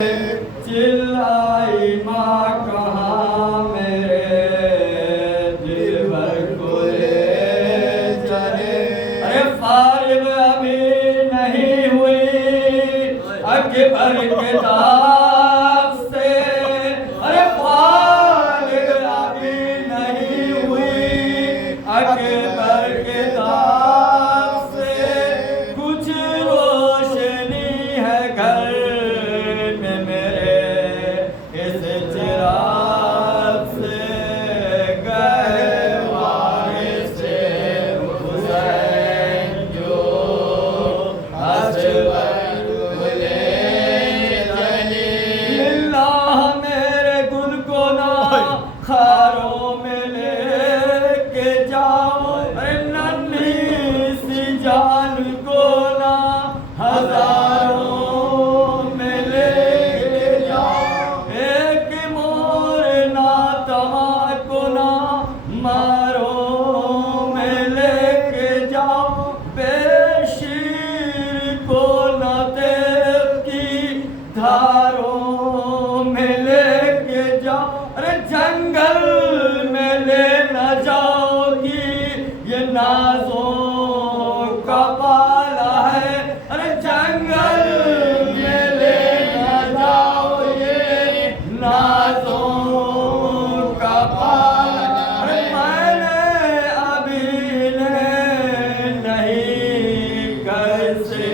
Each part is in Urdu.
چلائی ماں کہاں میرے دل بھر کو لے چلے. ارے فارغ ابھی نہیں ہوئی اکبر کتاب سے. ارے فارغ ابھی نہیں ہوئی اکبر کتاب سے. کچھ روشنی ہے گھر میں میرے اس چراغ سے. گئے وارث حسین جو اسبر کو لے چلی. اللہ میرے گل کو نہ خاروں میں لے کے جاؤ. ارے ننھی سی جان کو نہ ہزاروں میں لے کے جاؤ. ایک مور ناتواں کو نہ ماروں میں لے کے جاؤ. بے شیر کو نہ تیغ کی دھاروں میں لے کے جاؤ. ارے جنگل میں لے نہ جاؤ گی یہ نازوں کا پالا ہے. ارے جنگل میں لے نہ جاؤ یہ نازوں کا پالا. ارے میں نے ابھی نہیں گھر سے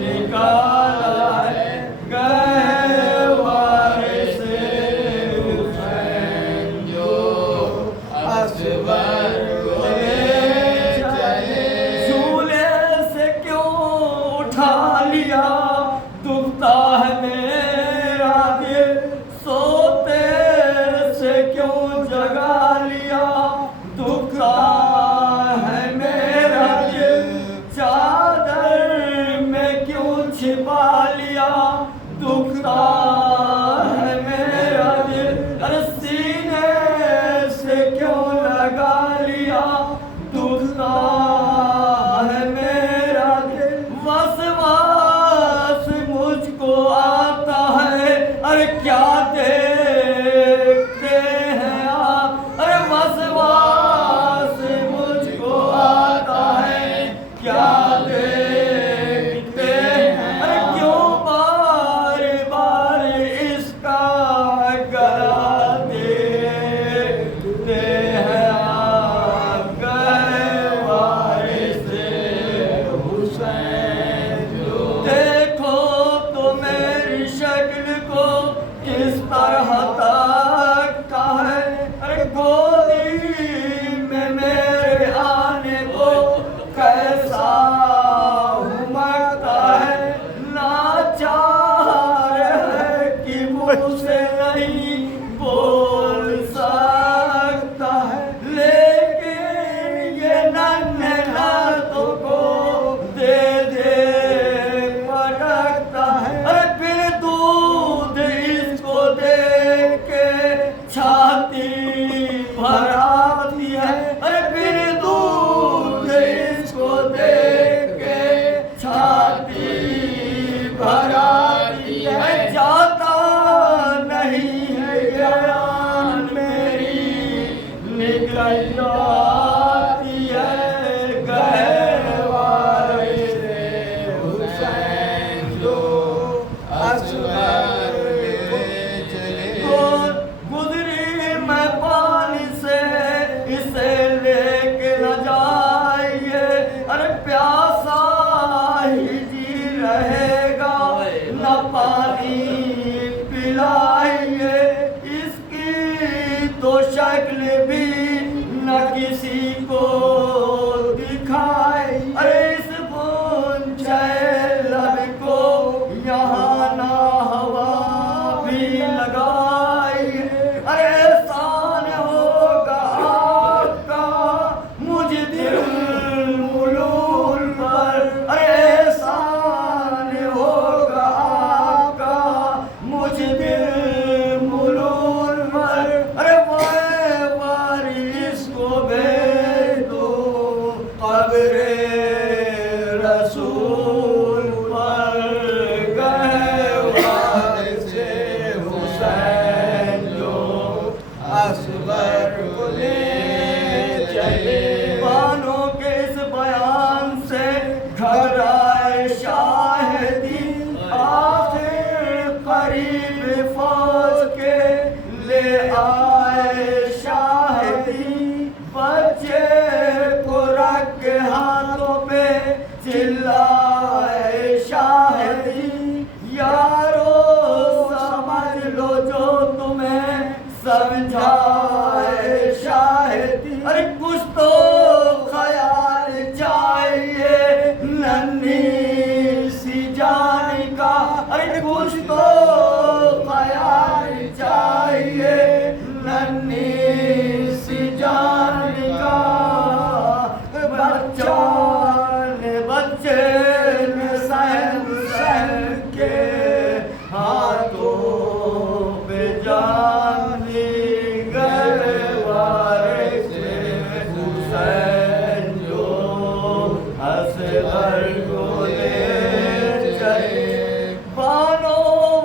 نکالا ہے. گئے وارث حسین جو اسبر کو لے چلے. جھولے سے کیوں اٹھا لیا دکھتا ہے میرا دل. سوتے سے کیوں جگا لیا دکھتا ہے میرا دل. چادر میں کیوں چھپا لیا دکھتا ہے میرا دل. ارے سینے سے کیوں لگا لیا دکھتا ہے میرا دل. وسواس مجھ کو آتا ہے. ارے کیا دیکھتے ہیں آپ. ارے وسواس مجھ کو آتا ہے کیا دیکھتے ہیں. ارے کیوں بار بار اس کا گلا دیکھتے ہیں آپ. گئے وارث حسین جو. دیکھو تو میری شکل کو کس طرح تکتا ہے. ارے گودی میں میرے آنے کو کیسا ہمکتا ہے. لاچار ہے کہ منہ سے نہیں بول سکتا ہے. لیکن یہ ننھے ہاتھوں کو دے پٹکتا ہے. ارے پھر دودھ اس کو دیکھ کے چھاتی بھر آتی ہے. ارے پھر دودھ اس کو دیکھ کے چھاتی بھر آتی ہے. جاتا نہیں ہے جان میری نکل جاتی ہے. گئے وارث حسین جو اسبر لے چلے. گزری میں پانی سے اسے لے کے نہ جائیے. ارے پیاسا ہی جی رہے گا نہ پانی پلائیے. اس کی تو شکل بھی نہ غریب فوج کے لے آئے شاہدی، بچے کو رکھ کے ہاتھوں پہ چلائے شاہدی، یارو سمجھ لو جو تمہیں سمجھائے شاہدی، ارے کچھ تو خیال چاہیے ننھی سی جان کا، ارے کچھ تو خیال چاہیے ننھی سی جان کا، بچے نے سہن کے ہاتھوں پہ جان لی گئے، وارث حسین جو اصغر کو لے چلے، بانو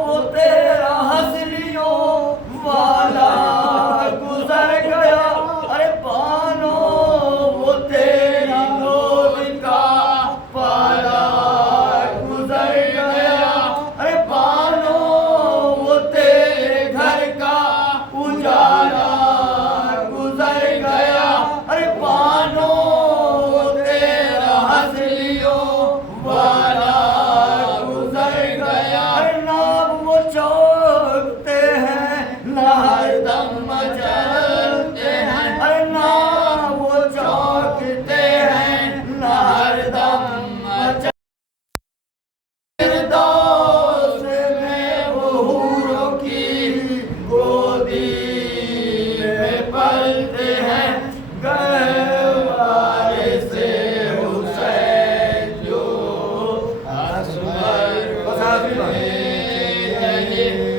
وہ تیرا ہنسلیوں والا گزر گیا، ارے بانو وہ تیری گود کا پالا گزر گیا، ارے بانو وہ تیرے گھر کا اجالا گزر گیا، ارے بانو وہ تیرا ہنسلیوں والا گزر گیا، ارے نام وہ چوکتے ہیں نہ ہر دم مچلتے ہیں، ارے نام وہ چوکتے ہیں نہ ہر دم مچلتے، فردوس میں وہ حوروں کی گودی میں پلتے ہیں، گئے وارث حسین جو اصغر کو لے،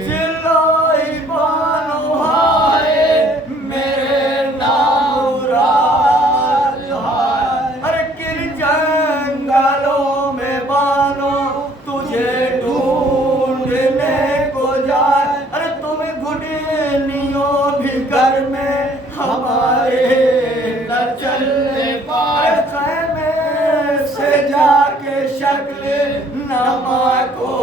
چلائی بانو ہائے میرے نامراد ہائے، ارے کن جنگلوں میں بانو تجھے ڈھونڈنے کو جائے، ارے تم گھٹنیوں بھی گھر میں ہمارے نہ چلنے پائے، خیمے سے جا کے شکل نما کو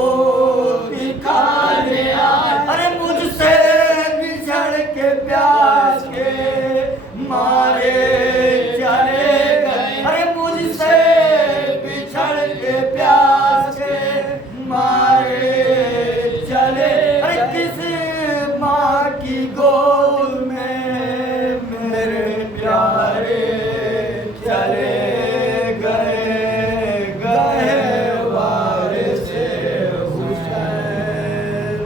دکھانے آئے، ارے مجھ سے بچھڑ کے پیاس کے مارے چلے گئے، ارے مجھ سے بچھڑ کے پیاس کے مارے چلے، ارے کس ماں کی گود میں میرے پیارے چلے گئے، گئے وارث حسین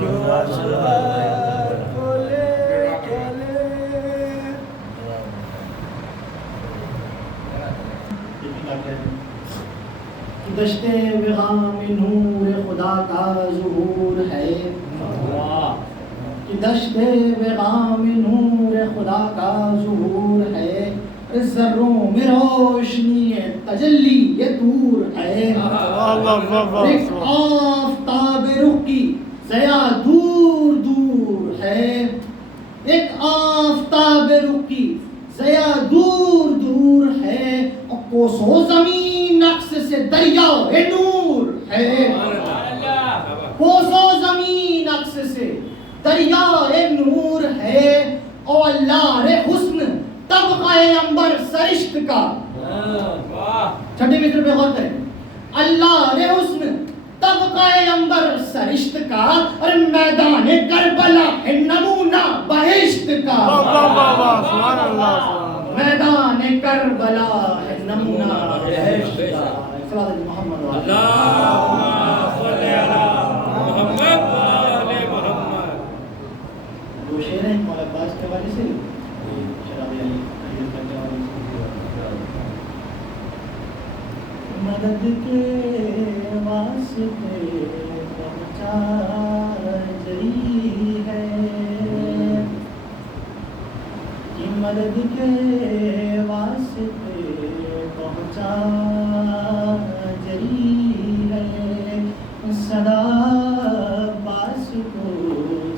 جو اصغر کو لے چلے۔ دشت وغا میں نور خدا کا ظہور ہے، کہ دشت وغا میں نور خدا کا ظہور ہے، ذروں میں روشنی تجلی یہ دور ہے، ایک آفتاب رخ کی ضیا دور دور ہے، ایک آفتاب رخ کی ضیا دور دور ہے، اور کوسوں زمین عکس سے دریا نور ہے، کوسوں زمین عکس سے دریا نور ہے، او اللہ رے حسن طبقہ عنبر سرشت کا، چھٹے متر پہ غور کریں، اللہ رے حسن طبقہ عنبر سرشت کا، اور میدان کربلا ہے نمونہ بہشت کا، میدان کربلا ہے نمونہ بہشت کا، صلی محمد اللہم صلی علی محمد و آل محمد۔ دو شعر ہیں مولا عباس کے حوالے سے، شراب علی حضرت کے حوالے سے، مدد کے واسطے پہنچا جئی ہے، کہ مدد کے واسطے پہنچا جئی ہے، صدا عباس کو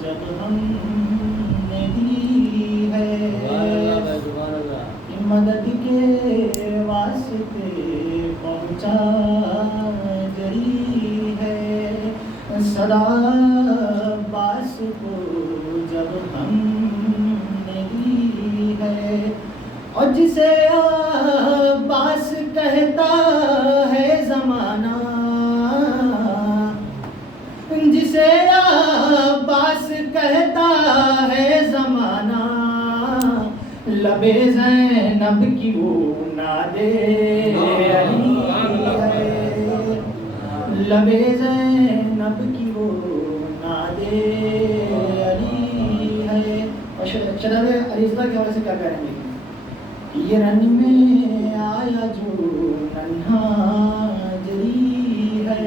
جب ہم نے دی ہے، کہ مدد کے واسطے پہنچا جئی ہے، صدا عباس کو جب ہم نہیں ہے، اور جسے عباس کہتا ہے زمانہ، جسے عباس کہتا ہے زمانہ، لب زینب کی وہ نادے علی ہے، لب زینب کی وہ نادے علی ہے۔ اور شداد عریضہ کے حوالے سے کیا کہیں گے؟ یہ رن میں آیا جو ننھا جری ہے،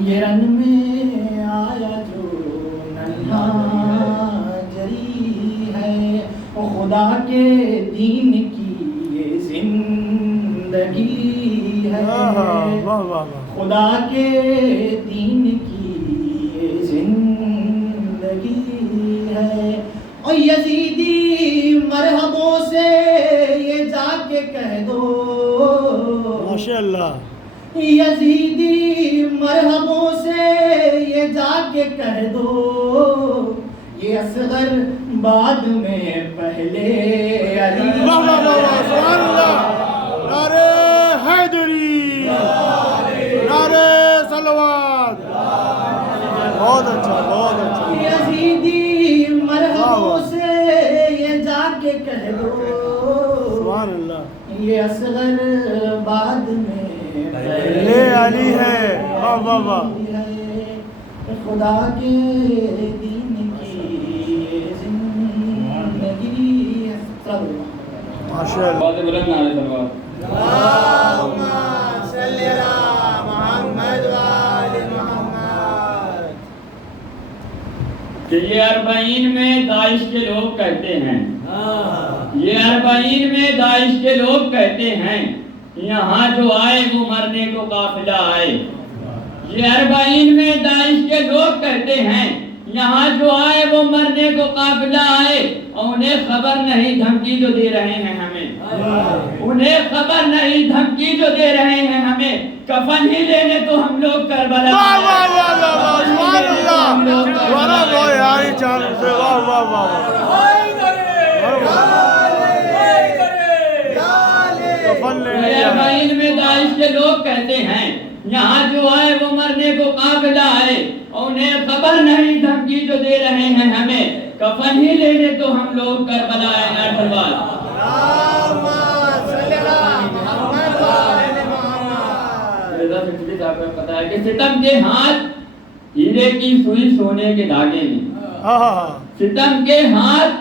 یہ رن میں آیا جو ننھا جری ہے، وہ خدا کے دین کی یہ زندگی ہے، خدا کے دین کی یہ زندگی ہے۔ اور یزیدی مرحبوں سے یہ جا کے کہہ دو، ماشاءاللہ، یزیدی مرحبوں سے یہ جا کے کہہ دو، یہ اصغر بعد میں پہلے علی ہے۔ سبحان اللہ، نعرہ حیدری، نعرہ صلوات، بہت اچھا بہت اچھا۔ یزیدی مرحبوں سے یہ جا کے کہہ دو، سبحان اللہ، یہ اصغر بعد میں پہلے علی ہے۔ واہ واہ واہ، خدا کے دین کی زندگی ہے۔ ماشاءاللہ، بہت بلند نعرہ تلوار۔ اللہم صلی علی محمد وآل محمد۔ کہ یہ اربعین میں داعش کے لوگ کہتے ہیں، یہ اربعین میں داعش کے لوگ کہتے ہیں، یہاں جو آئے وہ مرنے کو قافلہ آئے۔ یہ اربعین میں داعش کے لوگ کہتے ہیں، یہاں جو آئے وہ مرنے کو قافلہ آئے، اور انہیں خبر نہیں دھمکی جو دے رہے ہیں ہمیں، انہیں خبر نہیں دھمکی جو دے رہے ہیں ہمیں، کفن ہی لینے تو ہم لوگ کربلا واہ واہ واہ واہ واہ، سبحان اللہ، واہ واہ یار، چاند سے واہ واہ واہ، اربعین میں داعش کے لوگ کہتے ہیں، یہاں جو آئے وہ مرنے کو قافلہ آئے، اور انہیں خبر نہیں دھمکی جو دے رہے ہیں ہمیں، کفن ہی لینے تو ہم لوگ کربلا آئے۔ ناٹھوال پتا ہے کہ ستم کے ہاتھ ہیرے کی سوئی سونے کے دھاگے میں، ستم کے ہاتھ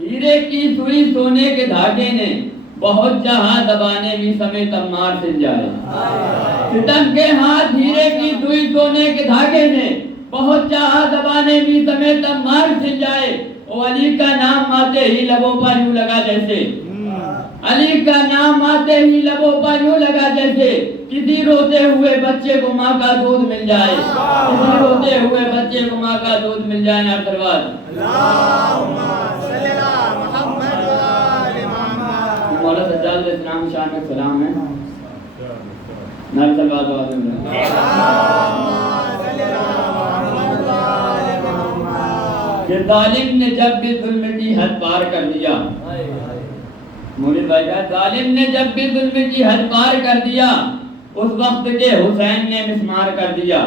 ہیرے کی سوئی سونے کے دھاگے نے، بہت چاہا دبانے بھی سمیت مار سل جائے۔ ستم کے ہاتھ ہیرے کی سوئی سونے کے دھاگے نے، بہت چاہا دبانے بھی سمیت مار سل جائے۔ او علی کا نام آتے ہی لبوں پر یوں لگا جیسے، علی کا نام آتے ہی لبوں پر یوں لگا جیسے کسی روتے ہوئے بچے کو ماں کا دودھ مل جائے، کسی روتے ہوئے بچے کو ماں کا دودھ مل جائے۔ ناٹھوال مولا سجاد علیہ السلام کی شان میں سلام ہے۔ نعرہ تلوار بہت ہے۔ کہ ظالم نے جب بھی ظلم کی حد پار کر دیا، مولوی بھائی کا ظالم نے جب بھی ظلم کی حد پار کر دیا، اس وقت کے حسین نے مسمار کر دیا۔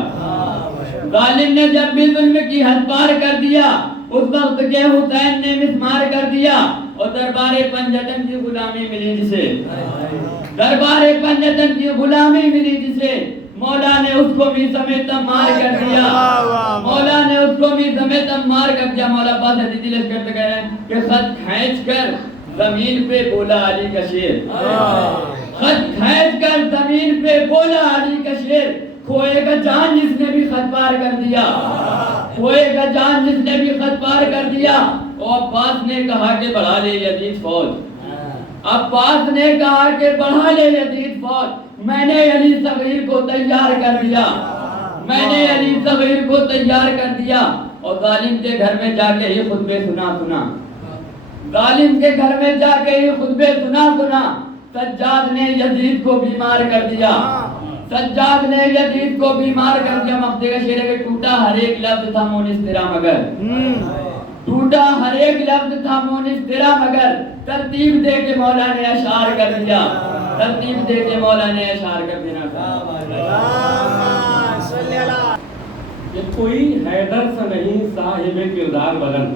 ظالم نے جب بھی ظلم کی حد پار کر دیا، اس وقت کے حسین نے مسمار کر دیا۔ اور دربار پنجتن کی غلامی ملی جسے، دربار پنجتن کی غلامی ملی جسے، مولا نے اس کو بھی سمیت مار کر دیا، مولا نے اس کو بھی سمیت مار کر دیا۔ مولا پاس حدیثی لشکر سے کہہ رہے ہیں کہ خط کھینچ کر زمین پہ بولا علی کا شیر، خط کھینچ کر زمین پہ بولا علی کا شیر، کھوئے گا جان جس نے بھی خط پار کر دیا، کھوئے گا جان جس نے بھی خط پار کر دیا۔ اور عباس نے کہا کہ بڑھا لے یزید فوج، عباس نے کہا کہ بڑھا لے یزید فوج، میں نے علی صغیر کو تیار کر دیا، میں نے علی صغیر کو تیار کر دیا۔ اور ظالم کے گھر میں جا کے ہی خطبے سنا، ظالم کے گھر میں جا کے ہی خطبے سنا، سجاد نے یزید کو بیمار کر دیا، سجاد نے یزید کو بیمار کر دیا. مقصد کا شعر ہے کہ ٹوٹا ہر ایک لفظ تھا مونس تیرا مگر, ٹوٹا ہر ایک لفظ تھا مونس تیرا مگر, ترتیب دے کے مولا نے اشعار کر دیا, ترتیب دے کے مولا نے اشعار کر دینا. کہ کوئی حیدر سے نہیں صاحب کردار بلند,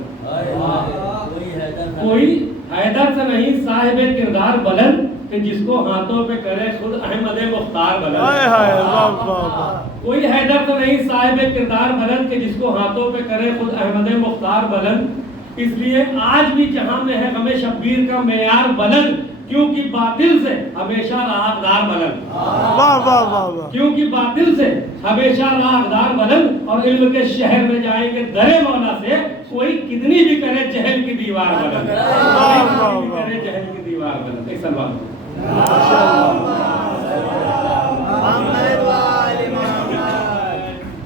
کوئی حیدر سے نہیں صاحب کردار بلند کہ جس کو ہاتھوں پہ کرے خود احمد مختار بلند. کوئی حیدر سے نہیں صاحب کردار بلند کہ جس کو ہاتھوں پہ کرے خود احمد مختار بلند. اس لیے آج بھی جہاں میں ہے غم شبیر کا معیار بلند, کیونکہ باطل سے ہمیشہ راہدار بلند. واہ واہ واہ واہ. کیونکہ باطل سے ہمیشہ راہدار بلند, اور علم کے شہر میں جائیں گے درے مولا سے, کوئی کتنی بھی کرے جہل کی دیوار بلند, کتنی بھی کرے جہل کی دیوار بلند. ایک سلوات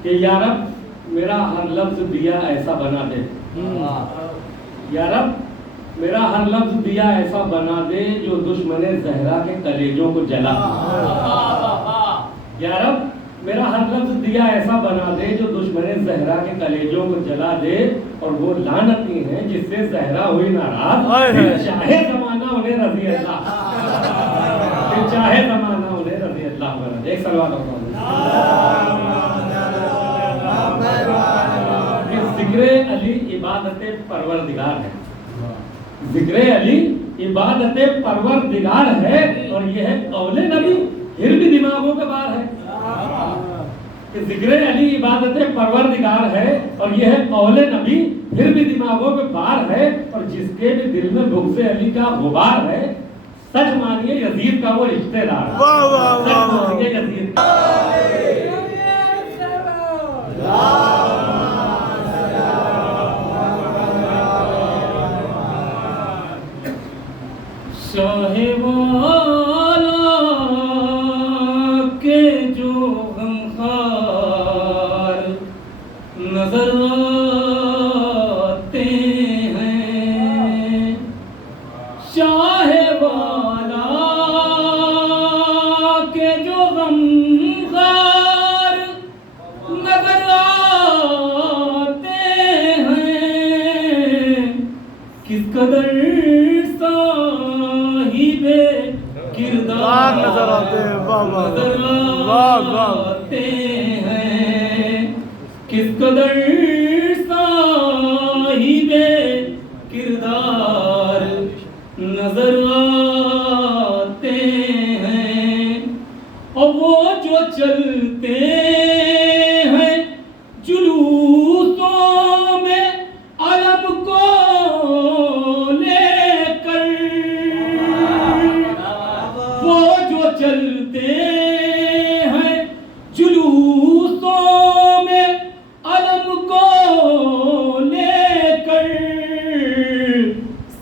کہ یا رب میرا ہر لفظ دیا ایسا بنا دے, یا رب میرا ہر لفظ دیا ایسا بنا دے جو دشمن زہرا کے کلیجوں کو جلا. یا رب میرا ہر لفظ دیا ایسا بنا دے جو دشمن زہرا کے کلیجوں کو جلا دے, اور وہ لعنتی ہیں جس سے زہرا ہوئی ناراض, چاہے زمانہ انہیں رضی اللہ, چاہے زمانہ انہیں رضی اللہ بنا دے. ایک سلوات ہوتا کہ ذکر علی عبادت پروردگار ہے, ذکر علی عبادت پروردگار ہے, اور یہ ہے قول نبی پھر بھی دماغوں کا بار ہے. کہ ذکر علی عبادت پروردگار ہے, اور یہ ہے قول نبی پھر بھی دماغوں پہ بار ہے, اور جس کے بھی دل میں بغض علی کا غبار ہے, سچ مانیے یزید کا وہ رشتہ دار, سچ مانیے یزید کا. شاہ والا کے جو غمخوار نظر آتے ہیں, شاہ والا کے جو غمخوار نظر آتے ہیں, کس قدر کردار نظر آتے ہیں, نظر آتے ہیں, کس قدر صاحب کردار نظر آتے ہیں. اور وہ جو چلتے ہیں جلوسوں میں علم کو لے کر, وہ جو چلتے ہیں جلوسوں میں علم کو لے کر,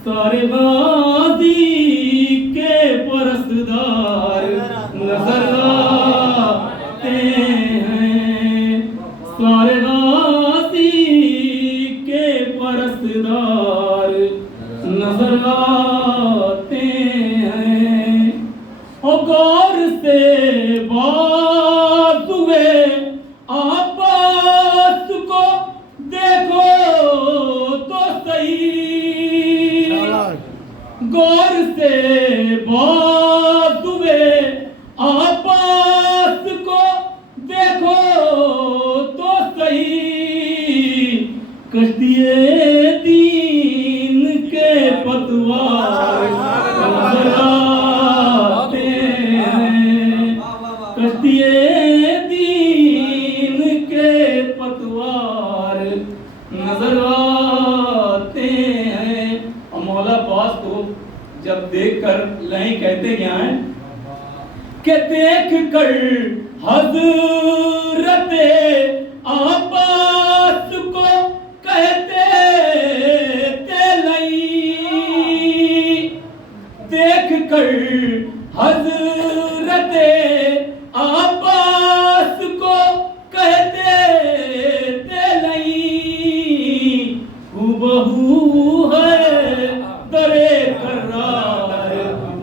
سارے غازی کے پرستدار نظر آتے ہیں, سارے غازی کے پرستدار نظر آتے ہیں. اور غور سے بازوے عباس کو دیکھو تو صحیح, غور سے بازوے عباس کو دیکھو تو صحیح, کشتی دین کے پتوار نظر آتے ہیں, کشتی دین کے پتوار نظر آتے ہیں. اور مولا پاس کو جب دیکھ کر لہیں کہتے کیا ہیں کہ دیکھ کر حضرت عباس کو کہتے تھے لہیں, دیکھ کر حضرت عباس کو کہتے تھے لہیں, ہو ہے درے کرار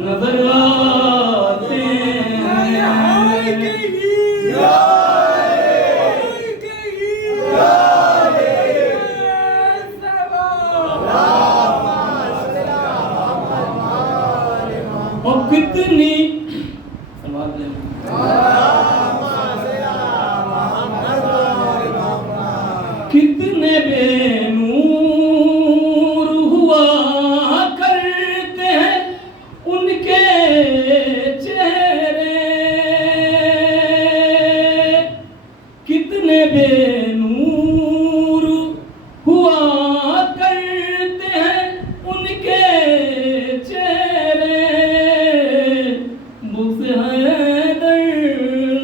نظر آتے ہیں. کتنے بے نور ہوا کرتے ہیں ان کے چہرے، کتنے بے نور ہوا کرتے ہیں ان کے چہرے، بغض حیدر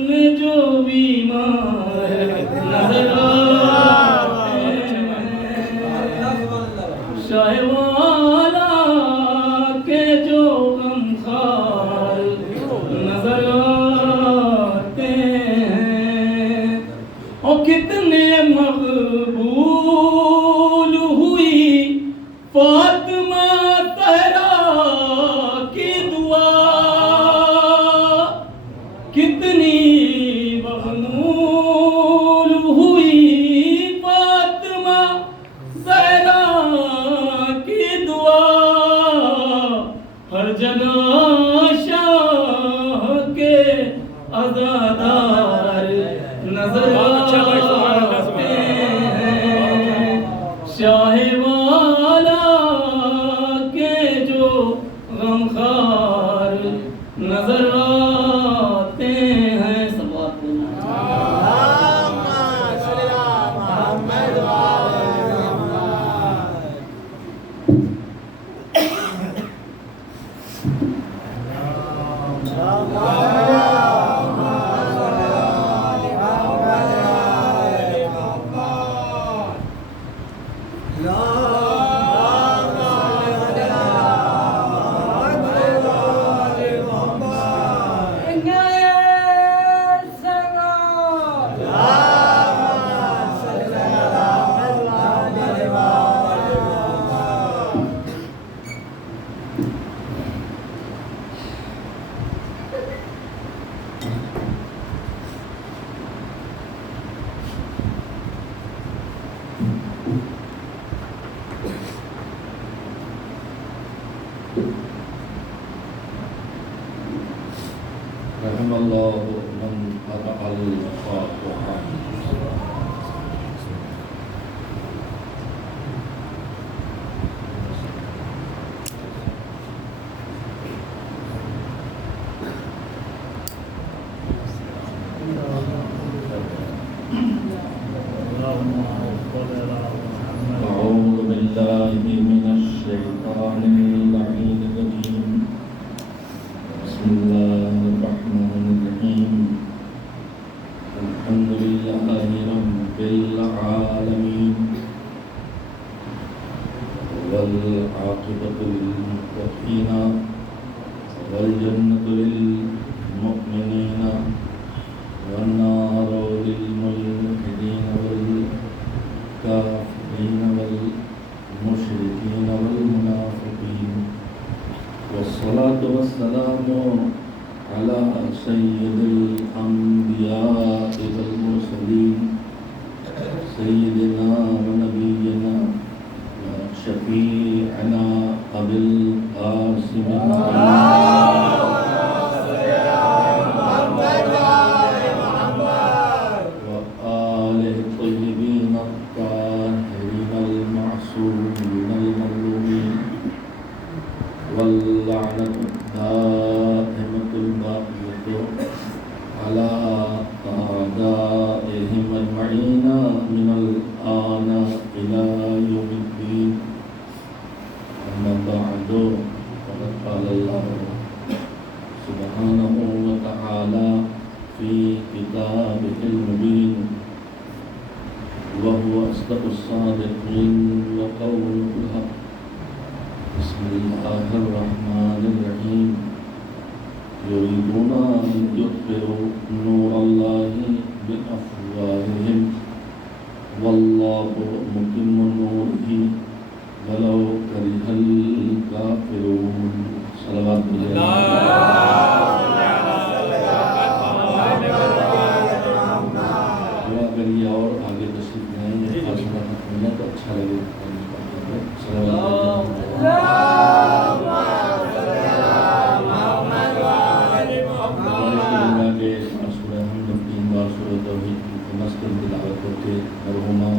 میں جو بیمار نظر آتے ہیں، شاہ والا کے جو غمخوار نظر آتے ہیں، اور کتنے مقبول ہوئی فاطمہ طہرا کی دعا، کتنی مقبول ہوئی فاطمہ زہرا کی دعا، ہر جگہ شاہ کے عزادار نظر آتے ہیں، شاہ والا کے جو غمخوار نظر آتے ہیں، صلوات رحم اللہ من قرأ الفاتحہ. أعوذ بالله من الشيطان اللعين الرجيم. بسم الله الرحمن الرحيم. الحمد لله رب العالمين والعاقبة للمتقين والجنة للمؤمنين والنار للملحدين والكافرين والمشركين والمنافقين، والصلاة والسلام على سيد الأنبياء والمرسلين سيدنا ونبينا وشفيعنا أبي القاسم وآله الطيبين الطاهرين المعصومين المظلومين، واللعنة الدائمة الباقية على أعدائهم أجمعين من الآن إلى يوم الدين. أما بعد، فقد قال الله سبحانه وتعالى في كتابه المبين وهو أصدق الصادقين وقوله الحق. بسم الله الرحمن الرحيم. يريدون أن يطفئوا نور الله بأفواههم والله متم نوره ولو كره الكافرون. صلوات الله. اگر یہ اور آگے تشریف لائیں یہ فاصلہ ختم ہو تو اچھا لگے. مرحومہ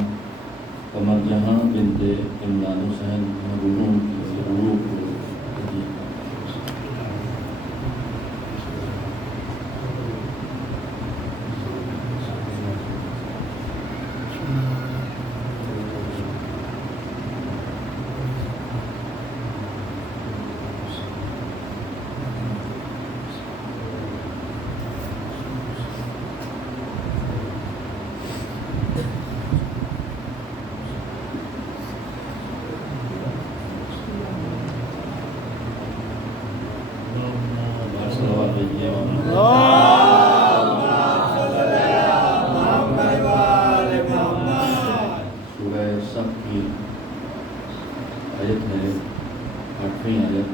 8ویں آیت،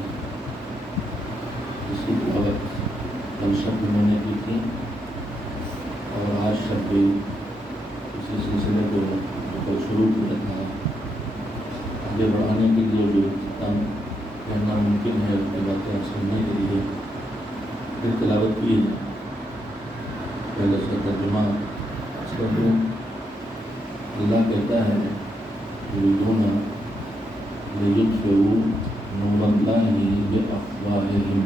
اس کی تلاوت کل شب میں نے کی تھی اور آج شب بھی اسی سلسلے کو شروع کیا تھا. آگے بڑھانے کے لیے جو کام کہنا ممکن ہے اپنی باتیں سننے کے لیے پھر تلاوت کی ہے. پہلے سے ترجمہ کر دوں. اللہ کہتا ہے یریدون لیطفئوا نور اللہ بافواہہم.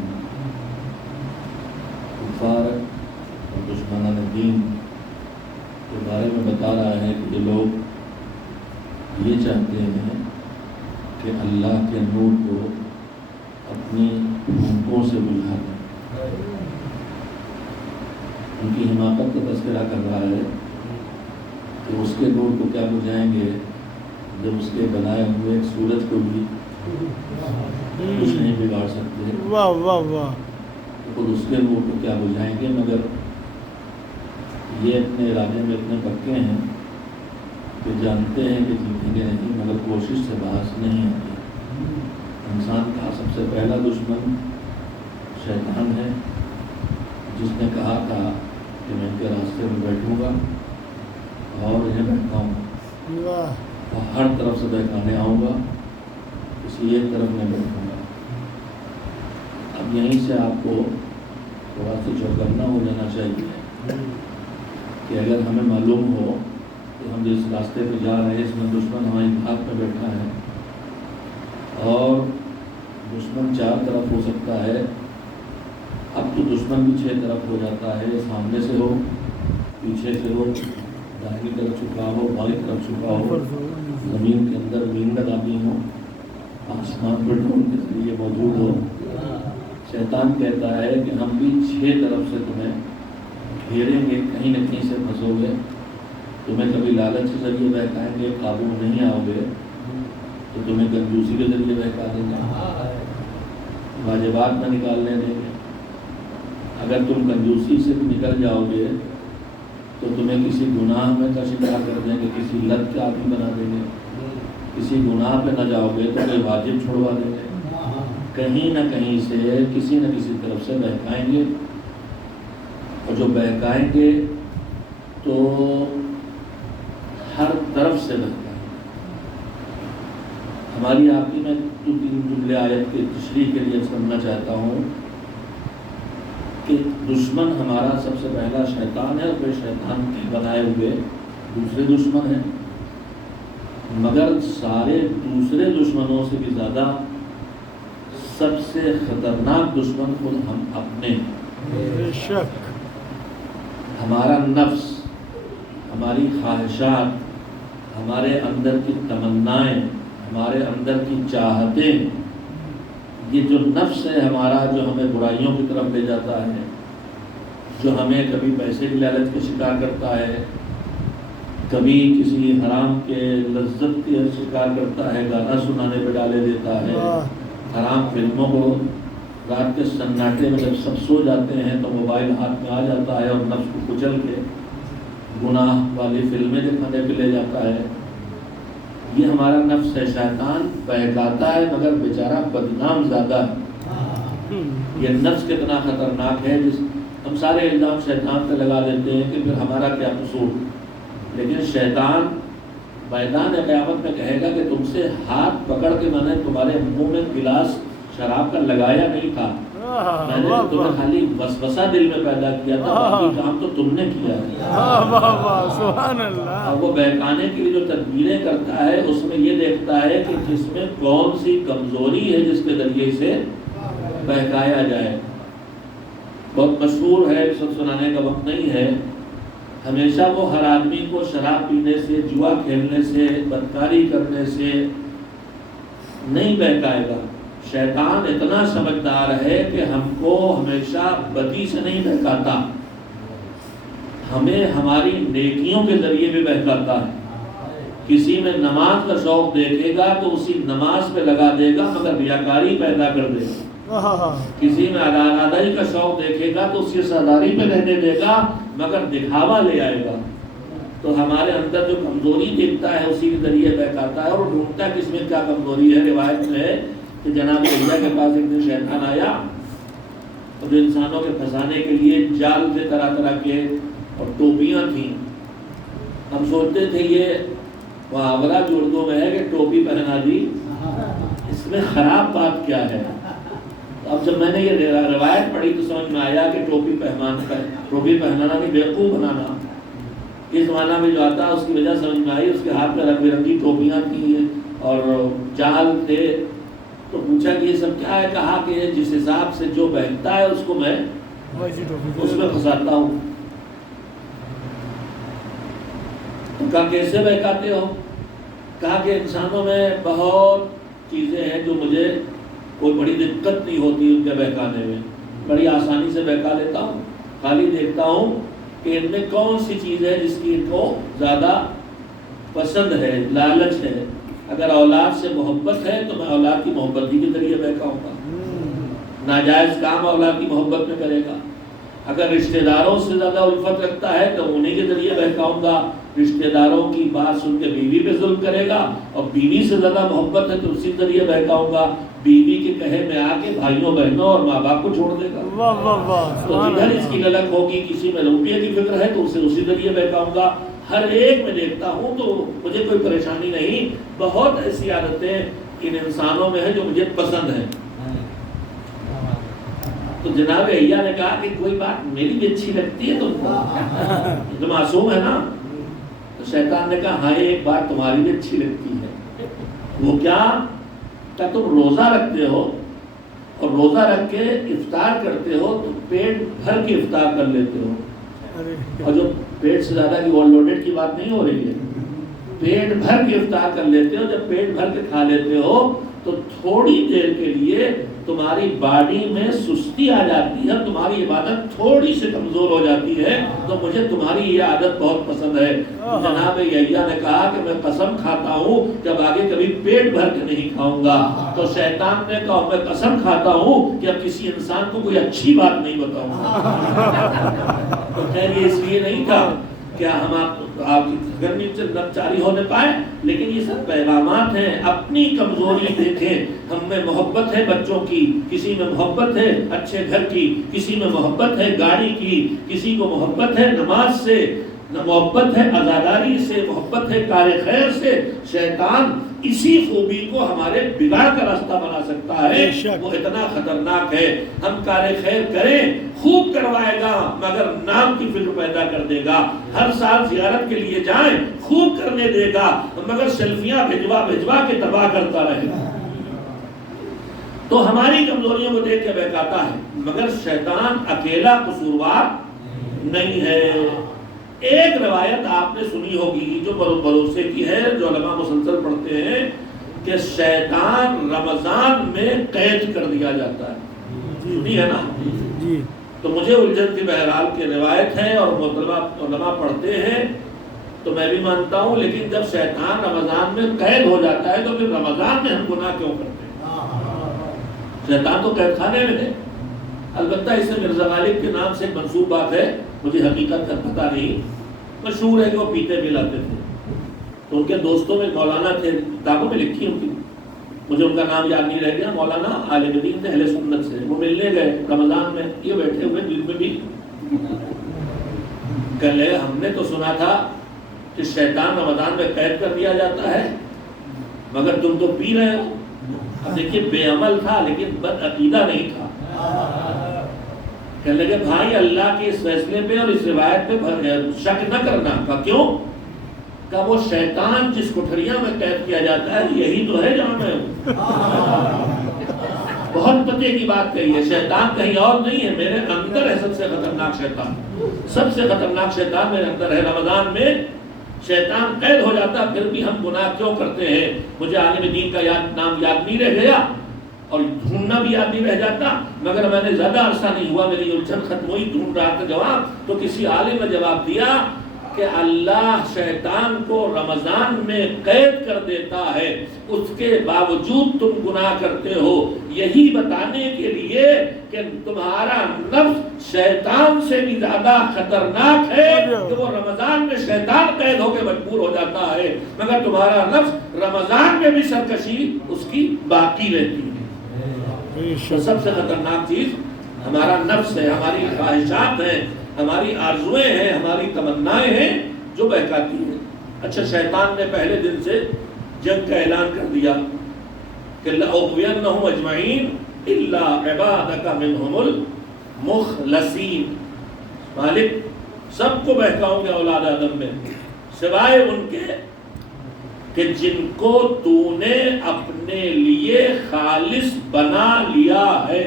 کفار اور دشمنان دین کے بارے میں بتا رہا ہے کہ یہ لوگ یہ چاہتے ہیں کہ اللہ کے نور کو اپنی ہونٹوں سے بجھا دیں. ان کی حماقت کا تذکرہ کر رہا ہے کہ اس کے نور کو کیا بجھائیں گے جب اس کے بنائے ہوئے ایک سورج کو بھی کچھ نہیں بگاڑ سکتے. واہ واہ واہ. خود اس کے نور کو کیا بجھائیں گے. مگر یہ اپنے ارادے میں اتنے پکے ہیں کہ جانتے ہیں کہ جیتیں گے نہیں، مگر کوشش سے باز نہیں آتی. انسان کا سب سے پہلا دشمن شیطان ہے، جس نے کہا تھا کہ میں ان کے راستے میں بیٹھوں گا اور انہیں بہکاؤں گا اور ہر طرف سے بہکانے آؤں گا، کسی ایک طرف میں بیٹھوں گا. اب یہیں سے آپ کو تھوڑا سا چوکنا ہو جانا چاہیے کہ اگر ہمیں معلوم ہو کہ ہم جس راستے پہ جا رہے ہیں اس میں دشمن ہماری ہاتھ میں بیٹھا ہے اور دشمن 4 طرف ہو سکتا ہے. اب تو دشمن بھی 6 طرف ہو جاتا ہے، سامنے سے ہو، پیچھے سے ہو، دائیں طرف چھپا ہو، بائیں طرف چھپا ہو، زمین کے اندر مین لگانی ہو، آسمان پر ڈرون کے ذریعے موجود ہو. شیطان کہتا ہے کہ ہم بھی 6 طرف سے تمہیں گھیریں گے، کہیں نہ کہیں سے پھنسو گے. تمہیں کبھی لالچ کے ذریعے بہکائیں گے، قابو نہیں آؤ گے تو تمہیں کنجوسی کے ذریعے بہکا دیں گے، واجبات نہ نکالنے دیں گے. اگر تم کنجوسی سے بھی نکل جاؤ گے تو تمہیں کسی گناہ میں کا شکار کر دیں گے، کسی لت کا آدمی بنا دیں گے. کسی گناہ پہ نہ جاؤ گے تو کوئی واجب چھوڑوا دیں گے. کہیں نہ کہیں سے کسی نہ کسی طرف سے بہکائیں گے، اور جو بہکائیں گے تو ہر طرف سے بہکائیں گے. ہماری آپ کی میں 2-3 جملے آیت کے تشریح کے لیے سمجھنا چاہتا ہوں کہ دشمن ہمارا سب سے پہلا شیطان ہے، اور پھر شیطان کے بنائے ہوئے دوسرے دشمن ہیں. مگر سارے دوسرے دشمنوں سے بھی زیادہ سب سے خطرناک دشمن خود ہم اپنے بے شک. ہمارا نفس، ہماری خواہشات، ہمارے اندر کی تمنائیں، ہمارے اندر کی چاہتیں، یہ جو نفس ہے ہمارا، جو ہمیں برائیوں کی طرف لے جاتا ہے، جو ہمیں کبھی پیسے کی لالچ کا شکار کرتا ہے، کبھی کسی حرام کے لذت کے شکار کرتا ہے، گانا سنانے پہ ڈالے دیتا ہے، حرام فلموں کو رات کے سناٹے میں جب سب سو جاتے ہیں تو موبائل ہاتھ میں آ جاتا ہے اور نفس کو کچل کے گناہ والی فلمیں دکھانے پہ لے جاتا ہے. یہ ہمارا نفس ہے. شیطان بہکاتا ہے مگر بیچارہ بدنام زیادہ ہے. یہ نفس کتنا خطرناک ہے، جس ہم سارے الزام شیطان پہ لگا دیتے ہیں کہ پھر ہمارا کیا قصور. لیکن شیطان میدان قیامت میں کہے گا کہ تم سے ہاتھ پکڑ کے میں نے تمہارے منہ میں گلاس شراب کا لگایا نہیں تھا، میں نے تمہیں خالی وسوسہ دل میں پیدا کیا تھا، باقی کام تو تم نے کیا ہے. سبحان اللہ. اور وہ بہکانے کے لیے جو تدبیریں کرتا ہے اس میں یہ دیکھتا ہے کہ جس میں کون سی کمزوری ہے جس کے ذریعے سے بہکایا جائے. بہت مشہور ہے، سب سنانے کا وقت نہیں ہے. ہمیشہ وہ ہر آدمی کو شراب پینے سے، جوا کھیلنے سے، بدکاری کرنے سے نہیں بہکائے گا. شیطان اتنا سمجھدار ہے کہ ہم کو ہمیشہ بدی سے نہیں بہکاتا، ہمیں ہماری نیکیوں کے ذریعے بھی بہکاتا ہے. کسی میں نماز کا شوق دیکھے گا تو اسی نماز پہ لگا دے گا مگر ریاکاری پیدا کر دے گا. کسی میں ادائی کا شوق دیکھے گا تو اسی سرداری پہ رہنے دے گا مگر دکھاوا لے آئے گا. تو ہمارے اندر جو کمزوری دیکھتا ہے اسی کے ذریعے بہکاتا ہے اور ڈھونڈتا ہے کس میں کیا کمزوری ہے. روایت میں ہے کہ جناب علیہ کے پاس ایک دن شیطان آیا اور انسانوں کے پھنسانے کے لیے جال تھے طرح طرح کے اور ٹوپیاں تھیں. ہم سوچتے تھے یہ محاورہ جو اردو میں ہے کہ ٹوپی پہنا دی، اس میں خراب بات کیا ہے؟ اب جب میں نے یہ روایت پڑھی تو سمجھ میں آیا کہ ٹوپی پہنانا نہیں، بیوقوف بنانا، اس زمانہ میں جو آتا اس کی وجہ سمجھ میں آئی. اس کے ہاتھ میں رنگ برنگی ٹوپیاں تھیں اور جال تھے. تو پوچھا کہ یہ سب کیا ہے؟ کہا کہ جس حساب سے جو بہتا ہے اس کو میں اس میں پھنساتا ہوں. تو کہا کیسے بہکاتے ہو؟ کہا کہ انسانوں میں بہت چیزیں ہیں جو مجھے کوئی بڑی دقت نہیں ہوتی ان کے بہکانے میں، بڑی آسانی سے بہکا لیتا ہوں. خالی دیکھتا ہوں کہ ان میں کون سی چیز ہے جس کی ان کو زیادہ پسند ہے، لالچ ہے. اگر اولاد سے محبت ہے تو میں اولاد کی محبت ہی کے ذریعے بہکاؤں گا. ناجائز کام اولاد کی محبت میں کرے گا. اگر رشتہ داروں سے زیادہ الفت رکھتا ہے تو انہیں کے ذریعے بہکاؤں گا. رشتہ داروں کی بات سن کے بیوی پہ ظلم کرے گا اور بیوی سے زیادہ محبت ہے تو اسی ذریعے بہکاؤں گا. بیوی کے کہے میں آ کے بھائیوں بہنوں اور ماں باپ کو چھوڑ دے گا. تو جدھر اس کی للک ہوگی، کسی میں روپیے کی فکر ہے تو اسے اسی ذریعے بہکاؤں گا. ہر ایک میں دیکھتا ہوں تو مجھے کوئی پریشانی نہیں. بہت ایسی عادتیں ان انسانوں میں ہیں جو مجھے پسند ہیں. تو جناب علیہ نے کہا کہ کوئی بات میری بھی اچھی لگتی ہے تم کو، تو معصوم ہے نا. تو شیطان نے کہا ہاں ایک بات تمہاری بھی اچھی لگتی ہے. وہ کیا؟ کہ تم روزہ رکھتے ہو اور روزہ رکھ کے افطار کرتے ہو تو پیٹ بھر کے افطار کر لیتے ہو. اور جو پیٹ سے زیادہ کی اوور لوڈڈ کی بات نہیں ہو رہی ہے، پیٹ بھر کے افطار کر لیتے ہو. جب پیٹ بھر کے کھا لیتے ہو تو تھوڑی دیر کے لیے تمہاری باڈی میں سستی آ جاتی ہے، تمہاری عبادت تھوڑی سی کمزور ہو جاتی ہے. تو مجھے تمہاری یہ عادت بہت پسند ہے. جناب یحییٰ نے کہا کہ میں قسم کھاتا ہوں کہ اب آگے کبھی پیٹ بھر کے نہیں کھاؤں گا. تو شیطان نے کہا میں قسم کھاتا ہوں کہ اب کسی انسان کو کوئی اچھی بات نہیں بتاؤں گا. تو خیر یہ اس لیے نہیں تھا کیا ہم آپ کی گرمی سے نبچاری ہونے پائے، لیکن یہ سب پیغامات ہیں. اپنی کمزوری دیکھیں. ہم میں محبت ہے بچوں کی، کسی میں محبت ہے اچھے گھر کی، کسی میں محبت ہے گاڑی کی، کسی کو محبت ہے نماز سے، محبت ہے عزاداری سے، محبت ہے کار خیر سے. شیطان اسی خوبی کو ہمارے بگاڑ کا راستہ بنا سکتا ہے. وہ اتنا خطرناک ہے. ہم کار خیر کریں، خوب کروائے گا مگر نام کی فکر پیدا کر دے گا. ہر سال زیارت کے لیے جائیں، خوب کرنے دے گا مگر سیلفیاں بھجوا کے تباہ کرتا رہے گا. تو ہماری کمزوریوں کو دیکھ کے بہکاتا ہے. مگر شیطان اکیلا قصوروار نہیں ہے. ایک روایت آپ نے سنی ہوگی جو بھروسے کی ہے، جو علماء مسلسل پڑھتے ہیں کہ شیطان رمضان میں قید کر دیا جاتا ہے. سنی ہے نا؟ تو مجھے الجھن کی بہرحال کی روایت ہے اور علماء پڑھتے ہیں تو میں بھی مانتا ہوں. لیکن جب شیطان رمضان میں قید ہو جاتا ہے تو پھر رمضان میں ہم گناہ کیوں کرتے ہیں؟ شیطان تو قید خانے میں ہے. البتہ اس میں مرزا غالب کے نام سے ایک منسوب بات ہے، مجھے حقیقت کا پتہ نہیں. مشہور ہے کہ وہ پیتے پلاتے تھے. تو ان کے دوستوں میں مولانا تھے، کتابوں میں لکھی ان کی، مجھے ان کا نام یاد نہیں رہ گیا. مولانا عالم دین تھے اہل سنت سے. وہ ملنے گئے رمضان میں، یہ بیٹھے ہوئے دل میں بھی کہنے لگے ہم نے تو سنا تھا کہ شیطان رمضان میں قید کر دیا جاتا ہے مگر تم تو پی رہے ہو. اب دیکھیے بے عمل تھا لیکن بد عقیدہ نہیں تھا. کہنے لگے بھائی اللہ کے اس فیصلے پہ اور اس روایت پہ شک نہ کرنا. کہا کیوں؟ کہ وہ شیطان جس کوٹھریاں میں قید کیا جاتا ہے یہی تو ہے جہاں میں ہوں. بہت پتے کی بات کہی ہے. شیطان کہیں اور نہیں ہے، میرے اندر ہے سب سے خطرناک شیطان. سب سے خطرناک شیطان میرے اندر ہے. رمضان میں شیطان قید ہو جاتا پھر بھی ہم گناہ کیوں کرتے ہیں؟ مجھے عالم دین کا نام یاد نہیں رہ گیا اور ڈھونڈنا بھی یاد نہیں رہ جاتا، مگر میں نے زیادہ عرصہ نہیں ہوا میری الجھن ختم ہوئی، ڈھونڈ رہا تھا جواب. تو کسی عالم نے جواب دیا کہ اللہ شیطان کو رمضان میں قید کر دیتا ہے، اس کے باوجود تم گناہ کرتے ہو، یہی بتانے کے لیے کہ تمہارا نفس شیطان سے بھی زیادہ خطرناک ہے کہ وہ رمضان میں شیطان قید ہو کے مجبور ہو جاتا ہے مگر تمہارا نفس رمضان میں بھی سرکشی اس کی باقی رہتی ہے. تو سب سے خطرناک چیز ہمارا نفس ہے، ہماری خواہشات ہیں، ہماری آرزویں ہیں، ہماری تمنائیں ہیں جو بہکاتی ہیں۔ اچھا، شیطان نے پہلے دن سے جنگ کا اعلان کر دیا کہ لَأُغْوِيَنَّهُمْ أَجْمَعِينَ إِلَّا عِبَادَكَ مِنْهُمُ الْمُخْلَصِينَ، مالک سب کو بہکاؤں گے اولاد آدم میں سوائے ان کے کہ جن کو تو نے اپنے لیے خالص بنا لیا ہے۔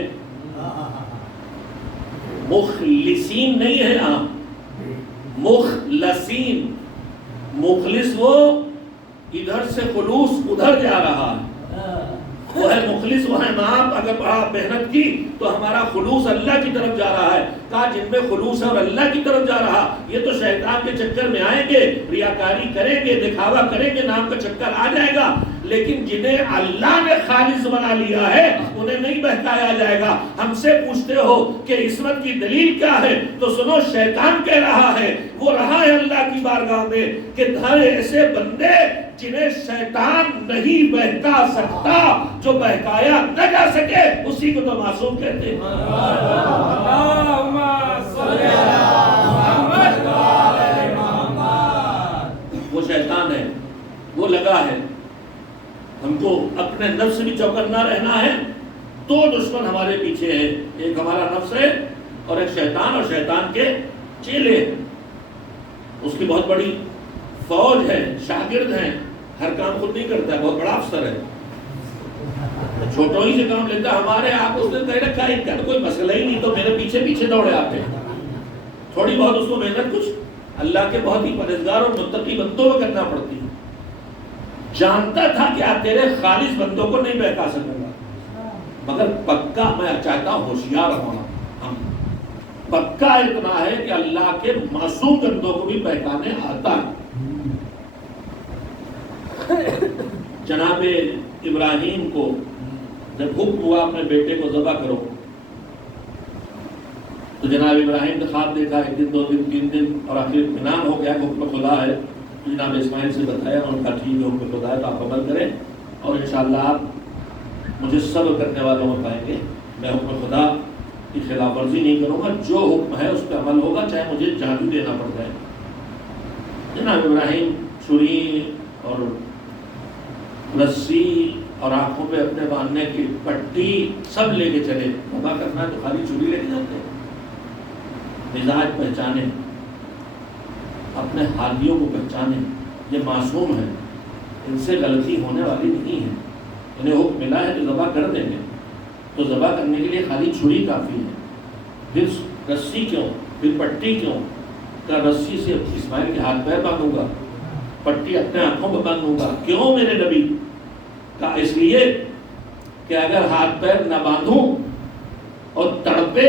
مخلصین نہیں ہے یہاں، مخلصین، مخلص وہ ادھر سے خلوص ادھر جا رہا ہے، وہ ہے مخلص، وہ ہے آپ اگر آپ محنت کی تو ہمارا خلوص اللہ کی طرف جا رہا ہے۔ کہا جن میں خلوص ہے اور اللہ کی طرف جا رہا، یہ تو شیطان کے چکر میں آئیں گے، ریاکاری کریں گے، دکھاوا کریں گے، نام کا چکر آ جائے گا، لیکن جنہیں اللہ نے خالص بنا لیا ہے انہیں نہیں بہکایا جائے گا۔ ہم سے پوچھتے ہو کہ عصمت کی دلیل کیا ہے، تو سنو شیطان کہہ رہا ہے، وہ رہا ہے اللہ کی بارگاہ میں کہ ایسے بندے جنہیں شیطان نہیں بہکا سکتا، جو بہکایا نہ جا سکے اسی کو تو معصوم کہتے ہیں۔ وہ شیطان ہے، وہ لگا ہے، ہم کو اپنے نفس بھی چوکنا رہنا ہے۔ دو دشمن ہمارے پیچھے ہیں، ایک ہمارا نفس ہے اور ایک شیطان، اور شیطان کے چیلے ہیں، اس کی بہت بڑی فوج ہے، شاگرد ہیں، ہر کام خود نہیں کرتا ہے، بہت بڑا افسر ہے، چھوٹوں ہی سے کام لیتا ہے۔ ہمارے آپ اس نے کہہ رکھا ہے ان کا تو کوئی مسئلہ ہی نہیں، تو میرے پیچھے پیچھے دوڑے آتے ہیں۔ تھوڑی بہت اس کو محنت کچھ اللہ کے بہت ہی پرہیزگار اور متقی بندوں میں کرنا پڑتی ہے۔ جانتا تھا کہ آپ تیرے خالص بندوں کو نہیں بہکا سکوں گا، مگر پکا میں چاہتا ہوں ہوشیار ہونا، پکا اتنا ہے کہ اللہ کے معصوم بندوں کو بھی بہکانے آتا ہے۔ جناب ابراہیم کو جب حکم ہوا اپنے بیٹے کو ذبح کرو، تو جناب ابراہیم نے خواب دیکھا، ایک دن، دو دن، تین دن، اور آخر اطمینان ہو گیا کہ حکم خدا ہے۔ جناب اسماعیل سے بتایا، انہوں نے کہا ٹھیک ہے، حکم خدا ہے تو آپ عمل کریں، اور انشاءاللہ آپ مجھے صبر کرنے والوں میں پائیں گے۔ میں حکم خدا کی خلاف ورزی نہیں کروں گا، جو حکم ہے اس پہ عمل ہوگا، چاہے مجھے جان بھی دینا پڑ جائے۔ جناب ابراہیم چھری اور رسی اور آنکھوں پہ اپنے باندھنے کی پٹی سب لے کے چلے۔ ذبح کرنا ہے تو خالی چھری لے کے جاتے ہیں۔ مزاج پہچانے، اپنے حالیوں کو پہچانے، یہ معصوم ہے، ان سے غلطی ہونے والی نہیں ہے، انہیں حکم ملا ہے تو ذبح کر دیں گے، تو ذبح کرنے کے لیے خالی چھری کافی ہے۔ پھر رسی کیوں، پھر پٹی کیوں؟ کہ رسی سے اسماعیل کے ہاتھ پیر باندھوں گا، پٹی اپنے آنکھوں پہ باندھوں گا۔ کیوں میرے نبی؟ کہ اس لیے کہ اگر ہاتھ پیر نہ باندھوں اور تڑپے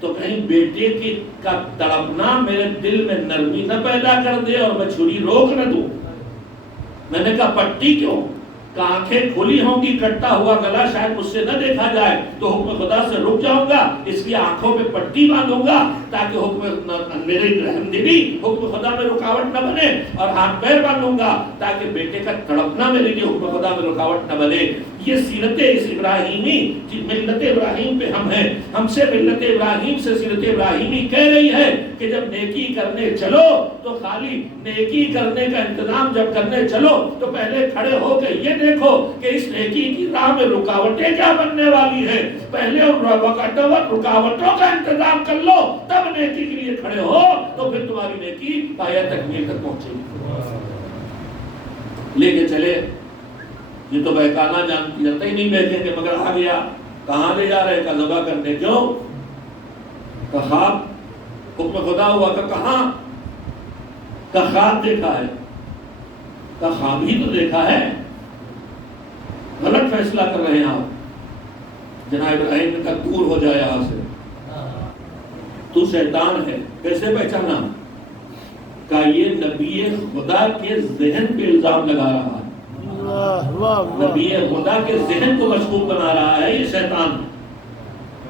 تو کہیں بیٹے کی کا تڑپنا میرے دل میں نرمی نہ پیدا کر دے اور میں چھری روک نہ دوں۔ میں نے کہا پٹی کیوں؟ کہ آنکھیں کھلی ہوں گی، کٹتا ہوا گلا شاید مجھ سے نہ دیکھا جائے تو حکم خدا سے رک جاؤں گا، اس لیے آنکھوں پہ پٹی باندھوں گا تاکہ حکم میرے رحم دلی حکم خدا میں رکاوٹ نہ بنے، اور ہاتھ پیر باندھوں گا تاکہ بیٹے کا تڑپنا میرے لیے حکم خدا میں رکاوٹ نہ بنے۔ یہ سیرت اس ابراہیمی، ملت ابراہیم پہ ہم ہیں، ہم سے ملت ابراہیم سے سیرت ابراہیمی کہہ رہی ہے کہ جب نیکی کرنے چلو تو خالی نیکی کرنے کا انتظام جب کرنے چلو تو پہلے کھڑے ہو کے یہ دیکھو کہ اس نیکی کی راہ میں رکاوٹیں کیا بننے والی ہیں، پہلے ان رکاوٹوں کا انتظام کر لو، تب نیکی کے لیے کھڑے ہو تو پھر تمہاری نیکی پایہ تکمیل تک پہنچے گی۔ لے کے چلے، یہ تو بہکانا جانتا ہی نہیں بہکیں گے، مگر آ گیا، کہاں لے جا رہے؟ کا ذبح کرنے۔ کیوں؟ کہ خواب حکم خدا ہوا، کہ کہاں؟ کا خواب دیکھا ہے، کا خواب ہی تو دیکھا ہے، غلط فیصلہ کر رہے ہیں آپ۔ جناب ابراہیم نے کہا دور ہو جائے یہاں سے، تو شیطان ہے۔ کیسے پہچانا؟ کہ یہ نبی خدا کے ذہن پہ الزام لگا رہا ہے، نبی خدا کے ذہن کو مشکوک بنا رہا ہے یہ شیطان۔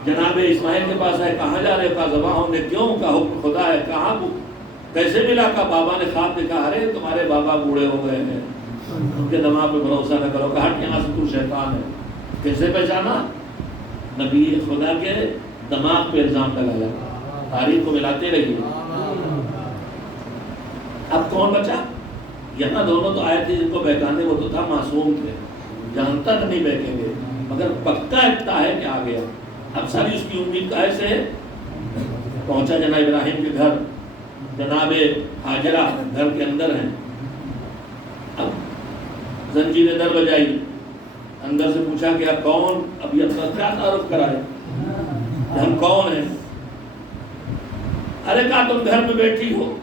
جناب اسماعیل کے پاس ہے، کہاں جا رہے؟ کہا ذبح ہونے۔ کیوں؟ کا حکم خدا ہے۔ کہاں؟ کیسے ملا؟ کا بابا نے خواب دیکھا، ارے تمہارے بابا بوڑھے ہو گئے ہیں، ان کے دماغ پہ بھروسہ نہ کرو، کہا یہاں سے تو شیطان ہے۔ کیسے پہچانا؟ نبی خدا کے دماغ پہ الزام لگایا، تاریخ کو ملاتے رہیے۔ اب کون بچا؟ یہاں دونوں تو آئے تھے جن کو بہکانے، وہ تو تھا معصوم تھے، جانتا تھا نہیں بہکیں گے، مگر پکا اتنا ہے کہ آ گیا۔ اب ساری اس کی امید کہاں سے پہنچا؟ جناب ابراہیم کے گھر، جناب حاجرہ گھر کے اندر ہیں۔ اب زنجیر در بجائی، اندر سے پوچھا کہ آپ کون؟ اب یہ اپنا کیا تعارف کرائے کہ ہم کون ہیں؟ ارے کہا تم گھر میں بیٹھی ہو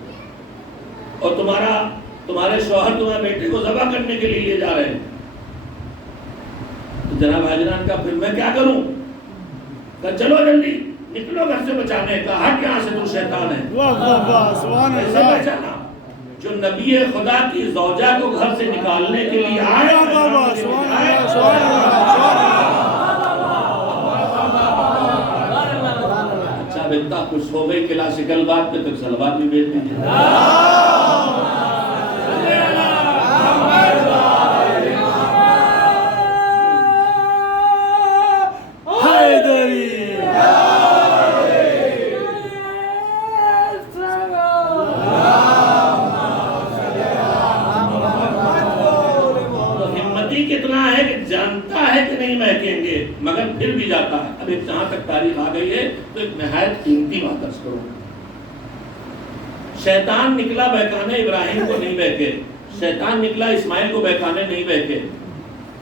اور تمہارے شوہر تمہارے بیٹے کو ذبح کرنے کے لیے لے جا رہے ہیں۔ تو جناب حاجرہ نے کہا پھر میں کیا کروں؟ کہا چلو جلدی نکلو گھر سے بچانے کا، ہٹ یہاں سے، تو شیطان ہے۔ واہ واہ واہ سبحان کیسے اللہ پہچانا؟ جو نبی خدا کی زوجہ کو گھر سے نکالنے کے لیے آئے، واہ واہ واہ سبحان اللہ سبحان اللہ۔ اچھا اب اتنا خوش ہو گئی کلاسیکل بات پہ، تو سلوات بھی بیچ دیجیے۔ کتنا ہے کہ جانتا ہے کہ نہیں مہکیں گے، مگر پھر بھی جاتا ہے۔ اب ایک جہاں تک تاریخ آ گئی ہے تو ایک نہایت قیمتی بات عرض کروں۔ شیطان نکلا بہکانے ابراہیم کو نہیں بہکے، شیطان نکلا اسماعیل کو بہکانے نہیں بہکے،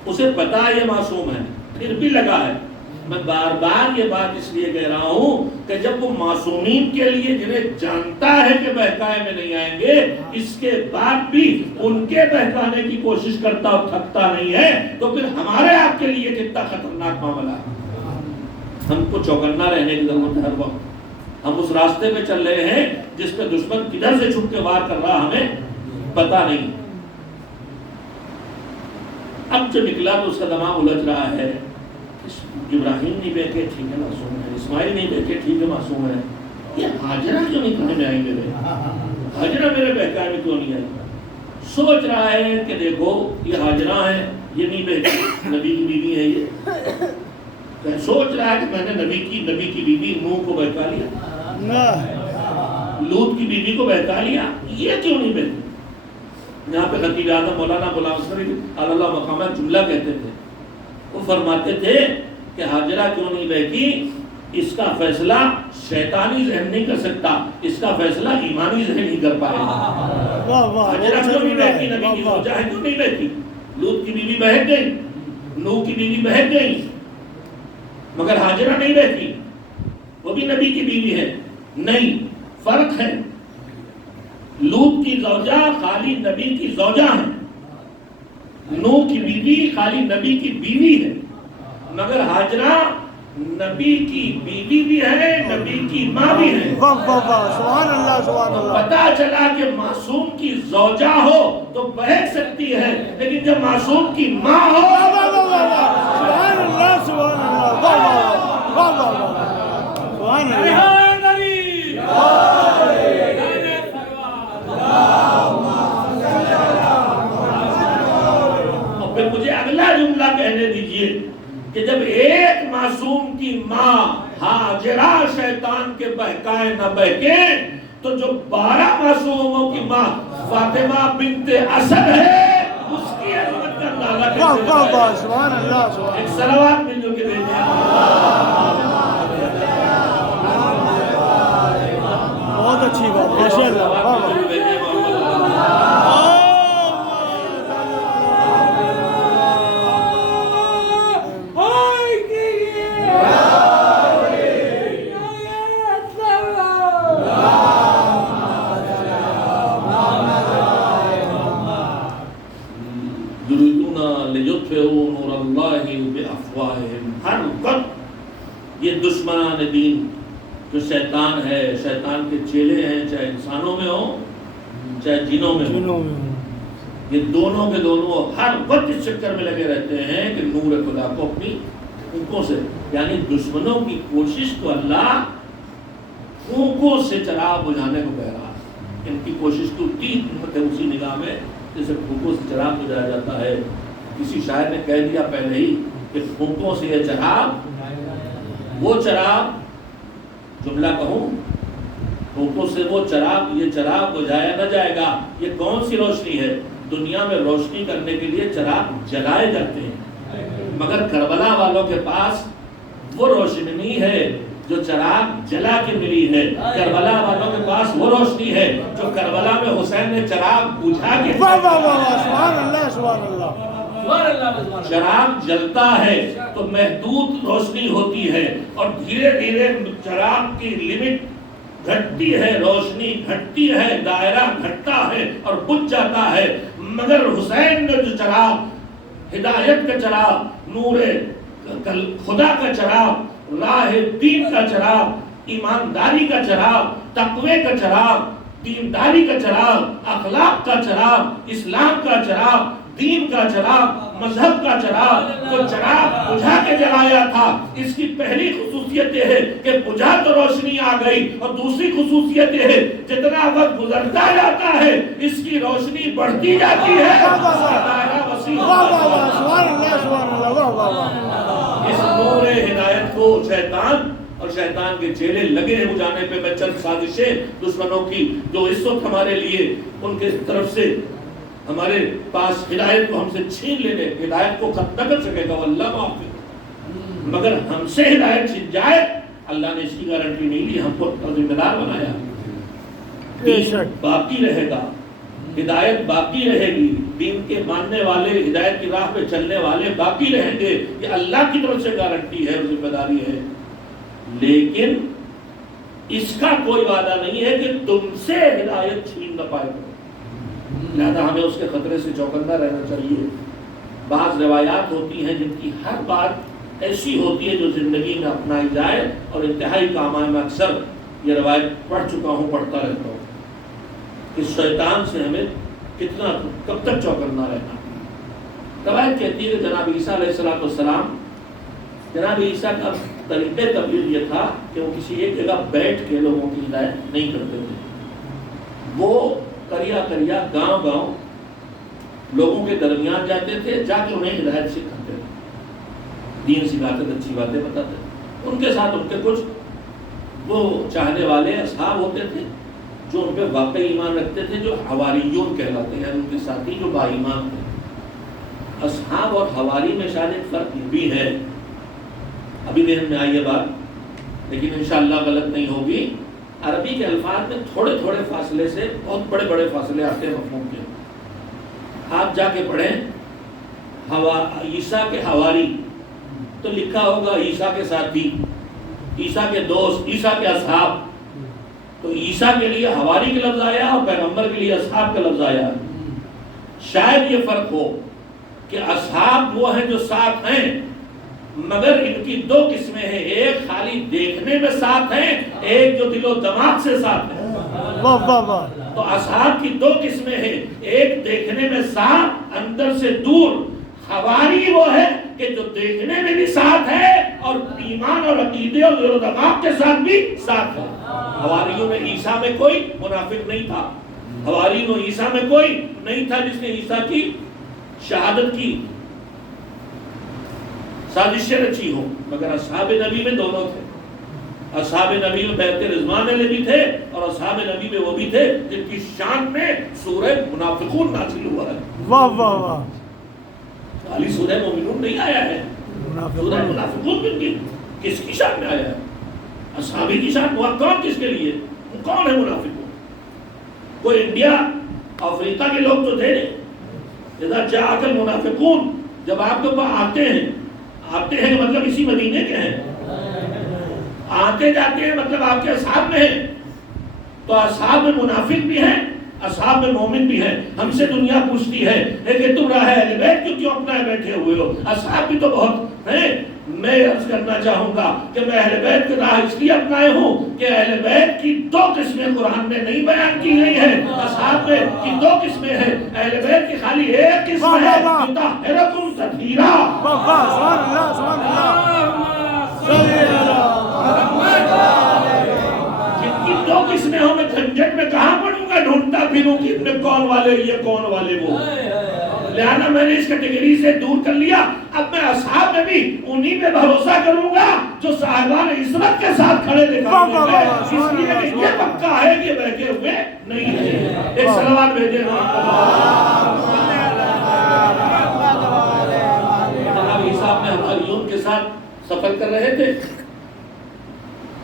اسے پتا یہ معصوم ہے، پھر بھی لگا ہے۔ میں بار بار یہ بات اس لیے کہہ رہا ہوں کہ جب وہ معصومین کے لیے جنہیں جانتا ہے کہ بہکائے میں نہیں آئیں گے، اس کے بعد بھی ان کے بہکانے کی کوشش کرتا اور تھکتا نہیں ہے، تو پھر ہمارے آپ کے لیے کتنا خطرناک معاملہ ہے۔ ہم کو چوکنا رہنے کی ضرورت ہے ہر وقت۔ ہم اس راستے پہ چل رہے ہیں جس پہ دشمن کدھر سے چھپ کے وار کر رہا ہمیں پتا نہیں۔ اب جو نکلا تو اس کا دماغ الجھ رہا ہے، ابراہیم نہیں بہکے ٹھیک ہے معصوم ہے، اسماعیل نہیں بہکے ٹھیک ہے معصوم ہے، یہ حاجرہ کیوں نہیں کہنے میں آئی میرے؟ حاجرہ میرے بہکائے میں کیوں نہیں آئی؟ سوچ رہا ہے کہ دیکھو یہ حاجرہ ہے، یہ نہیں بہکی، نبی کی بیوی ہے یہ۔ سوچ رہا ہے کہ میں نے نبی کی بیوی نوح کو بہکا لیا، لوط کی بیوی کو بہکا لیا، یہ کیوں نہیں بہکی؟ یہاں پہ خطیب اعظم مولانا غلام حسن اللہ مقامہ جملہ کہتے تھے، وہ فرماتے تھے کہ حاجرہ کیوں نہیں بہکی، اس کا فیصلہ شیطانی ذہن نہیں کر سکتا، اس کا فیصلہ ایمانی ذہن ہی کر پائے گا۔ حاجرہ کیوں نہیں بہکی؟ نبی کی زوجہ ہے، کیوں نہیں بہکی؟ لوط کی بیوی بہک گئی، نوح کی بیوی بہک گئی، مگر حاجرہ نہیں بہکی، وہ بھی نبی کی بیوی ہے۔ نہیں، فرق ہے، لوط کی زوجہ خالی نبی کی زوجہ ہے، نوح کی بیوی خالی نبی کی بیوی ہے، مگر حاجرہ نبی کی بیوی بھی ہے، نبی کی ماں بھی ہے۔ سبحان اللہ سبحان اللہ۔ پتا چلا کہ معصوم کی زوجہ ہو تو بہک سکتی ہے، لیکن جب معصوم کی ماں ہو، سبحان اللہ سبحان اللہ، سبحان اللہ۔ اور پھر مجھے اگلا جملہ کہنے دیجئے کہ جب ایک معصوم کی ماں حاجرہ شیطان کے بہکائے نہ بہکے، تو جو 12 معصوموں کی ماں فاطمہ بنت اسد ہے، اس کی عظمت کا اندازہ کیسے لگائیں؟ سبحان اللہ سبحان اللہ۔ ایک صلوات مل جو کے دیجئے۔ بہت اچھی بات، ماشاء اللہ۔ ہر وقت یہ دشمنان دین جو شیطان ہے، شیطان کے چیلے ہیں، چاہے انسانوں میں ہوں چاہے جنوں میں ہوں، یہ دونوں کے دونوں ہر وقت اس چکر میں لگے رہتے ہیں کہ نور خدا کو اپنی اونکوں سے، یعنی دشمنوں کی کوشش کو اللہ اونکوں سے چراغ بجھانے کو کہہ رہا ہے۔ ان کی کوشش تو اتنی ہمت ہے اسی نگاہ میں جیسے پھونکوں سے چراغ بجھایا جاتا ہے۔ کسی شاعر نے کہہ دیا پہلے ہی کہ پھونکوں سے یہ چراغ وہ چراغ، جملہ کہوں ہوٹوں سے، وہ چراغ، یہ چراغ بجھایا نہ جائے گا۔ یہ کون سی روشنی ہے؟ دنیا میں روشنی کرنے کے لیے چراغ جلائے جاتے ہیں، مگر کربلا والوں کے پاس وہ روشنی نہیں ہے جو چراغ جلا کے ملی ہے۔ کربلا والوں کے پاس وہ روشنی ہے جو کربلا میں حسین نے چراغ بجھا کے، واہ واہ واہ واہ، سبحان اللہ سبحان اللہ۔ چراغ جلتا ہے تو محدود روشنی ہوتی ہے، اور دھیرے دھیرے چراغ کی لمٹ گھٹتی ہے، روشنی گھٹتی ہے، دائرہ گھٹتا ہے اور بجھ جاتا ہے۔ مگر حسین نے جو چراغ، ہدایت کا چراغ، نور خدا کا چراغ، راہ دین کا چراغ، ایمانداری کا چراغ، تقوی کا چراغ، دینداری کا چراغ، اخلاق کا چراغ، اسلام کا چراغ، دین کا چراغ، مذہب کا چراغ، جو چراغ بجھا کے جلایا تھا، اس کی پہلی خصوصیت یہ ہے کہ بجھا تو روشنی آ گئی، اور دوسری خصوصیت یہ ہے جتنا وقت گزرتا جاتا ہے اس کی روشنی بڑھتی جاتی ہے، دائرہ وسیع واہ واہ واہ، سبحان اللہ سبحان اللہ، واہ واہ واہ۔ اس نور ہدایت کو شیطان اور شیطان کے چیلے لگے ہیں بجھانے پہ۔ میں چند سازشیں دشمنوں کی جو اس وقت ہمارے لیے ان کے طرف سے ہمارے پاس ہدایت کو ہم سے چھین لینے، ہدایت کو ختم نہ کر سکے گا واللہ معافی، مگر ہم سے ہدایت چھن جائے اللہ نے اس کی گارنٹی نہیں لی، ہم کو ذمہ دار بنایا۔ دین باقی رہے گا، ہدایت باقی رہے گی، دین کے ماننے والے، ہدایت کی راہ پہ چلنے والے باقی رہیں گے، یہ اللہ کی طرف سے گارنٹی ہے اور ذمہ داری ہے۔ لیکن اس کا کوئی وعدہ نہیں ہے کہ تم سے ہدایت چھین نہ پائے گا، لہذا ہمیں اس کے خطرے سے چوکندہ رہنا چاہیے۔ بعض روایات ہوتی ہیں جن کی ہر بات ایسی ہوتی ہے جو زندگی میں اپنائی جائے اور انتہائی کام آئے۔ میں اکثر یہ روایت پڑھ چکا ہوں، پڑھتا رہتا ہوں کہ شیطان سے ہمیں کتنا، کب تک چوکندہ رہنا۔ روایت کہتی ہے کہ جناب عیسیٰ علیہ السلام، جناب عیسیٰ کا طریقہ تبلیغ یہ تھا کہ وہ کسی ایک جگہ بیٹھ کے لوگوں کی ہدایت نہیں کرتے تھے، وہ کریا کریا گاؤں گاؤں لوگوں کے درمیان جاتے تھے، جا کے انہیں ہدایت سکھاتے تھے، دین سکھاتے تھے، اچھی باتیں بتاتے تھے۔ ان کے ساتھ ان کے کچھ وہ چاہنے والے اصحاب ہوتے تھے جو ان پہ واقعی ایمان رکھتے تھے، جو حواریون کہلاتے ہیں، ان کے ساتھی جو با ایمان تھے۔ اصحاب اور حواری میں شاید ایک فرق یہ بھی ہے، ابھی ذہن میں آئی یہ بات، لیکن انشاءاللہ غلط نہیں ہوگی۔ عربی کے الفاظ میں تھوڑے تھوڑے فاصلے سے بہت بڑے بڑے فاصلے آتے ہیں مفہوم کے۔ آپ جا کے پڑھیں عیسیٰ کے حواری تو لکھا ہوگا عیسیٰ کے ساتھی، عیسیٰ کے دوست، عیسیٰ کے اصحاب، تو عیسیٰ کے لیے حواری کا لفظ آیا اور پیغمبر کے لیے اصحاب کا لفظ آیا۔ شاید یہ فرق ہو کہ اصحاب وہ ہیں جو ساتھ ہیں، مگر ان کی دو قسمیں ہیں، ایک خالی دیکھنے میں ساتھ ہیں، ایک جو دل و دماغ سے ساتھ ہیں۔ واہ واہ واہ۔ تو اصحاب کی دو قسمیں ہیں، ایک دیکھنے میں ساتھ، اندر سے دور۔ حواری وہ ہے کہ جو دیکھنے میں بھی ساتھ ہے اور ایمان اور عقیدے اور دل و دماغ کے ساتھ بھی ساتھ ہے۔ حواریوں میں عیسیٰ میں کوئی منافق نہیں تھا، حواریوں میں عیسیٰ میں کوئی نہیں تھا جس نے عیسیٰ کی شہادت کی سازشیں رچی ہوں، مگر اصحاب نبی میں دونوں تھے۔ اصحاب نبی میں بیعت رضوان والے بھی تھے اور اصحاب نبی میں وہ بھی تھے جن کی شان میں سورہ منافقون نازل ہوا ہے۔ واہ واہ واہ۔ خالی سورہ مومنون نہیں آیا ہے، سورہ منافقون بھی کس کی شان میں آیا ہے؟ اصحابی کی شان۔ وہ کون کس کے لیے؟ وہ کون ہے منافقون؟ کوئی انڈیا افریقہ کے لوگ تو تھے نہیں۔ اذا جاءک المنافقون، جب آپ کے پاس آتے ہیں مطلب اسی مدینے کے ہیں، آتے جاتے ہیں مطلب آپ کے اصحاب میں ہیں، تو اصحاب میں منافق بھی ہیں، اصحاب میں مومن بھی ہیں۔ ہم سے دنیا پوچھتی ہے کہ تم راہ اہل بیت کیوں اپنائے بیٹھے ہوئے ہو؟ اصحاب بھی تو بہت ہیں۔ میں عرض کرنا چاہوں گا کہ میں اہل بیت کی راہ اس لیے اپنائے ہوں کہ اہل بیت کی دو قسمیں قرآن میں نہیں بیان کی گئی ہیں، اصحاب میں کی دو قسمیں ہیں، اہل بیت کی خالی ایک قسم ہے، یطہرکم تطہیرا۔ واہ واہ، سبحان اللہ سبحان اللہ۔ جن کی دو قسمیں ہوں، میں جھنجٹ میں کہاں پڑوں گا ڈھونڈتا پھروں کہ اتنے کون والے یہ کون والے وہ، لہذا میں نے اس کیٹیگری سے دور کر لیا۔ اب میں اصحاب میں بھی انہی پہ بھروسہ کروں گا جو صاحبان عصمت کے ساتھ کھڑے دکھائی دیں گے، اس لیے کہ یہ پکا ہے کہ بیٹھے ہوئے نہیں ہیں۔ ایک صلوات بھیجے جناب عیسیٰ اپنے حواریون کے ساتھ سفر کر رہے تھے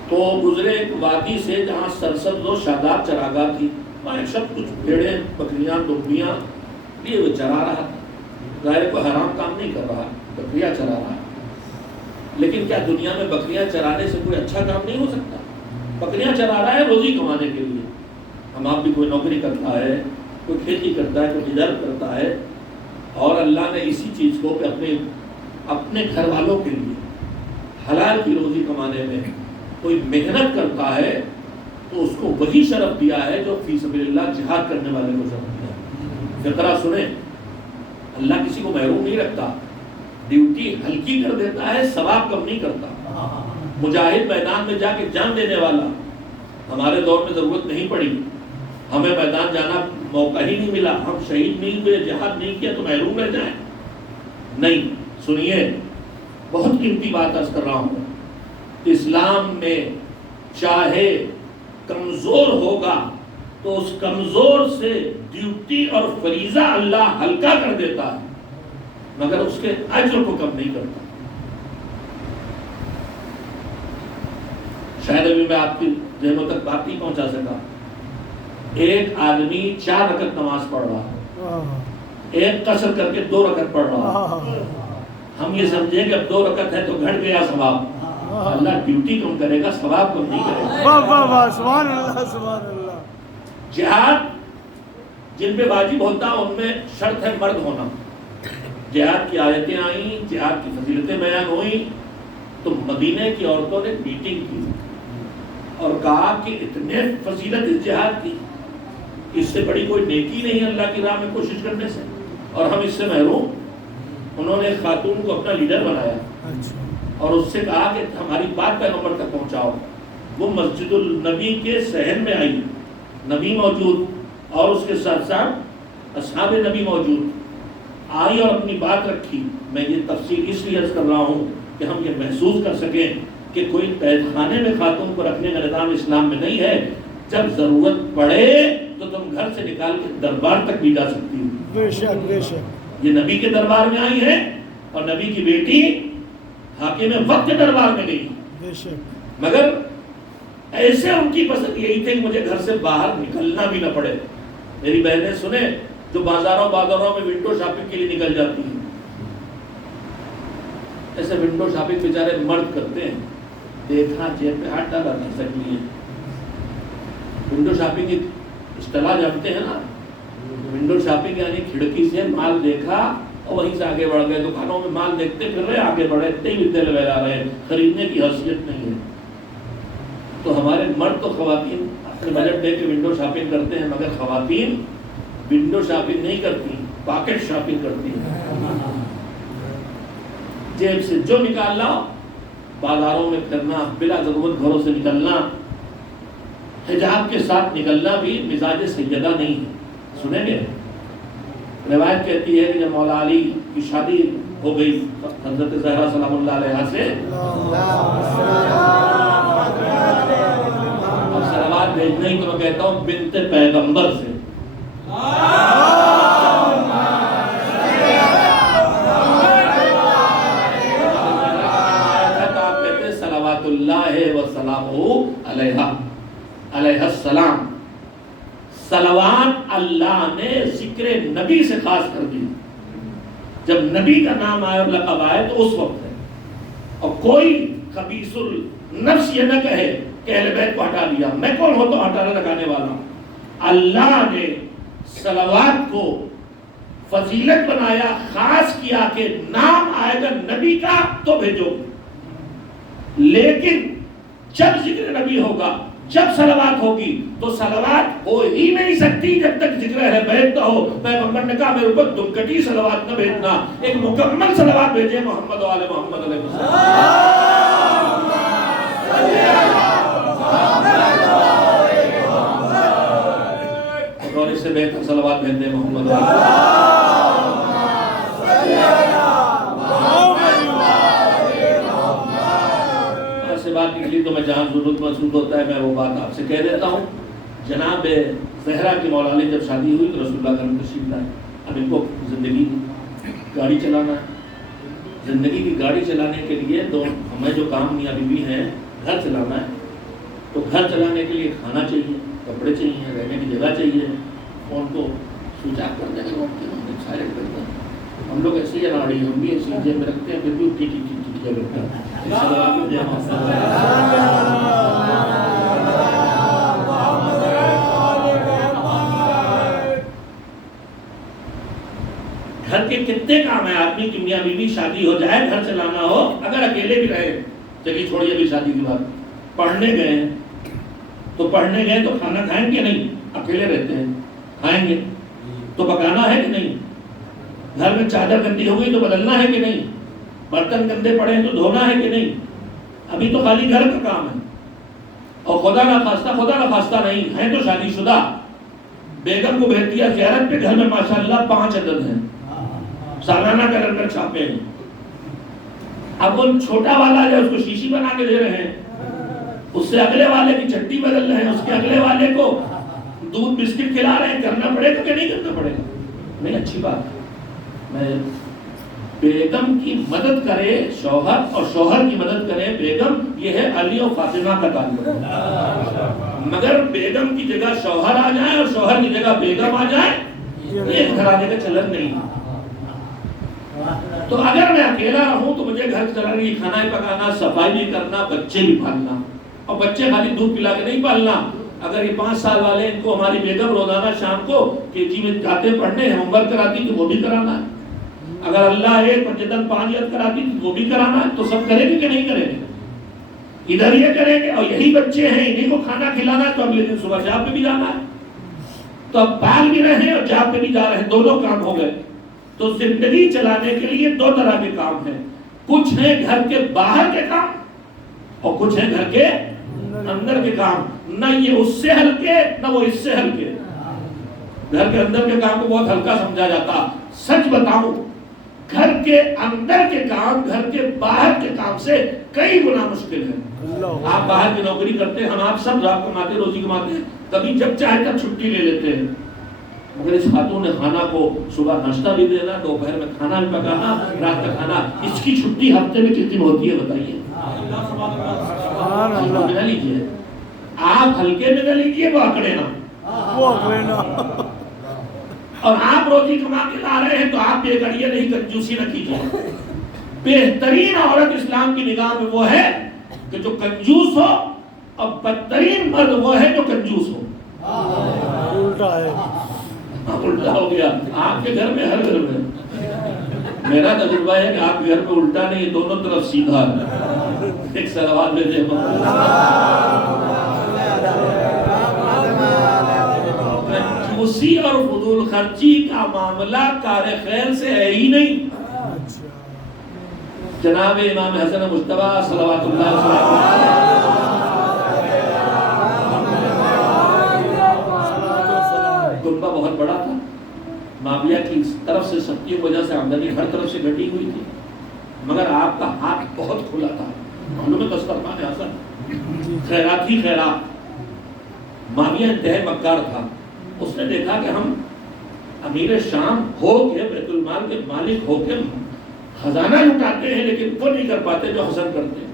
تو گزرے ایک وادی سے جہاں سرسبز و شاداب چراگاہ تھی، وہاں ایک شخص کچھ بھیڑیں بکریاں دمبیاں لیے وہ چرا رہا تھا۔ ظاہر کوئی حرام کام نہیں کر رہا، بکریاں چرا رہا ہے، لیکن کیا دنیا میں بکریاں چرانے سے کوئی اچھا کام نہیں ہو سکتا؟ بکریاں چرا رہا ہے روزی کمانے کے لیے۔ ہم آپ بھی کوئی نوکری کرتا ہے، کوئی کھیتی کرتا ہے، کوئی تجارت کرتا ہے، اور اللہ نے اسی چیز کو کہ اپنے گھر والوں کے لیے حلال کی روزی کمانے میں کوئی محنت کرتا ہے تو اس کو وہی شرف دیا ہے جو فی سبیل اللہ جہاد کرنے والے کو شرف دیا ہے۔ فقرہ سنیں، اللہ کسی کو محروم نہیں رکھتا، ڈیوٹی ہلکی کر دیتا ہے، ثواب کم نہیں کرتا۔ مجاہد میدان میں جا کے جان دینے والا، ہمارے دور میں ضرورت نہیں پڑی، ہمیں میدان جانا موقع ہی نہیں ملا، ہم شہید نہیں ہوئے، جہاد نہیں کیا تو محروم رہ جائیں؟ نہیں، سنیے، بہت قیمتی بات عرض کر رہا ہوں۔ اسلام میں چاہے کمزور ہوگا تو اس کمزور سے ڈیوٹی اور فریضہ اللہ ہلکا کر دیتا ہے، مگر اس کے اجر کو کم نہیں کرتا۔ شاید ابھی میں آپ کی ذہنوں تک بات نہیں پہنچا سکا۔ ایک آدمی 4 رکعت نماز پڑھ رہا ہے، ایک قصر کر کے 2 رکعت پڑھ رہا ہے۔ ہم یہ سمجھیں کہ اب 2 رکعت ہے تو گھٹ گیا ثواب، اللہ ڈیوٹی کم کرے گا، ثواب کم نہیں کرے گا۔ واہ واہ واہ، سبحان اللہ سبحان اللہ۔ جہاد جن پہ واجب ہوتا ان میں شرط ہے مرد ہونا۔ جہاد کی آیتیں آئیں، جہاد کی فضیلتیں بیان ہوئیں تو مدینے کی عورتوں نے میٹنگ کی اور کہا کہ اتنے فضیلت اس جہاد کی، اس سے بڑی کوئی نیکی نہیں اللہ کی راہ میں کوشش کرنے سے، اور ہم اس سے محروم۔ انہوں نے ایک خاتون کو اپنا لیڈر بنایا اور اس سے کہا کہ ہماری بات پیغمبر تک پہنچاؤ۔ وہ مسجد النبی کے صحن میں آئی، نبی موجود اور اس کے ساتھ ساتھ اصحاب نبی موجود، آئی اور اپنی بات رکھی۔ میں یہ تفصیل اس لیے عرض کر رہا ہوں کہ ہم یہ محسوس کر سکیں کہ کوئی قید خانے میں خاتون کو رکھنے کا نظام اسلام میں نہیں ہے۔ جب ضرورت پڑے تو تم گھر سے نکال کے دربار تک بھی جا سکتی ہو۔ بے شک بے شک۔ یہ نبی کے دربار میں آئی ہے اور نبی کی بیٹی حاکم وقت کے دربار میں گئی، بے شک۔ مگر ایسے ان کی پسند یہی تھی کہ مجھے گھر سے باہر نکلنا بھی نہ پڑے۔ میری بہنیں سنیں جو بازاروں میں ونڈو شاپنگ کے لیے نکل جاتی ہیں، ایسے ونڈو شاپنگ بیچارے مرد کرتے ہیں، دیکھا جیب پہ ہاتھ ڈالا نہیں سکتی ہے۔ ونڈو شاپنگ ایک اصطلاح جانتے ہیں نا، ونڈو شاپنگ یعنی کھڑکی سے مال دیکھا اور وہیں سے آگے بڑھ گئے۔ دکانوں میں مال دیکھتے پھر رہے، آگے بڑھے، اتنے ہی ودے لگا رہے ہیں، خریدنے کی حیثیت نہیں ہے۔ تو ہمارے مرد تو خواتین اپنے بجٹ دے کے ونڈو شاپنگ کرتے ہیں، مگر خواتین ونڈو شاپنگ نہیں کرتی، پاکٹ شاپنگ کرتی ہیں۔ جیب سے جو نکالنا، بازاروں میں کرنا، بلا ضرورت گھروں سے نکلنا، حجاب کے ساتھ نکلنا بھی مزاج سیدہ نہیں ہے۔ سنیں گے، روایت کہتی ہے کہ جب مولا علی کی شادی ہو گئی حضرت زہرا سلام اللہ علیہ سے، اب صلوات بھیجنا ہی تو میں کہتا ہوں بنت پیغمبر سے، آپ کہتے ہیں صلوات اللہ وسلامہ علیہ السلام۔ صلوات اللہ نے ذکر نبی سے خاص کر دی، جب نبی کا نام آئے اور لقب آئے تو اس وقت ہے۔ اور کوئی خبیث النفس یہ نہ کہے کہ اہل بیت کو ہٹا لیا، میں کون ہو تو ہٹانے لگانے والا۔ اللہ نے صلوات کو فضیلت بنایا، خاص کیا کہ نام آئے گا نبی کا تو بھیجو، لیکن جب ذکر نبی ہوگا، جب صلوات ہوگی تو صلوات ہو ہی نہیں سکتی جب تک ذکر اہل بیت نہ ہو۔ پیغمبر نے کہا میرے اوپر دمکٹی صلوات نہ بھیجنا، ایک مکمل صلوات بھیجے محمد و آل محمد علیہ وسلم۔ اور اس سے بہتر صلوات بھیج دیں محمد و ضرورت محسوس ہوتا ہے میں وہ بات آپ سے کہہ دیتا ہوں. جناب زہرا کی مولا علی جب شادی ہوئی تو رسول اللہ کا تشریف لائے. اب ان کو زندگی کی گاڑی چلانا ہے. زندگی کی گاڑی چلانے کے لیے تو ہمیں جو کام میاں بیوی ہیں گھر چلانا ہے. تو گھر چلانے کے لیے کھانا چاہیے, کپڑے چاہیے, رہنے کی جگہ چاہیے. فون کو سوئچ آف کر دیں گے, سائلنٹ کر دیں. ہم لوگ ایسے ہی اناڑی ہم بھی ایسی جیب میں رکھتے ہیں پھر بھی ٹھیک کرتے ہیں. گھر کے کتنے کام ہیں آدمی کی میاں بیوی شادی ہو جائے گھر چلانا ہو, اگر اکیلے بھی رہے, چلیے چھوڑیے ابھی شادی کی بات, پڑھنے گئے ہیں تو پڑھنے گئے تو کھانا کھائیں گے نہیں, اکیلے رہتے ہیں کھائیں گے تو پکانا ہے کہ نہیں, گھر میں چادر گندی ہو گئی تو بدلنا ہے کہ نہیں, برتن گندے پڑے ہیں تو دھونا ہے کہ نہیں. ابھی تو خالی گھر کا کام ہے. اور خدا نخواستہ نہیں ہے تو شادی شدہ بیگم کو بھیج دیا زیارت پہ, گھر میں ماشاءاللہ 5 عدد ہیں, سالانہ کیلنڈر چھاپے ہیں. اب وہ چھوٹا والا جو اس کو شیشی بنا کے دے رہے ہیں, اس سے اگلے والے کی چٹی بدل رہے ہیں, اس کے اگلے والے کو دودھ بسکٹ کھلا رہے ہیں. کرنا پڑے گا کہ نہیں کرنا پڑے گا؟ نہیں, اچھی بات ہے. میں بیگم کی مدد کرے شوہر اور شوہر کی مدد کرے بیگم, یہ ہے علی اور فاطمہ کا تعلق. مگر بیگم کی جگہ شوہر آ جائے اور شوہر کی جگہ بیگم آ جائے, ایک گھرانے کا چلن نہیں. تو اگر میں اکیلا رہوں تو مجھے گھر چلانا, کھانا ہی پکانا, صفائی بھی کرنا, بچے بھی پالنا. اور بچے خالی دودھ پلا کے نہیں پالنا. اگر یہ 5 سال والے ان کو ہماری بیگم روزانہ شام کو KG میں جاتے پڑھنے ہوم ورک کراتی تو وہ بھی کرانا ہے. اگر اللہ ایک پنجتن 5 یاد کراتی تو وہ بھی کرانا ہے. تو سب کریں گے کہ نہیں کریں گے؟ ادھر یہ کریں گے. اور یہی بچے ہیں, انہیں کو کھانا کھلانا ہے تو اگلے دن صبح جاب پہ بھی جانا ہے. تو اب پال بھی رہے ہیں اور جاب پہ بھی جا رہے ہیں, دونوں کام ہو گئے. تو زندگی چلانے کے لیے 2 طرح کے کام ہیں. کچھ ہیں گھر کے باہر کے کام اور کچھ ہیں گھر کے اندر کے کام. نہ یہ اس سے ہلکے نہ وہ اس سے ہلکے. گھر کے اندر کے کام کو بہت ہلکا سمجھا جاتا. سچ بتاؤں, گھر کے اندر کے کام گھر کے باہر کے کام سے کئی گنا مشکل ہے. آپ باہر کی نوکری کرتے ہیں, ہم آپ سب رات کماتے روزی کماتے ہیں, کبھی جب چاہے تب چھٹی لے لیتے ہیں. مگر اس خاتون نے کھانا کو صبح ناشتہ بھی دینا, دوپہر میں کھانا بھی پکانا, رات کا کھانا. اس کی چھٹی ہفتے میں کتنی ہوتی ہے بتائیے؟ نہ لیجیے آپ, ہلکے میں نہ لیجیے, وہ اکڑے نا. اور آپ روزی کما کے لا رہے ہیں تو آپ بے گڑیے نہیں, کنجوسی نہ کیجیے. بہترین عورت اسلام کی نگاہ میں وہ ہے کہ جو کنجوس ہو, اور بدترین مرد وہ ہے جو کنجوس ہو. الٹا ہے, الٹا ہو گیا آپ کے گھر میں, ہر گھر میں. میرا تجربہ ہے کہ آپ کے گھر میں الٹا نہیں, دونوں طرف سیدھا ہے. ایک سلوات میں دے کنجوسی اور فضول خرچی کا معاملہ کار خیر سے ہے ہی نہیں. جناب امام حسن مجتبیٰ صلوات اللہ علیہ کنبہ بہت بڑا تھا. معاویہ کی طرف سے سبکی وجہ سے آمدنی ہر طرف سے گھٹی ہوئی تھی, مگر آپ کا ہاتھ بہت کھلا تھا. معلوم ہے دسترخوان حسن, خیرات ہی خیرات. معاویہ انتہائی مکار تھا. اس نے دیکھا کہ ہم امیر شام ہو کے, بیت المال کے مالک ہو کے خزانہ لٹاتے ہیں, لیکن وہ نہیں کر پاتے جو حسن کرتے ہیں.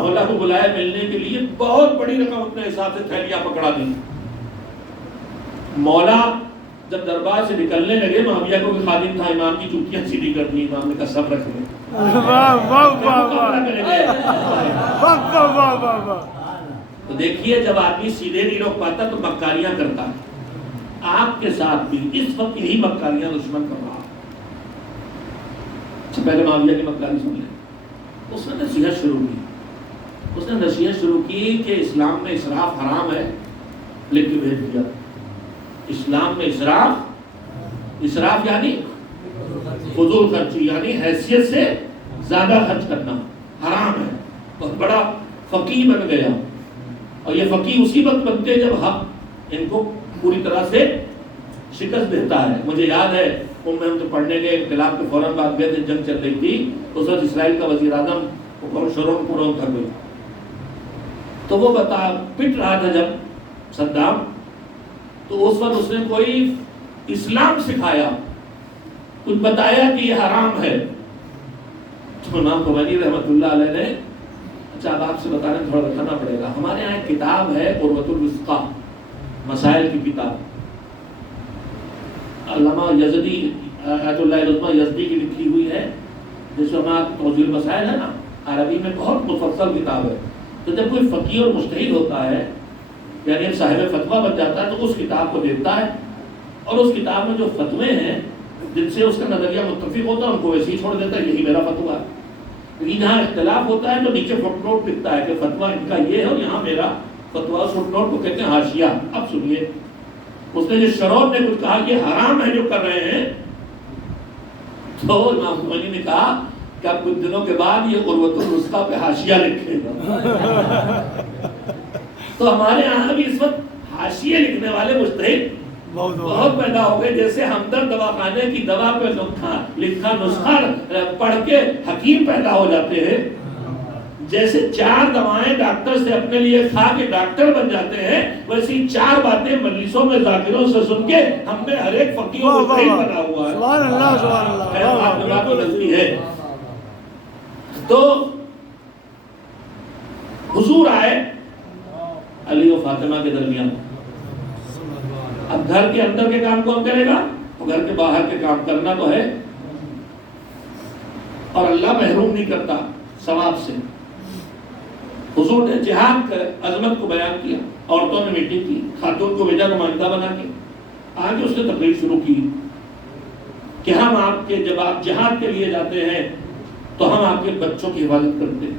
مولا کو بلایا ملنے کے لیے, بہت بڑی رقم اپنے حساب سے تھیلیاں پکڑا دی. مولا جب دربار سے نکلنے لگے, معاویہ کو بھی خادم تھا, امام کی چوٹیاں سیدھی کر دی. امام نے کہا سب رکھ لیں. تو دیکھیے جب آدمی سیدھے نہیں روک پاتا تو مکاریاں کرتا ہے. آپ کے ساتھ بھی اس وقت یہی مکاریاں دشمن کر رہا. پہلے معاویہ کی مکاری سن لیں. اس نے نصیحت شروع کی کہ اسلام میں اسراف حرام ہے, لکھ کے بھیج دیا. اسلام میں اسراف یعنی فضول خرچی, یعنی حیثیت سے زیادہ خرچ کرنا حرام ہے. بہت بڑا فقیہ بن گیا. اور یہ فقیہ اسی وقت بنتے جب حق ان کو پوری طرح سے شکست دیتا ہے. مجھے یاد ہے ہم تو پڑھنے گئے, انقلاب کے فوراً بعد گئے تھے, جنگ چل رہی تھی. اس وقت اسرائیل کا وزیر اعظم شرون تھا کوئی, تو وہ پٹ رہا تھا جب صدام، تو اس وقت اس نے کوئی اسلام سکھایا، کچھ بتایا کہ یہ حرام ہے، تو امام خمینی رحمۃ اللہ علیہ نے، اچھا اب آپ سے بتانے تھوڑا بتانا پڑے گا، ہمارے یہاں ایک کتاب ہے قروۃ الوثقیٰ، مسائل کی کتاب، علامہ یزدی آیت اللہ العظمہ یزدی کی لکھی ہوئی ہے، جس میں ہمارا توضیح المسائل ہے نا، عربی میں بہت مفصل کتاب ہے. تو جب کوئی فقیہ اور مجتہد ہوتا ہے، یعنی صاحب فتویٰ بن جاتا ہے، تو اس کتاب کو دیکھتا ہے، اور اس کتاب میں جو فتوے ہیں جن سے اس کا نظریہ متفق ہوتا ہے ان کو ویسے ہی چھوڑ دیتا ہے، یہی میرا فتویٰ ہے. لیکن جہاں اختلاف ہوتا ہے تو نیچے فٹ نوٹ لکھتا ہے کہ فتویٰ ان کا یہ ہے اور یہاں میرا فتویٰ. فٹ نوٹ کو کہتے ہیں حاشیہ. اب سنیے، اس نے جو شرون نے کچھ کہا کہ حرام ہے جو کر رہے ہیں، تو امام خمینی نے کہا کہ اب کچھ دنوں کے بعد یہ قروۃ الوثقیٰ پہ حاشیہ لکھے گا. تو ہمارے یہاں بھی اس وقت حاشیے لکھنے والے مجتہد بہت پیدا ہو گئے. جیسے ہمدرد دواخانے کی دوا پہ لکھا نسخہ پڑھ کے حکیم پیدا ہو جاتے ہیں، جیسے 4 دوائیں ڈاکٹر سے اپنے لیے کھا کے ڈاکٹر بن جاتے ہیں، ویسی 4 باتیں مجلسوں میں ذاکروں سے سن کے ہم نے ہر ایک فقیہ کو صحیح بنا ہوا ہے. سبحان اللہ سبحان اللہ. غلطی ہے. تو حضور آئے علی و فاطمہ کے درمیان. اب گھر کے اندر کے کام کون کرے گا؟ اور گھر کے باہر کے کام کرنا تو ہے، اور اللہ محروم نہیں کرتا ثواب سے. حضور نے جہاد کا عظمت کو بیان کیا، عورتوں نے میٹنگ کی، خاتون کو بھیجا نمائندہ بنا کے. آگے اس نے تقریر شروع کی کہ ہم آپ کے، جب آپ جہاد کے لیے جاتے ہیں تو ہم آپ کے بچوں کی حفاظت کرتے ہیں،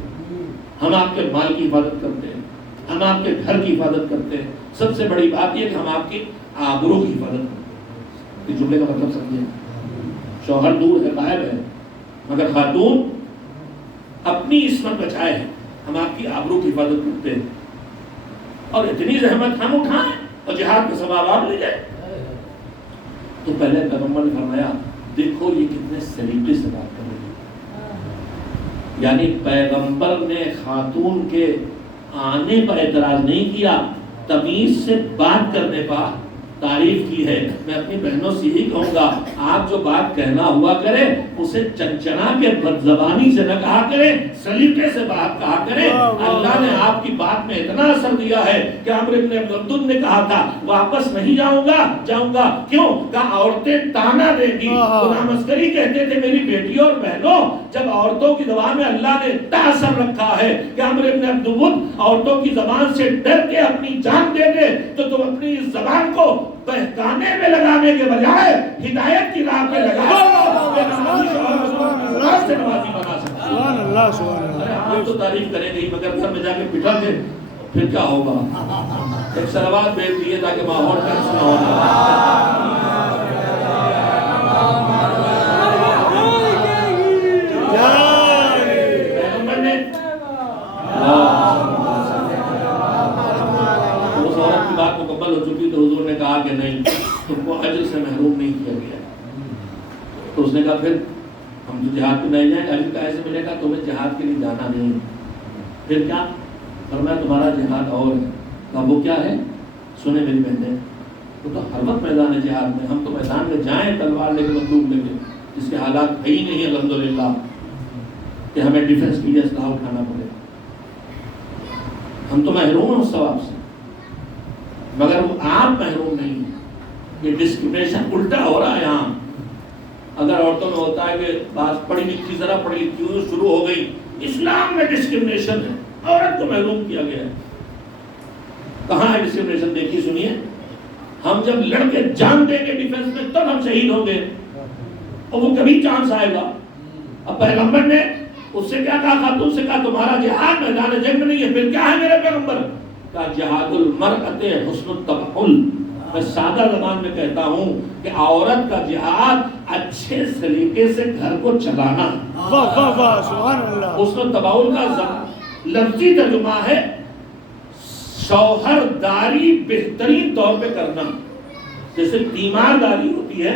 ہم آپ کے مال کی حفاظت کرتے ہیں، ہم آپ کے گھر کی حفاظت کرتے ہیں. سب سے بڑی بات یہ کہ ہم آپ کی آبرو کی حفاظت کرتے ہیں. اس جملے کا مطلب سمجھیں، شوہر دور ہے، غائب ہے، مگر خاتون اپنی عصمت بچائے ہے، ہم آپ کی آبرو کی حفاظت کرتے ہیں. اور اتنی زحمت ہم اٹھائیں اور جہاد کا ثواب آپ لے جائیں. تو پہلے پیغمبر نے فرمایا دیکھو یہ کتنے سلیقے سے بات کر رہے ہیں. یعنی پیغمبر نے خاتون کے آنے پر اعتراض نہیں کیا، تمیز سے بات کرنے پر تعریف کی ہے. میں اپنی بہنوں سے ہی کہوں گا، آپ جو بات کہنا ہوا کرے اسے چنچنا کے بدزبانی سے نہ کہا کرے، سلیقے سے بات کہا کرے. اللہ نے آپ کی بات میں اتنا اثر دیا ہے کہ عمرو بن عبد نے کہا تھا واپس نہیں جاؤں گا. کیوں؟ کہا عورتیں تانا دیں گی. غلام عسکری کہتے تھے میری بیٹیوں اور بہنوں، جب عورتوں کی زبان میں اللہ نے اتنا اثر رکھا ہے کہ عمرو بن عبد عورتوں کی زبان سے ڈر کے اپنی جان دے دے، تو تم اپنی اس زبان کو بہکانے میں لگانے کے بجائے ہدایت کی راہ پہ لگا سے نمازی بنا سکتے. سبحان اللہ سبحان اللہ. ارے ہم تو تعریف کریں گے مگر گھر میں جا کے پٹا دے پھر کیا ہوگا؟ ایک سلوات بھیج دیے تاکہ ماحول ٹینس نہ ہونا. پیغمبر نے اس عورت کی بات مکمل ہو چکی تو حضور نے کہا کہ نہیں، تم کو اجر سے محروم نہیں کیا گیا. تو اس نے کہا پھر ہم تو جہاد پہ نہیں جائیں. اجر کیسے ملے گا؟ تمہیں جہاد کے لیے جانا نہیں. پھر کیا؟ فرمایا تمہارا جہاد اور ہے. کہا وہ کیا ہے؟ سنیں میری بہنیں، وہ تو ہر وقت میدان ہے جہاد میں. ہم تو میدان میں جائیں تلوار لے کے بندوق لے کے، جس کے حالات ہے ہی نہیں الحمدللہ کہ ہمیں ڈیفنس کے لیے اسلحہ اٹھانا پڑے. ہم تو محروم ہیں اس ثواب سے، مگر آپ محروم نہیں ہیں. یہ ڈسکرمنیشن الٹا ہو رہا ہے یہاں. اگر عورتوں میں ہوتا ہے کہ بات پڑھی لکھی، ذرا پڑھی لکھی ہوئی شروع ہو گئی، اسلام میں ڈسکرمنیشن ہے، عورت کو محروم کیا گیا ہے. کہاں ہے ڈسکرمنیشن؟ دیکھیے سنیے. ہم جب لڑ کے جان دیں گے ڈیفنس میں تب ہم شہید ہوں گے، اور وہ کبھی چانس آئے گا. اب پیغمبر نے اس سے کیا کہا؟ خاتون سے کہا تمہارا جہاد میدان جنگ میں نہیں ہے. پھر کیا ہے میرے پیغمبر؟ کہا جہاد المرأۃ حسن التبخل. میں سادہ زبان میں کہتا ہوں کہ عورت کا جہاد اچھے سلیقے سے گھر کو چلانا. واہ واہ واہ سبحان اللہ. حسن التبخل کا لفظی ترجمہ ہے شوہرداری بہترین طور پہ کرنا. جیسے تیمارداری ہوتی ہے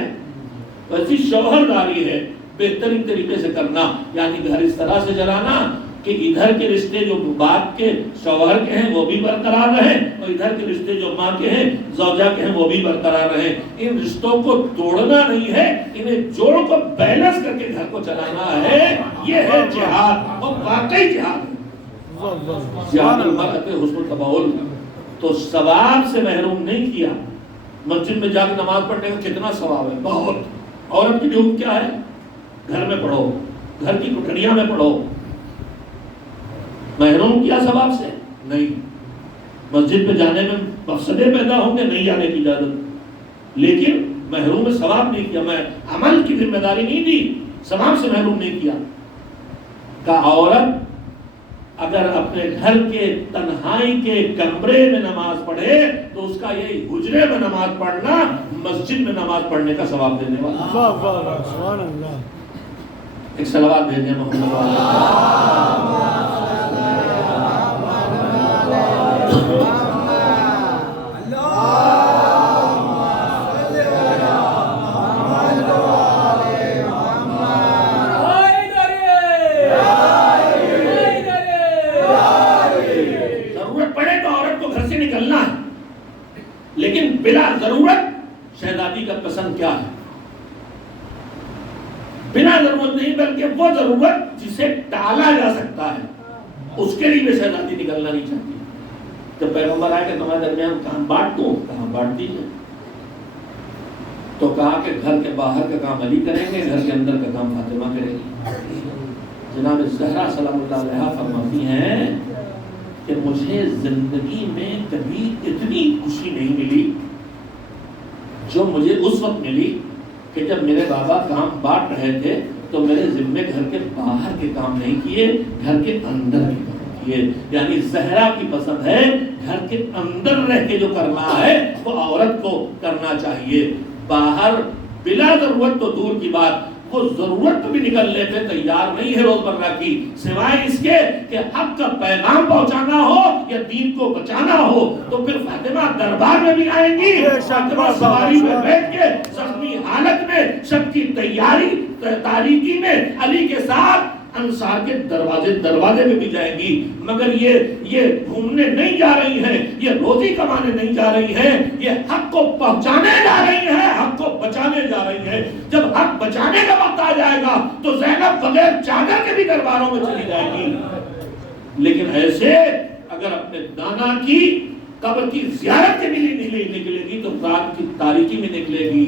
ویسی شوہرداری ہے بہترین طریقے سے کرنا. یعنی گھر اس طرح سے چلانا کہ ادھر کے رشتے جو باپ کے شوہر کے ہیں وہ بھی برقرار رہیں اور ادھر کے رشتے جو ماں کے ہیں زوجہ کے ہیں وہ بھی برقرار رہیں. ان رشتوں کو توڑنا نہیں ہے, انہیں جوڑ کو بیلنس کر کے گھر کو چلانا ہے. یہ ہے جہاد, اور واقعی جہاد ہے. جہاد المرأۃ حسن التبول. تو ثواب سے محروم نہیں کیا. مسجد میں جا کے نماز پڑھنے کا کتنا ثواب ہے, بہت. عورت کی ڈیوٹی کیا ہے؟ گھر میں پڑھو, گھر کی کوٹھڑیاں میں پڑھو. محروم کیا ثواب سے؟ نہیں. مسجد پہ جانے میں مقصدے پیدا ہوں گے, نہیں جانے کی اجازت, لیکن محروم ثواب نہیں کیا. میں عمل کی ذمہ داری نہیں دی, ثواب سے محروم نہیں کیا. کہ عورت اگر اپنے گھر کے تنہائی کے کمرے میں نماز پڑھے تو اس کا یہی حجرے میں نماز پڑھنا مسجد میں نماز پڑھنے کا ثواب دینے والا. واہ واہ واہ سبحان اللہ. ایک صلوات بھیجیں محمد لیکن بلا ضرورت شہزادی کا پسند کیا ہے؟ بنا ضرورت نہیں, بلکہ وہ ضرورت جسے ٹالا جا سکتا ہے اس کے لیے بھی شہزادی نکلنا نہیں چاہتی. جب پیغمبر آئے کہ تمہارے درمیان کام بانٹ دوں, کہاں بانٹ دیجیے. تو کہا کہ گھر کے باہر کا کام علی کریں گے, گھر کے اندر کا کام فاطمہ کرے گی. جناب زہرا سلام اللہ علیہا فرماتی ہیں کہ مجھے زندگی میں کبھی اتنی خوشی نہیں ملی جو مجھے اس وقت ملی کہ جب میرے بابا کام بانٹ رہے تھے تو میرے ذمے گھر کے باہر کے کام نہیں کیے, گھر کے اندر کے کام کیے. یعنی زہرا کی پسند ہے گھر کے اندر رہ کے جو کرنا ہے وہ عورت کو کرنا چاہیے. باہر بلا ضرورت تو دور کی بات, وہ ضرورت بھی نکلنے پہ تیار نہیں ہے روزمرہ کی, سوائے اس کے کہ حق کا پیغام پہنچانا ہو یا دین کو بچانا ہو. تو پھر فاطمہ دربار میں بھی آئیں گی, فاطمہ سواری میں بیٹھ کے زخمی حالت میں شب کی تیاری تاریکی میں علی کے ساتھ انصار کے دروازے میں بھی جائیں گی. مگر یہ گھومنے نہیں جا رہی ہیں, یہ روزی کمانے نہیں جا رہی ہیں, یہ حق کو پہنچانے جا رہی ہیں, حق کو بچانے جا رہی ہیں. جب حق بچانے کا وقت آ جائے گا تو زینب بغیر چادر کے بھی درباروں میں چلی جائے گی. لیکن ایسے اگر اپنے نانا کی قبر کی زیارت کے لیے نکلے گی تو رات کی تاریکی میں نکلے گی,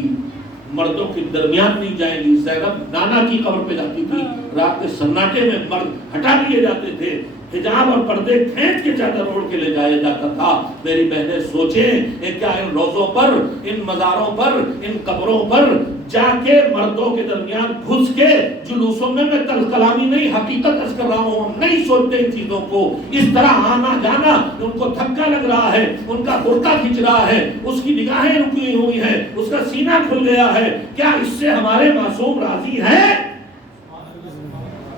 مردوں کے درمیان نہیں جائیں گی. زینب نانا کی قبر پہ جاتی تھی, رات کے سناٹے میں مرد ہٹا لیے جاتے تھے, حجاب اور پردے کھینچ کے چادر اوڑھ کے لے جایا جاتا تھا. میری بہنیں سوچیں کیا ان روزوں پر, ان مزاروں پر, ان قبروں پر جا کے مردوں کے درمیان گھس کے جلوسوں میں تلخ کلامی نہیں, حقیقت عرض کر رہا ہوں, ہم نہیں سوچتے ان چیزوں کو. اس طرح آنا جانا ان کو دھکا لگ رہا ہے, ان کا برقع کھنچ رہا ہے, اس کی نگاہیں رکی ہوئی ہیں, اس کا سینہ کھل گیا ہے. کیا اس سے ہمارے معصوم راضی ہیں؟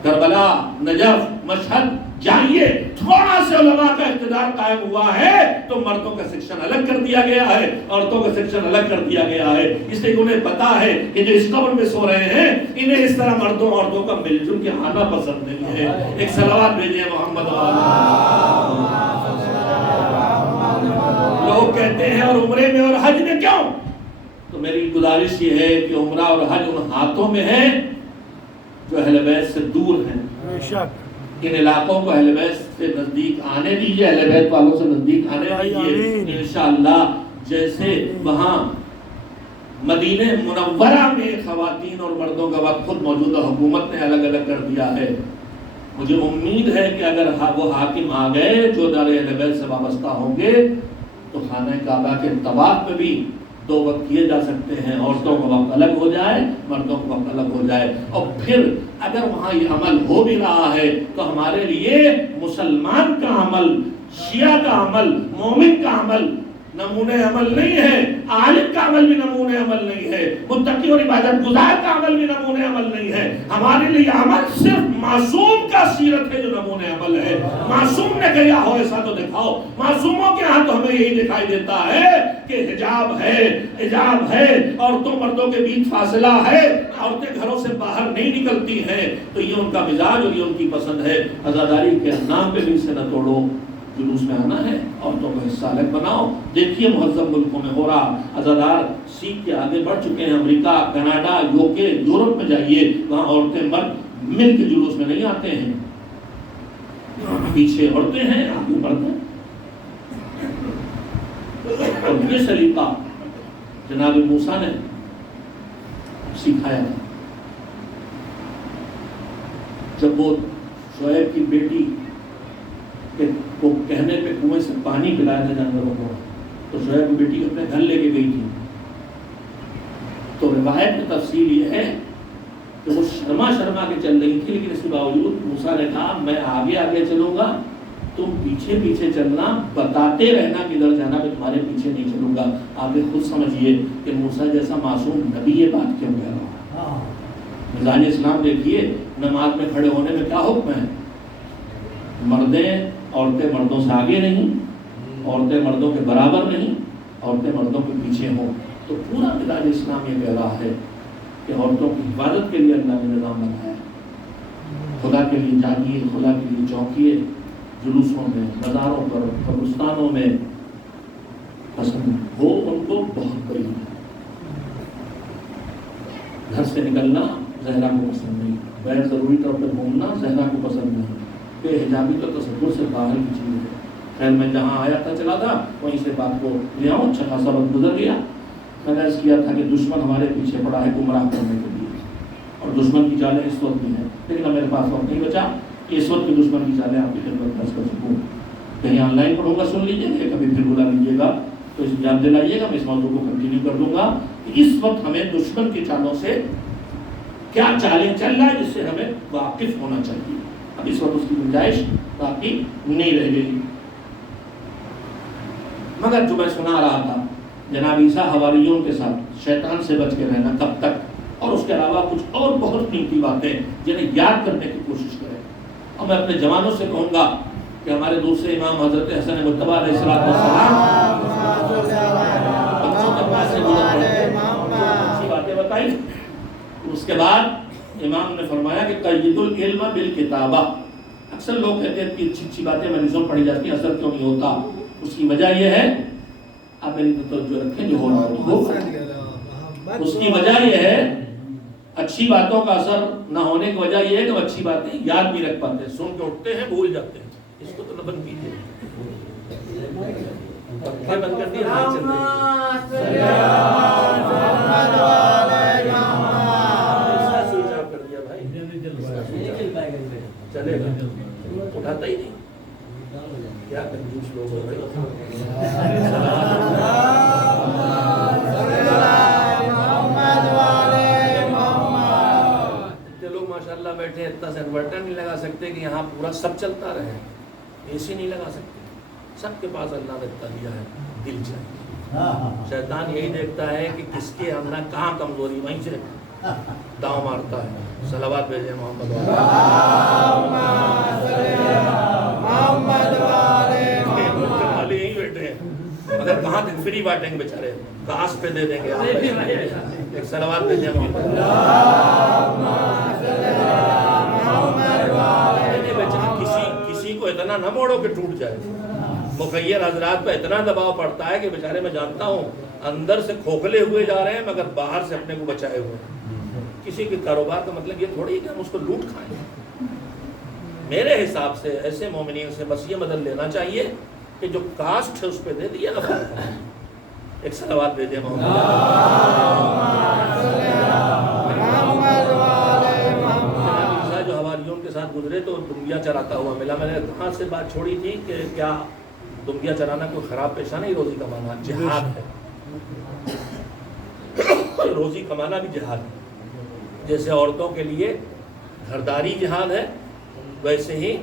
کربلا, نجف, مشہد جائیے, تھوڑا سے علماء کا اقتدار قائم ہوا ہے تو مردوں کا سیکشن الگ کر دیا گیا ہے, عورتوں کا سیکشن الگ کر دیا گیا ہے. اس لیے انہیں پتا ہے کہ جو اس قبر میں سو رہے ہیں انہیں اس طرح مردوں عورتوں کا مل جل کے آنا پسند نہیں ہے. ایک صلوات بھیجیں محمد. لوگ کہتے ہیں اور عمرے میں اور حج میں کیوں؟ تو میری گزارش یہ ہے کہ عمرہ اور حج ان ہاتھوں میں ہے جو اہل بیت سے دور ہیں. بے شک ان علاقوں کو اہل بیت سے نزدیک آنے دیجئے, اہل بیت والوں سے نزدیک آنے دیجئے. انشاءاللہ جیسے وہاں مدینہ منورہ میں خواتین اور مردوں کا وقت خود موجودہ حکومت نے الگ الگ کر دیا ہے, مجھے امید ہے کہ اگر وہ حاکم آ گئے جو دار اہل بیت سے وابستہ ہوں گے تو خانہ کعبہ کے طواف میں بھی 2 وقت کیے جا سکتے ہیں. عورتوں کا وقت الگ ہو جائے, مردوں کا وقت الگ ہو جائے. اور پھر اگر وہاں یہ عمل ہو بھی رہا ہے تو ہمارے لیے مسلمان کا عمل, شیعہ کا عمل, مومن کا عمل نمونۂ عمل نہیں ہے، عالم کا عمل بھی نمونۂ عمل نہیں ہے، متقی اور عبادت گزار کا عمل بھی نمونۂ عمل نہیں ہے. ہمارے لیے عمل صرف معصوم کا سیرت ہے جو نمونۂ عمل ہے. معصوم نے کہا ہو ایسا تو دکھاؤ. معصوموں کے ہاں تو ہمیں یہی دکھائی دیتا ہے کہ حجاب ہے، عورتوں مردوں کے بیچ فاصلہ ہے، عورتیں گھروں سے باہر نہیں نکلتی ہیں. تو یہ ان کا مزاج اور یہ ان کی پسند ہے. عزاداری کے نام پہ بھی اسے نہ توڑو. جلوس میں آنا ہے، عورتوں کو حصہ الگ بناؤ. دیکھیے مہذب ملکوں میں ہو رہا، عزادار سیکھ کے آگے بڑھ چکے ہیں. امریکہ، کینیڈا، یوکے، یورپ میں جائیے، وہاں عورتیں مرد مل کے جلوس میں نہیں آتے ہیں، پیچھے عورتیں ہیں، آگے مرد ہیں. اور یہ سلیقہ جناب موسیٰ نے سکھایا تھا. جب وہ شعیب کی بیٹی کو کہنے پہ کنویں سے پانی پلایا تھا جانوروں کو، تو شعیب کی بیٹی اپنے گھر لے کے گئی تھی. تو روایت میں تفصیل یہ ہے کہ وہ شرما کے چل رہی تھی، لیکن اس کے باوجود موسیٰ نے کہا میں آگے چلوں گا، تم پیچھے چلنا، بتاتے رہنا کدھر جانا، میں تمہارے پیچھے نہیں چلوں گا. آپ خود سمجھیے کہ موسیٰ جیسا معصوم نبی یہ بات کیوں کہہ رہا ہے. مزاج اسلام دیکھیے، نماز میں کھڑے ہونے میں کیا حکم ہے؟ عورتیں مردوں سے آگے نہیں، عورتیں مردوں کے برابر نہیں، عورتیں مردوں کے پیچھے ہوں. تو پورا مزاج اسلام یہ کہہ رہا ہے کہ عورتوں کی حفاظت کے لیے اللہ نے نظام بنایا ہے. خدا کے لیے جاگیے، خدا کے لیے چوکیے. جلوسوں میں، بازاروں پر، قبرستانوں میں پسند ہو ان کو بہت قریب ہے. گھر سے نکلنا زہرا کو پسند نہیں، غیر ضروری طور پر گھومنا زہرا کو پسند نہیں. بے حجابی تو تصور سے باہر کی چیز ہے. خیر میں جہاں آیا تھا چلا تھا وہیں سے بات کو لے آؤں. اچھا خاصا وقت گزر گیا. میں نے عرض کیا تھا کہ دشمن ہمارے پیچھے پڑا ہے گمراہ کرنے کے لیے، اور دشمن کی چالیں اس وقت بھی ہیں، لیکن میرے پاس وقت نہیں بچا کہ اس وقت کی دشمن کی چالیں آپ کی خدمت میں کر سکوں. کہیں آن لائن پڑھوں گا، سن لیجیے گا، کبھی پھر بلا لیجیے گا تو اس یاد دلائیے گا. میں اس موضوع کو کنٹینیو کر دوں گا کہ اس وقت ہمیں دشمن کی چالوں سے کیا چالیں چل رہا ہے جس سے ہمیں واقف ہونا چاہیے. اب اس وقت اس کی گنجائش باقی نہیں رہ گئی. مگر جو میں سنا رہا تھا جناب عیسیٰ حواریون کے ساتھ شیطان سے بچ کے رہنا کب تک، اور اس کے علاوہ کچھ اور بہت قیمتی باتیں جنہیں یاد کرنے کی کوشش کریں. اور میں اپنے جوانوں سے کہوں گا کہ ہمارے دوسرے امام حضرت حسن مجتبی علیہ السلام بچوں کے پاس سے گزر پڑے، اچھی باتیں بتائی. اس کے بعد امام نے فرمایا کہ قید العلم بالکتابہ. اکثر لوگ کہتے ہیں کہ اچھی باتیں مریضوں پڑھی جاتی ہیں، اثر کیوں نہیں ہوتا؟ اس کی وجہ یہ ہے، آپ میری توجہ رکھیں، جو ہو رہا ہے اس کی وجہ یہ ہے، اچھی باتوں کا اثر نہ ہونے کی وجہ یہ ہے کہ وہ اچھی باتیں یاد نہیں رکھ پاتے، سن کے اٹھتے ہیں بھول جاتے ہیں. اس کو تو نہ بند کیجیے، پنکھے بند کر دیے، سوئچ آف کر دیا بھائی، چلے گا اٹھاتا ہی نہیں. کیا کنجوس لوگ ہو رہے لوگ ماشاءاللہ بیٹھے، اتنا سے انورٹر نہیں لگا سکتے کہ یہاں پورا سب چلتا رہے، اے سی نہیں لگا سکتے. سب کے پاس اللہ نے اتنا دیا ہے، دل چاہیے. شیطان یہی دیکھتا ہے کہ کس کے اندر کہاں کمزوری، وہیں سے داؤں مارتا ہے. صلوات بھیجیں محمد والے یہیں بیٹھے ہیں، مگر کہاں دن فری بانٹیں گے بیچارے، کاس پہ دے دیں گے. ایک صلوات بھیجیں محمد. کسی کو اتنا نہ موڑو کہ ٹوٹ جائے. مخیر حضرات پہ اتنا دباؤ پڑتا ہے کہ بیچارے میں جانتا ہوں اندر سے کھوکھلے ہوئے جا رہے ہیں مگر باہر سے اپنے کو بچائے ہوئے. کسی کے کاروبار کا مطلب یہ تھوڑی کہ ہم اس کو لوٹ کھائیں. میرے حساب سے ایسے مومنین سے بس یہ بدل لینا چاہیے کہ جو کاسٹ ہے اس پہ دے دیا نا. ایک صلوات بھیجیں محمد. جو حواریوں کے ساتھ گزرے تو دنگیا چراتا ہوا ملا. میں نے کہاں سے بات چھوڑی تھی کہ کیا دنگیا چرانا کوئی خراب پیشہ نہیں، روزی کمانا جہاد ہے. روزی کمانا بھی جہاد ہے. جیسے عورتوں کے لیے گھرداری جہاد ہے، ویسے ہی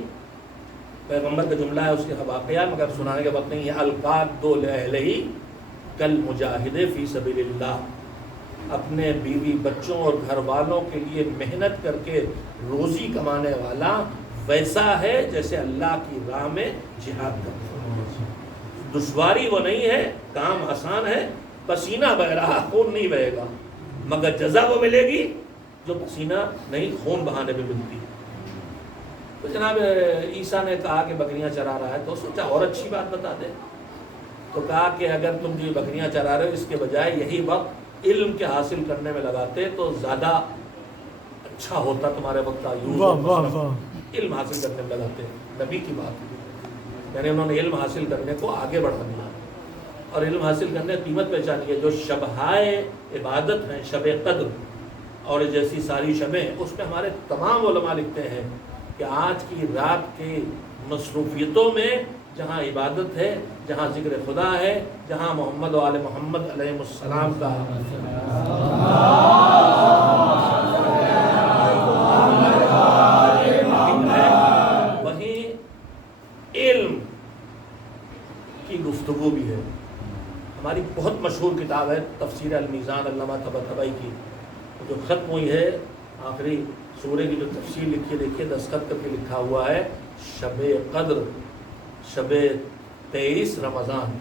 پیغمبر کا جملہ ہے، اس کے واقعہ مگر سنانے کے وقت نہیں ہے. القات دو لہلہی کل مجاہد فی سبیل اللہ، اپنے بیوی بچوں اور گھر والوں کے لیے محنت کر کے روزی کمانے والا ویسا ہے جیسے اللہ کی راہ میں جہاد کرتا ہے۔ دشواری وہ نہیں ہے، کام آسان ہے، پسینہ بہہ رہا خون نہیں بہے گا، مگر جزا وہ ملے گی جو پسینہ نہیں خون بہانے میں ملتی۔ تو جناب عیسیٰ نے کہا کہ بکریاں چرا رہا ہے، تو سوچا اور اچھی بات بتا دے، تو کہا کہ اگر تم جو بکریاں چرا رہے ہو اس کے بجائے یہی وقت علم کے حاصل کرنے میں لگاتے تو زیادہ اچھا ہوتا، تمہارے وقت کا یوز اور مصرف علم حاصل کرنے میں لگاتے۔ نبی کی بات، یعنی انہوں نے علم حاصل کرنے کو آگے بڑھا دیا اور علم حاصل کرنے قیمت پہچانی ہے۔ جو شبہائے عبادت ہیں، شب قدر اور جیسی ساری شبیں، اس میں ہمارے تمام علماء لکھتے ہیں کہ آج کی رات کی مصروفیتوں میں جہاں عبادت ہے، جہاں ذکر خدا ہے، جہاں محمد و آل محمد علیہ السلام کا وہیں علم کی گفتگو بھی ہے۔ ہماری بہت مشہور کتاب ہے تفسیر المیزان علامہ طباطبائی کی، جو ختم ہوئی ہے، آخری سورے کی جو تفسیر لکھی ہے، دیکھیے دستخط کر کے لکھا ہوا ہے شب قدر، شب 23 رمضان،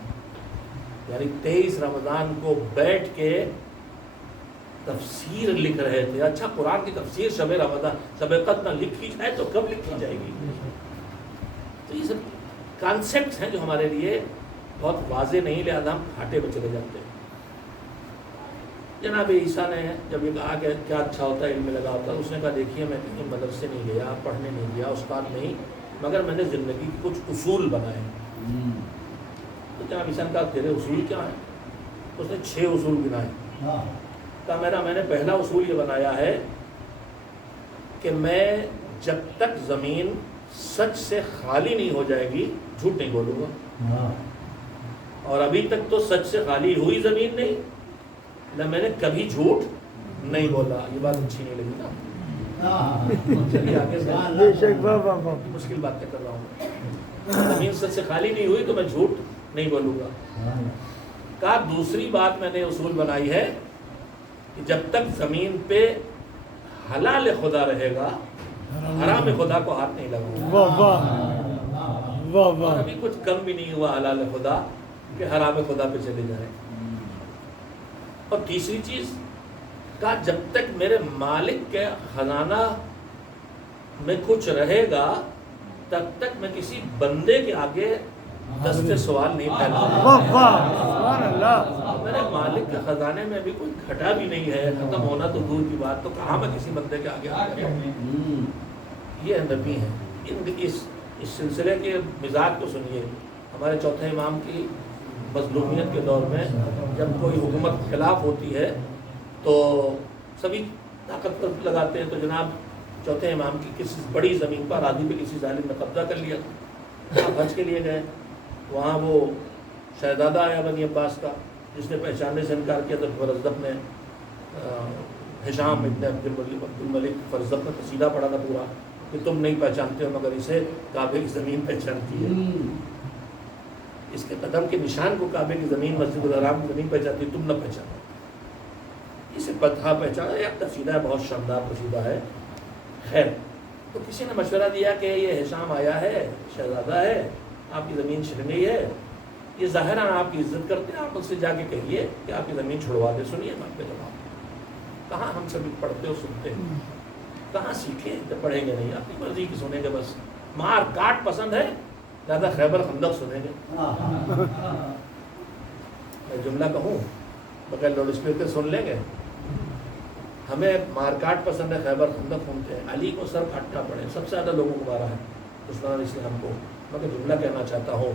یعنی 23 رمضان کو بیٹھ کے تفسیر لکھ رہے تھے۔ اچھا، قرآن کی تفسیر شب رمضان، شب قدر نہ لکھی جائے تو کب لکھی جائے گی؟ تو یہ سب کانسیپٹس ہیں جو ہمارے لیے بہت واضح نہیں، لہذا ہم گھاٹے میں چلے جاتے ہیں۔ جناب عیسیٰ نے جب یہ کہا کہ کیا اچھا ہوتا ہے علم میں لگا ہوتا ہے، اس نے کہا دیکھیے میں کہیں مدرسے نہیں گیا، پڑھنے نہیں گیا، استاد نہیں، مگر میں نے زندگی کے کچھ اصول بنائے۔ تو جناب عیسیٰ نے کہا تیرے اصول کیا ہیں؟ اس نے 6 اصول گنائے۔ کہا میں نے پہلا اصول یہ بنایا ہے کہ میں جب تک زمین سچ سے خالی نہیں ہو جائے گی جھوٹ نہیں بولوں گا، اور ابھی تک تو سچ سے خالی ہوئی زمین نہیں، نہ میں نے کبھی جھوٹ نہیں بولا۔ یہ بات اچھی نہیں لگی نا؟ چلیے آگے مشکل باتیں کر رہا ہوں۔ زمین سچ سے خالی نہیں ہوئی تو میں جھوٹ نہیں بولوں گا۔ کہا دوسری بات میں نے اصول بنائی ہے کہ جب تک زمین پہ حلال خدا رہے گا حرام خدا کو ہاتھ نہیں لگاؤں گا۔ اور ابھی کچھ کم بھی نہیں ہوا حلال خدا کہ حرام خدا پہ چلے جائیں۔ اور تیسری چیز کہا جب تک میرے مالک کے خزانہ میں کچھ رہے گا تب تک میں کسی بندے کے آگے دستے سوال نہیں پھیلاؤں گا۔ میرے مالک کے خزانے میں بھی کوئی گھٹا بھی نہیں ہے، ختم ہونا تو دور کی بات، تو کہاں میں کسی بندے کے آگے آ گیا؟ یہ نبی ہیں۔ اس سلسلے کے مزاج کو سنیے۔ ہمارے چوتھے امام کی مظلومیت کے دور میں جب کوئی حکومت خلاف ہوتی ہے تو سبھی طاقت لگاتے ہیں، تو جناب چوتھے امام کی کسی بڑی زمین پر آدھی پہ کسی ظالم نے قبضہ کر لیا، وہاں حج کے لیے گئے، وہاں وہ شہزادہ آیا بنی عباس کا جس نے پہچاننے سے انکار کیا، تو فرزدق نے ہشام ابن عبد الملک فرزدق نے قصیدہ پڑھا تھا پورا کہ تم نہیں پہچانتے ہو مگر اسے کعبے کی زمین پہچانتی ہے، اس کے قدم کے نشان کو کعبے کی زمین مسجد الحرام کی زمین پہچانتی ہے، تم نہ پہچانو، اسے پتہ پہچانا۔ ایک قصیدہ ہے، بہت شاندار قصیدہ ہے۔ خیر، تو کسی نے مشورہ دیا کہ یہ ہشام آیا ہے، شہزادہ ہے، آپ کی زمین چھن گئی ہے، یہ ظاہراً آپ کی عزت کرتے ہیں، آپ اس سے جا کے کہیے کہ آپ کی زمین چھڑوا دے۔ سنیے بات پہ جواب، کہاں ہم سبھی پڑھتے اور سنتے ہیں، کہاں سیکھیں جب پڑھیں گے نہیں، اپنی مرضی کی سنیں گے، بس مار کاٹ پسند ہے زیادہ خیبر خندق سنیں گے۔ میں جملہ کہوں بغیر لاؤڈ اسپیکر سن لیں گے، ہمیں مار کاٹ پسند ہے، خیبر خندق سنتے ہیں، علی کو سر کاٹنا پڑے، سب سے زیادہ لوگوں کو مارا ہے دشمنان اسلام کو۔ میں جملہ کہنا چاہتا ہوں،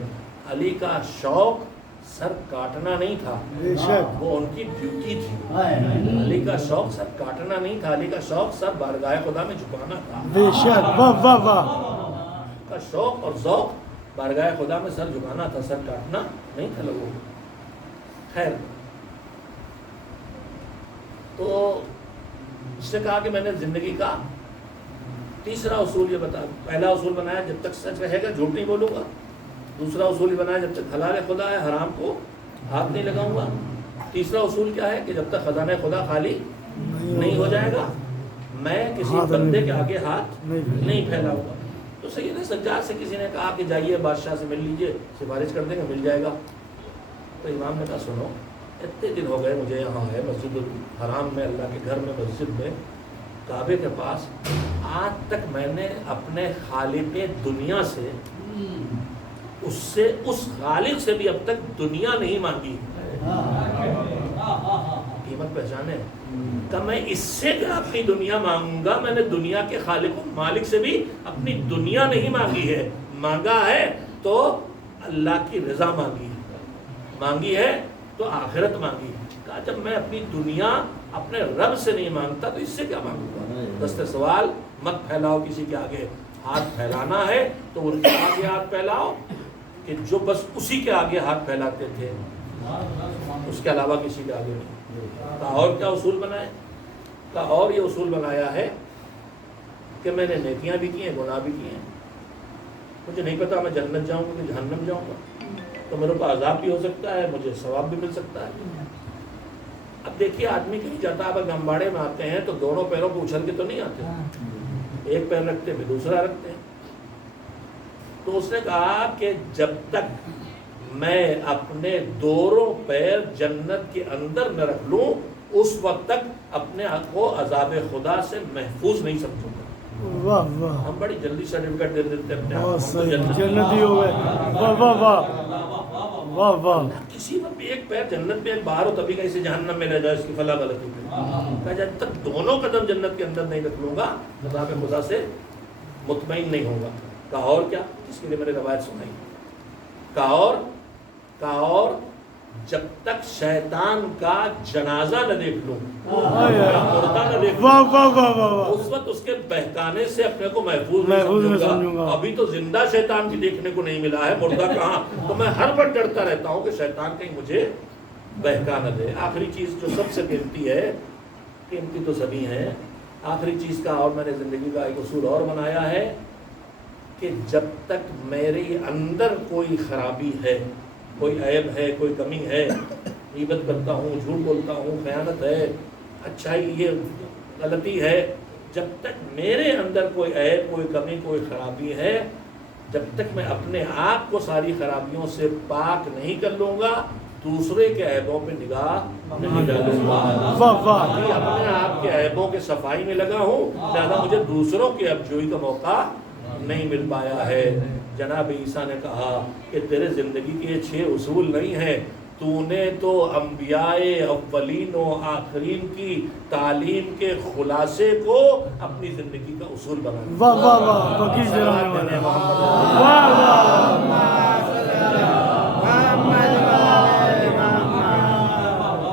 علی کا شوق سر کاٹنا نہیں تھا، وہ ان کی ڈیوٹی تھی۔ علی کا شوق سر کاٹنا نہیں تھا، علی کا شوق سر بارگاہ خدا میں جھکانا تھا۔ کا شوق اور ذوق بارگاہ خدا میں سر جھکانا تھا، سر کاٹنا نہیں تھا لوگوں کو۔ خیر، تو اس نے کہا کہ میں نے زندگی کا تیسرا اصول یہ بتا، پہلا اصول بنایا جب تک سچ رہے گا جھوٹ نہیں بولوں گا، دوسرا اصول یہ بنایا جب تک حلال خدا ہے حرام کو ہاتھ نہیں لگاؤں گا۔ تیسرا اصول کیا ہے کہ جب تک خزانہ خدا خالی نہیں ہو جائے گا میں کسی بندے کے آگے ہاتھ نہیں پھیلاؤں گا۔ تو سید سجاد سے کسی نے کہا کہ جائیے بادشاہ سے مل لیجئے، سفارش کر دیں گے مل جائے گا۔ تو امام نے کہا سنو، اتنے دن ہو گئے مجھے یہاں ہے مسجد الحرام میں، اللہ کے گھر میں، مسجد میں، کعبے کے پاس، آج تک میں نے اپنے خالق دنیا سے اس خالق سے بھی اب تک دنیا نہیں مانگی۔ قیمت پہچانے کہ میں اس سے کیا اپنی دنیا مانگوں گا؟ میں نے دنیا کے خالق و مالک سے بھی اپنی دنیا نہیں مانگی ہے، مانگا ہے تو اللہ کی رضا مانگی ہے تو آخرت مانگی ہے۔ کہا جب میں اپنی دنیا اپنے رب سے نہیں مانگتا تو اس سے کیا مانگوں گا؟ دست سوال مت پھیلاؤ کسی کے آگے، ہاتھ پھیلانا ہے تو ان کے آگے ہاتھ پھیلاؤ کہ جو بس اسی کے آگے ہاتھ پھیلاتے تھے، اس کے علاوہ کسی کے آگے نہیں۔ کہا اور کیا اصول بنائے؟ کہا اور یہ اصول بنایا ہے کہ میں نے نیکیاں بھی کی ہیں، گناہ بھی کیے ہیں، مجھے نہیں پتا میں جنت جاؤں گا کہ جہنم جاؤں گا، تو میرے کو عذاب بھی ہو سکتا ہے، مجھے ثواب بھی مل سکتا ہے۔ اب دیکھیے آدمی کہیں جاتا ہے، اگر گمباڑے میں آتے ہیں تو دونوں پیروں کو اچھل کے تو نہیں آتے، ایک پیر رکھتے ہیں دوسرا رکھتے ہیں۔ تو اس نے کہا کہ جب تک میں اپنے دونوں پیر جنت کے اندر نہ رکھ لوں اس وقت تک اپنے آپ کو عذاب خدا سے محفوظ نہیں سمجھوں گا۔ واہ واہ، ہم بڑی جلدی سرٹیفکیٹ دے دیتے ہیں اپنے آپ بہت کو، صحیح، جنتی ہو گئے، واہ واہ واہ واہ واہ۔ کسی وقت بھی ایک پیر جنت میں ایک باہر ہو تبھی کہیں سے جہنم میں لے جائے، اس کی فلاں غلطی پہ جب تک دونوں قدم جنت کے اندر نہیں رکھ لوں گا عذاب خدا سے مطمئن نہیں ہوگا۔ کہا اور کیا؟ اس کے لیے میں نے روایت سنائی۔ کہا اور جب تک شیطان کا جنازہ نہ دیکھ لوں، مردہ نہ دیکھ لوں، اس وقت اس کے بہکانے سے اپنے کو محفوظ نہیں سمجھوں گا۔ ابھی تو زندہ شیطان بھی دیکھنے کو نہیں ملا ہے، مردہ کہاں؟ تو میں ہر وقت ڈرتا رہتا ہوں کہ شیطان کہیں مجھے بہکا نہ دے۔ آخری چیز جو سب سے قیمتی ہے، قیمتی تو سبھی ہیں، آخری چیز کا اور میں نے زندگی کا ایک اصول اور بنایا ہے کہ جب تک میرے اندر کوئی خرابی ہے، کوئی عیب ہے، کوئی کمی ہے، غیبت کرتا ہوں، جھوٹ بولتا ہوں، خیانت ہے، اچھائی یہ غلطی ہے، جب تک میرے اندر کوئی عیب، کوئی کمی، کوئی خرابی ہے، جب تک میں اپنے آپ کو ساری خرابیوں سے پاک نہیں کر لوں گا دوسرے کے عیبوں پہ نگاہ نہیں ڈالوں گا۔ ابھی اپنے آپ کے عیبوں کے صفائی میں لگا ہوں، لہذا مجھے دوسروں کے عیبجوئی کا موقع نہیں مل پایا ہے۔ جناب عیسیٰ نے کہا کہ تیرے زندگی کے یہ 6 اصول نہیں ہیں، تو نے تو انبیاء اولین و آخرین کی تعلیم کے خلاصے کو اپنی زندگی کا اصول بنا دیا۔ واہ واہ واہ، فقیر جناب والا، واہ واہ۔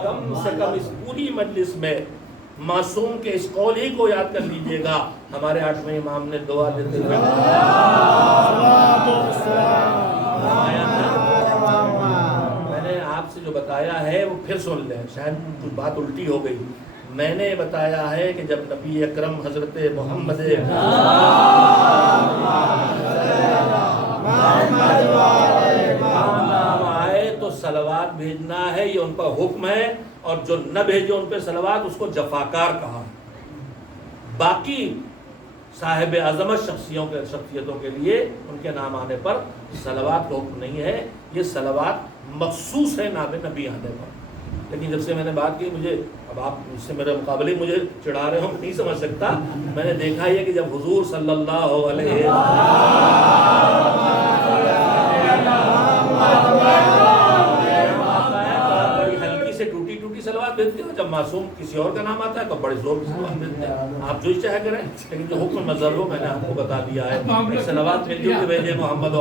کم سے کم اس پوری مجلس میں معصوم کے اس قول ہی کو یاد کر لیجئے گا۔ ہمارے 8ویں امام نے دعا دیتے ہوئے میں نے آپ سے جو بتایا ہے وہ پھر سن لیں، شاید کچھ بات الٹی ہو گئی۔ میں نے بتایا ہے کہ جب نبی اکرم حضرت محمد آئے تو صلوات بھیجنا ہے، یہ ان کا حکم ہے، اور جو نہ بھیجے ان پہ صلوات اس کو جفاکار کہا۔ باقی صاحب عظمت شخصیتوں کے لیے ان کے نام آنے پر صلوات کا حکم نہیں ہے، یہ صلوات مخصوص ہے نام نبی آنے پر۔ لیکن جب سے میں نے بات کی، مجھے اب آپ اس سے میرے مقابلے مجھے چڑھا رہے ہوں، نہیں سمجھ سکتا، میں نے دیکھا یہ کہ جب حضور صلی اللہ علیہ بڑی ہلکی سے ٹوٹی ٹوٹی صلوات بھیجتے ہیں، جب معصوم کسی اور کا نام آتا ہے تو بڑے زور کی صلوات بھیجتے ہیں۔ آپ جو ہی چاہے کریں، لیکن جو حکم نظر ہو میں نے آپ کو بتا دیا ہے، صلوات مل جل کے بھیجے محمد و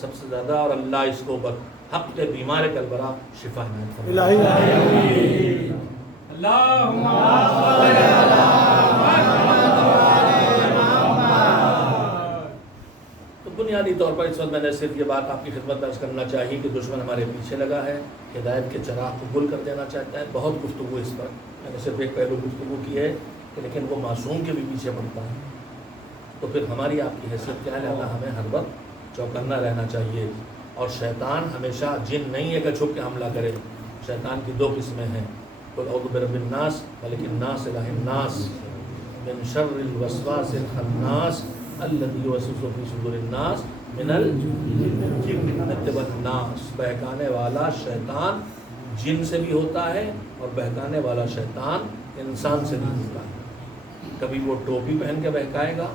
سب سے زیادہ، اور اللہ اس کو حق کے بیمار کلبرا شفا عنایت فرمائے۔ اللہم تو بنیادی طور پر اس وقت میں نے صرف یہ بات آپ کی خدمت درج کرنا چاہیے کہ دشمن ہمارے پیچھے لگا ہے، ہدایت کے چراغ کو گل کر دینا چاہتا ہے. بہت گفتگو اس پر، میں نے صرف ایک پہلو گفتگو کی ہے کہ لیکن وہ معصوم کے بھی پیچھے پڑتا ہے. تو پھر ہماری آپ کی حیثیت کیا ہے؟ لہٰذا ہمیں ہر وقت چوکنا رہنا چاہیے. اور شیطان ہمیشہ جن نہیں ہے کہ چھپ کے حملہ کرے. شیطان کی 2 قسمیں ہیں، قل اعوذ برب الناس ملک الناس الہ الناس من شر الوسواس الخناس الذی یوسوس فی صدور الناس من الجنۃ والناس. بہکانے والا شیطان جن سے بھی ہوتا ہے اور بہکانے والا شیطان انسان سے بھی ہوتا ہے. کبھی وہ ٹوپی پہن کے بہکائے گا،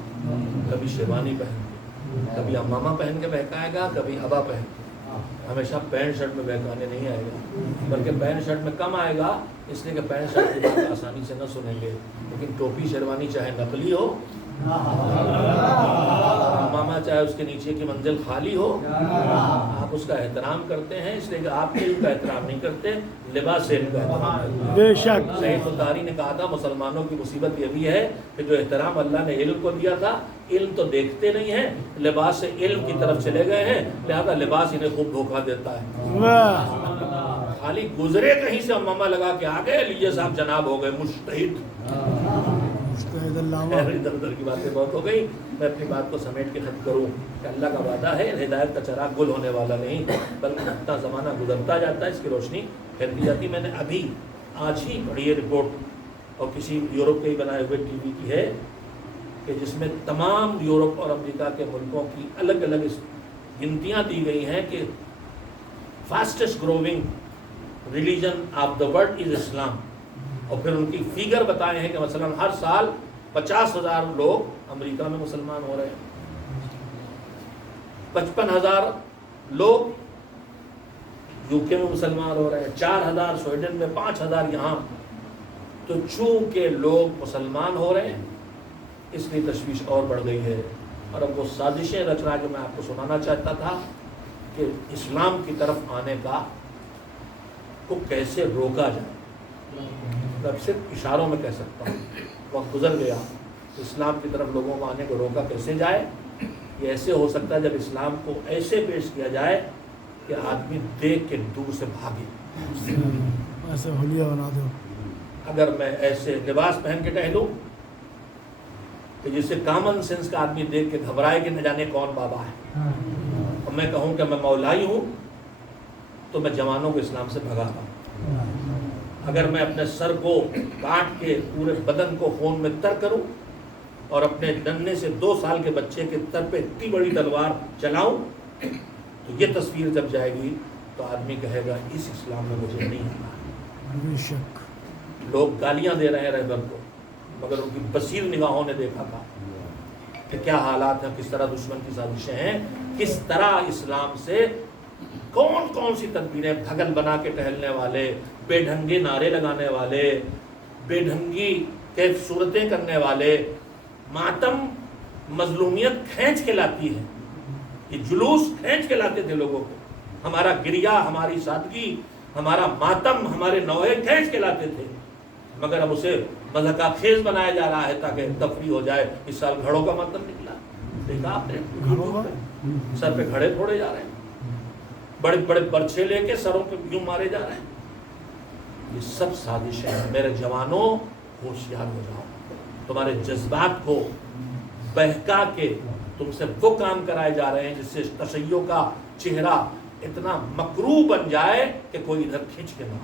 کبھی شیروانی پہن کے، کبھی امامہ پہن کے بہکائے گا، کبھی ابا پہن کے. ہمیشہ پینٹ شرٹ میں بہکانے نہیں آئے گا، بلکہ پینٹ شرٹ میں کم آئے گا اس لیے کہ پینٹ شرٹ کی بات آسانی سے نہ سنیں گے. لیکن ٹوپی شیروانی چاہے نقلی ہو، امامہ چاہے اس کے نیچے کی منزل خالی ہو، آپ اس کا احترام کرتے ہیں اس لیے کہ آپ علم کا احترام نہیں کرتے، لباس علم کا احترام کرتے ہیں. بے شک. سعید الداری نے کہا تھا مسلمانوں کی مصیبت یہ بھی ہے کہ جو احترام اللہ نے علم کو دیا تھا، علم تو دیکھتے نہیں ہیں، لباس سے علم کی طرف چلے گئے ہیں، لہذا لباس انہیں خوب دھوکہ دیتا ہے. خالی گزرے کہیں سے امامہ لگا کے آگے لیجیے صاحب جناب ہو گئے مجتہد. خیر ادھر ادھر کی باتیں بہت ہو گئی. میں اپنی بات کو سمیٹ کے ختم کروں کہ اللہ کا وعدہ ہے ہدایت کا چراغ گل ہونے والا نہیں، بلکہ اتنا زمانہ گزرتا جاتا ہے اس کی روشنی پھیلتی جاتی. میں نے ابھی آج ہی پڑھی ہے رپورٹ، اور کسی یورپ کے ہی بنائے ہوئے ٹی وی کی ہے، کہ جس میں تمام یورپ اور امریکہ کے ملکوں کی الگ الگ گنتیاں دی گئی ہیں کہ fastest growing religion of the world is Islam. اور پھر ان کی فیگر بتائے ہیں کہ مثلا ہر سال 50,000 لوگ امریکہ میں مسلمان ہو رہے ہیں، 55,000 لوگ یو کے میں مسلمان ہو رہے ہیں، 4,000 سویڈن میں، 5,000 یہاں. تو چونکہ لوگ مسلمان ہو رہے ہیں اس لیے تشویش اور بڑھ گئی ہے. اور اب وہ سازشیں رچ رہا جو میں آپ کو سنانا چاہتا تھا کہ اسلام کی طرف آنے کا کو کیسے روکا جائے. اب صرف اشاروں میں کہہ سکتا ہوں، وقت گزر گیا. اسلام کی طرف لوگوں کو آنے کو روکا کیسے جائے؟ یہ ایسے ہو سکتا ہے جب اسلام کو ایسے پیش کیا جائے کہ آدمی دیکھ کے دور سے بھاگے. ایسے حلیہ بنا دو. اگر میں ایسے لباس پہن کے ٹہلوں کہ جسے کامن سینس کا آدمی دیکھ کے گھبرائے کہ نہ جانے کون بابا ہے، اور میں کہوں کہ میں مولائی ہوں، تو میں جوانوں کو اسلام سے بھگاتا ہوں. اگر میں اپنے سر کو کاٹ کے پورے بدن کو خون میں تر کروں اور اپنے ننھے سے 2 سال کے بچے کے سر پہ اتنی بڑی تلوار چلاؤں، تو یہ تصویر جب جائے گی تو آدمی کہے گا اس اسلام میں مجھے نہیں آنا. بے شک. لوگ گالیاں دے رہے ہیں رہبر کو، مگر ان کی بصیر نگاہوں نے دیکھا تھا کہ کیا حالات ہیں، کس طرح دشمن کی سازشیں ہیں، کس طرح اسلام سے کون کون سی تدبیریں، بھگل بنا کے ٹہلنے والے، بے ڈھنگے نعرے لگانے والے، بے ڈھنگی کیف صورتیں کرنے والے. ماتم مظلومیت کھینچ کے لاتی ہے، یہ جلوس کھینچ کے لاتے تھے لوگوں کو. ہمارا گریہ، ہماری سادگی، ہمارا ماتم، ہمارے نوحے کھینچ کے لاتے تھے، مگر اب اسے مذہقہ خیز بنایا جا رہا ہے تاکہ تفریح ہو جائے. اس سال گھڑوں کا ماتم نکلا، دیکھا آپ نے، سر پہ گھڑے پھوڑے جا رہے ہیں، بڑے بڑے برچھے لے کے سروں پہ یوں مارے جا رہے ہیں. یہ سب سازشیں ہیں. میرے جوانوں ہوشیار ہو جاؤ. تمہارے جذبات کو بہکا کے تم سے وہ کام کرائے جا رہے ہیں جس سے تشیع کا چہرہ اتنا مکروہ بن جائے کہ کوئی ادھر کھینچ کے نہ.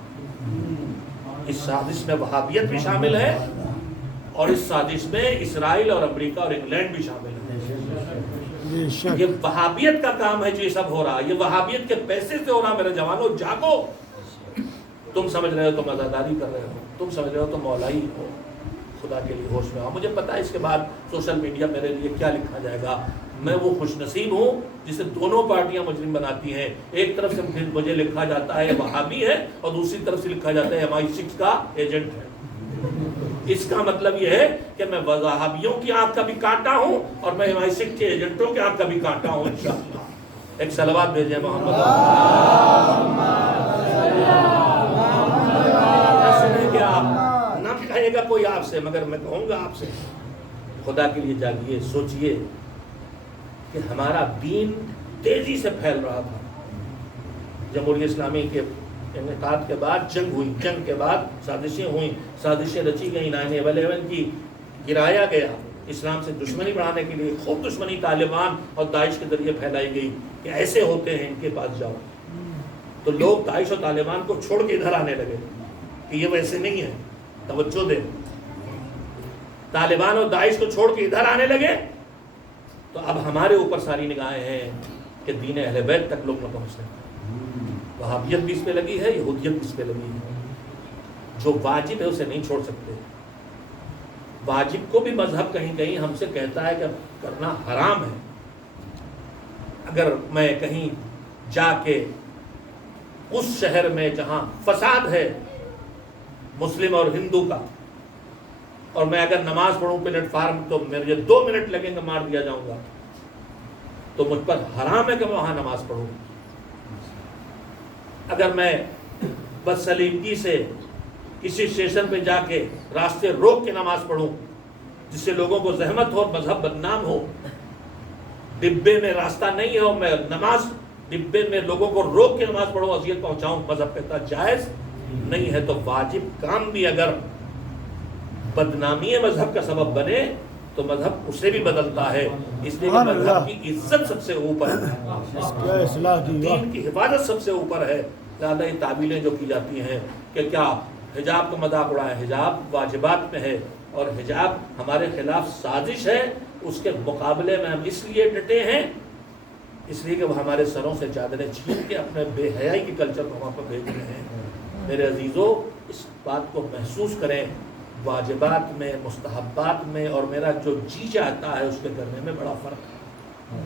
اس سازش میں وہابیت بھی شامل ہے، اور اس سازش میں اسرائیل اور امریکہ اور انگلینڈ بھی شامل ہے. یہ وہابیت کا کام ہے جو یہ سب ہو رہا ہے، یہ وہابیت کے پیسے سے ہو رہا. میرے جوانوں جاگو. تم سمجھ رہے ہو تم عزاداری کر رہے ہو، تم سمجھ رہے ہو تم مولائی ہو. خدا کے لیے ہوش میں آؤ. مجھے پتا ہے اس کے بعد سوشل میڈیا میرے لیے کیا لکھا جائے گا. میں وہ خوش نصیب ہوں جسے دونوں پارٹیاں مجرم بناتی ہیں. ایک طرف سے مجھے لکھا جاتا ہے وہابی ہے، اور دوسری طرف سے لکھا جاتا ہے MI6 کا ایجنٹ ہے. اس کا مطلب یہ ہے کہ میں وہابیوں کی آنکھ کا بھی کانٹا ہوں اور میں MI6 کے ایجنٹوں کی آنکھ کا بھی کانٹا ہوں انشاءاللہ. ایک صلوات بھیجیں محمد. سنیں گے آپ کوئی آپ سے، مگر میں کہوں گا آپ سے خدا کے لیے جاگیے، سوچئے کہ ہمارا دین تیزی سے پھیل رہا تھا۔ جمہوریہ اسلامی کے انعقاد کے بعد جنگ ہوئی، جنگ کے بعد سازشیں ہوئیں، سازشیں رچی گئیں، 9/11 کی گرایا گیا، اسلام سے دشمنی بڑھانے کے لیے خوب دشمنی طالبان اور داعش کے ذریعے پھیلائی گئی کہ ایسے ہوتے ہیں، ان کے پاس جاؤ۔ تو لوگ داعش اور طالبان کو چھوڑ کے ادھر آنے لگے کہ یہ ویسے نہیں ہے، توجہ دیں۔ طالبان اور داعش کو چھوڑ کے ادھر آنے لگے تو اب ہمارے اوپر ساری نگاہیں ہیں کہ دین اہل بیت تک لوگ نہ پہنچ سکتے۔ وہابیت بھی اس پہ لگی ہے، یہودیت بھی اس پہ لگی ہے۔ جو واجب ہے اسے نہیں چھوڑ سکتے۔ واجب کو بھی مذہب کہیں کہیں ہم سے کہتا ہے کہ کرنا حرام ہے۔ اگر میں کہیں جا کے اس شہر میں جہاں فساد ہے مسلم اور ہندو کا، اور میں اگر نماز پڑھوں پلیٹ فارم تو میرے 2 منٹ لگیں گے، مار دیا جاؤں گا، تو مجھ پر حرام ہے کہ میں وہاں نماز پڑھوں۔ اگر میں بس سلیمگی سے کسی اسٹیشن پہ جا کے راستے روک کے نماز پڑھوں جس سے لوگوں کو زحمت ہو اور مذہب بدنام ہو، ڈبے میں راستہ نہیں ہو، میں نماز ڈبے میں لوگوں کو روک کے نماز پڑھوں، اذیت پہنچاؤں، مذہب کہتا جائز نہیں ہے۔ تو واجب کام بھی اگر بدنامی مذہب کا سبب بنے تو مذہب اسے بھی بدلتا ہے، اس لیے کہ مذہب کی عزت سب سے اوپر ہے، دین کی حفاظت سب سے اوپر ہے۔ زیادہ یہ تعویلیں جو کی جاتی ہیں کہ کیا حجاب کا مذاق اڑائے، حجاب واجبات میں ہے اور حجاب ہمارے خلاف سازش ہے، اس کے مقابلے میں ہم اس لیے ڈٹے ہیں اس لیے کہ وہ ہمارے سروں سے چادریں چھین کے اپنے بے حیائی کی کلچر کو وہاں پر بھیج رہے ہیں۔ میرے عزیزوں، اس بات کو محسوس کریں، واجبات میں، مستحبات میں اور میرا جو جی چاہتا ہے اس کے کرنے میں بڑا فرق ہے۔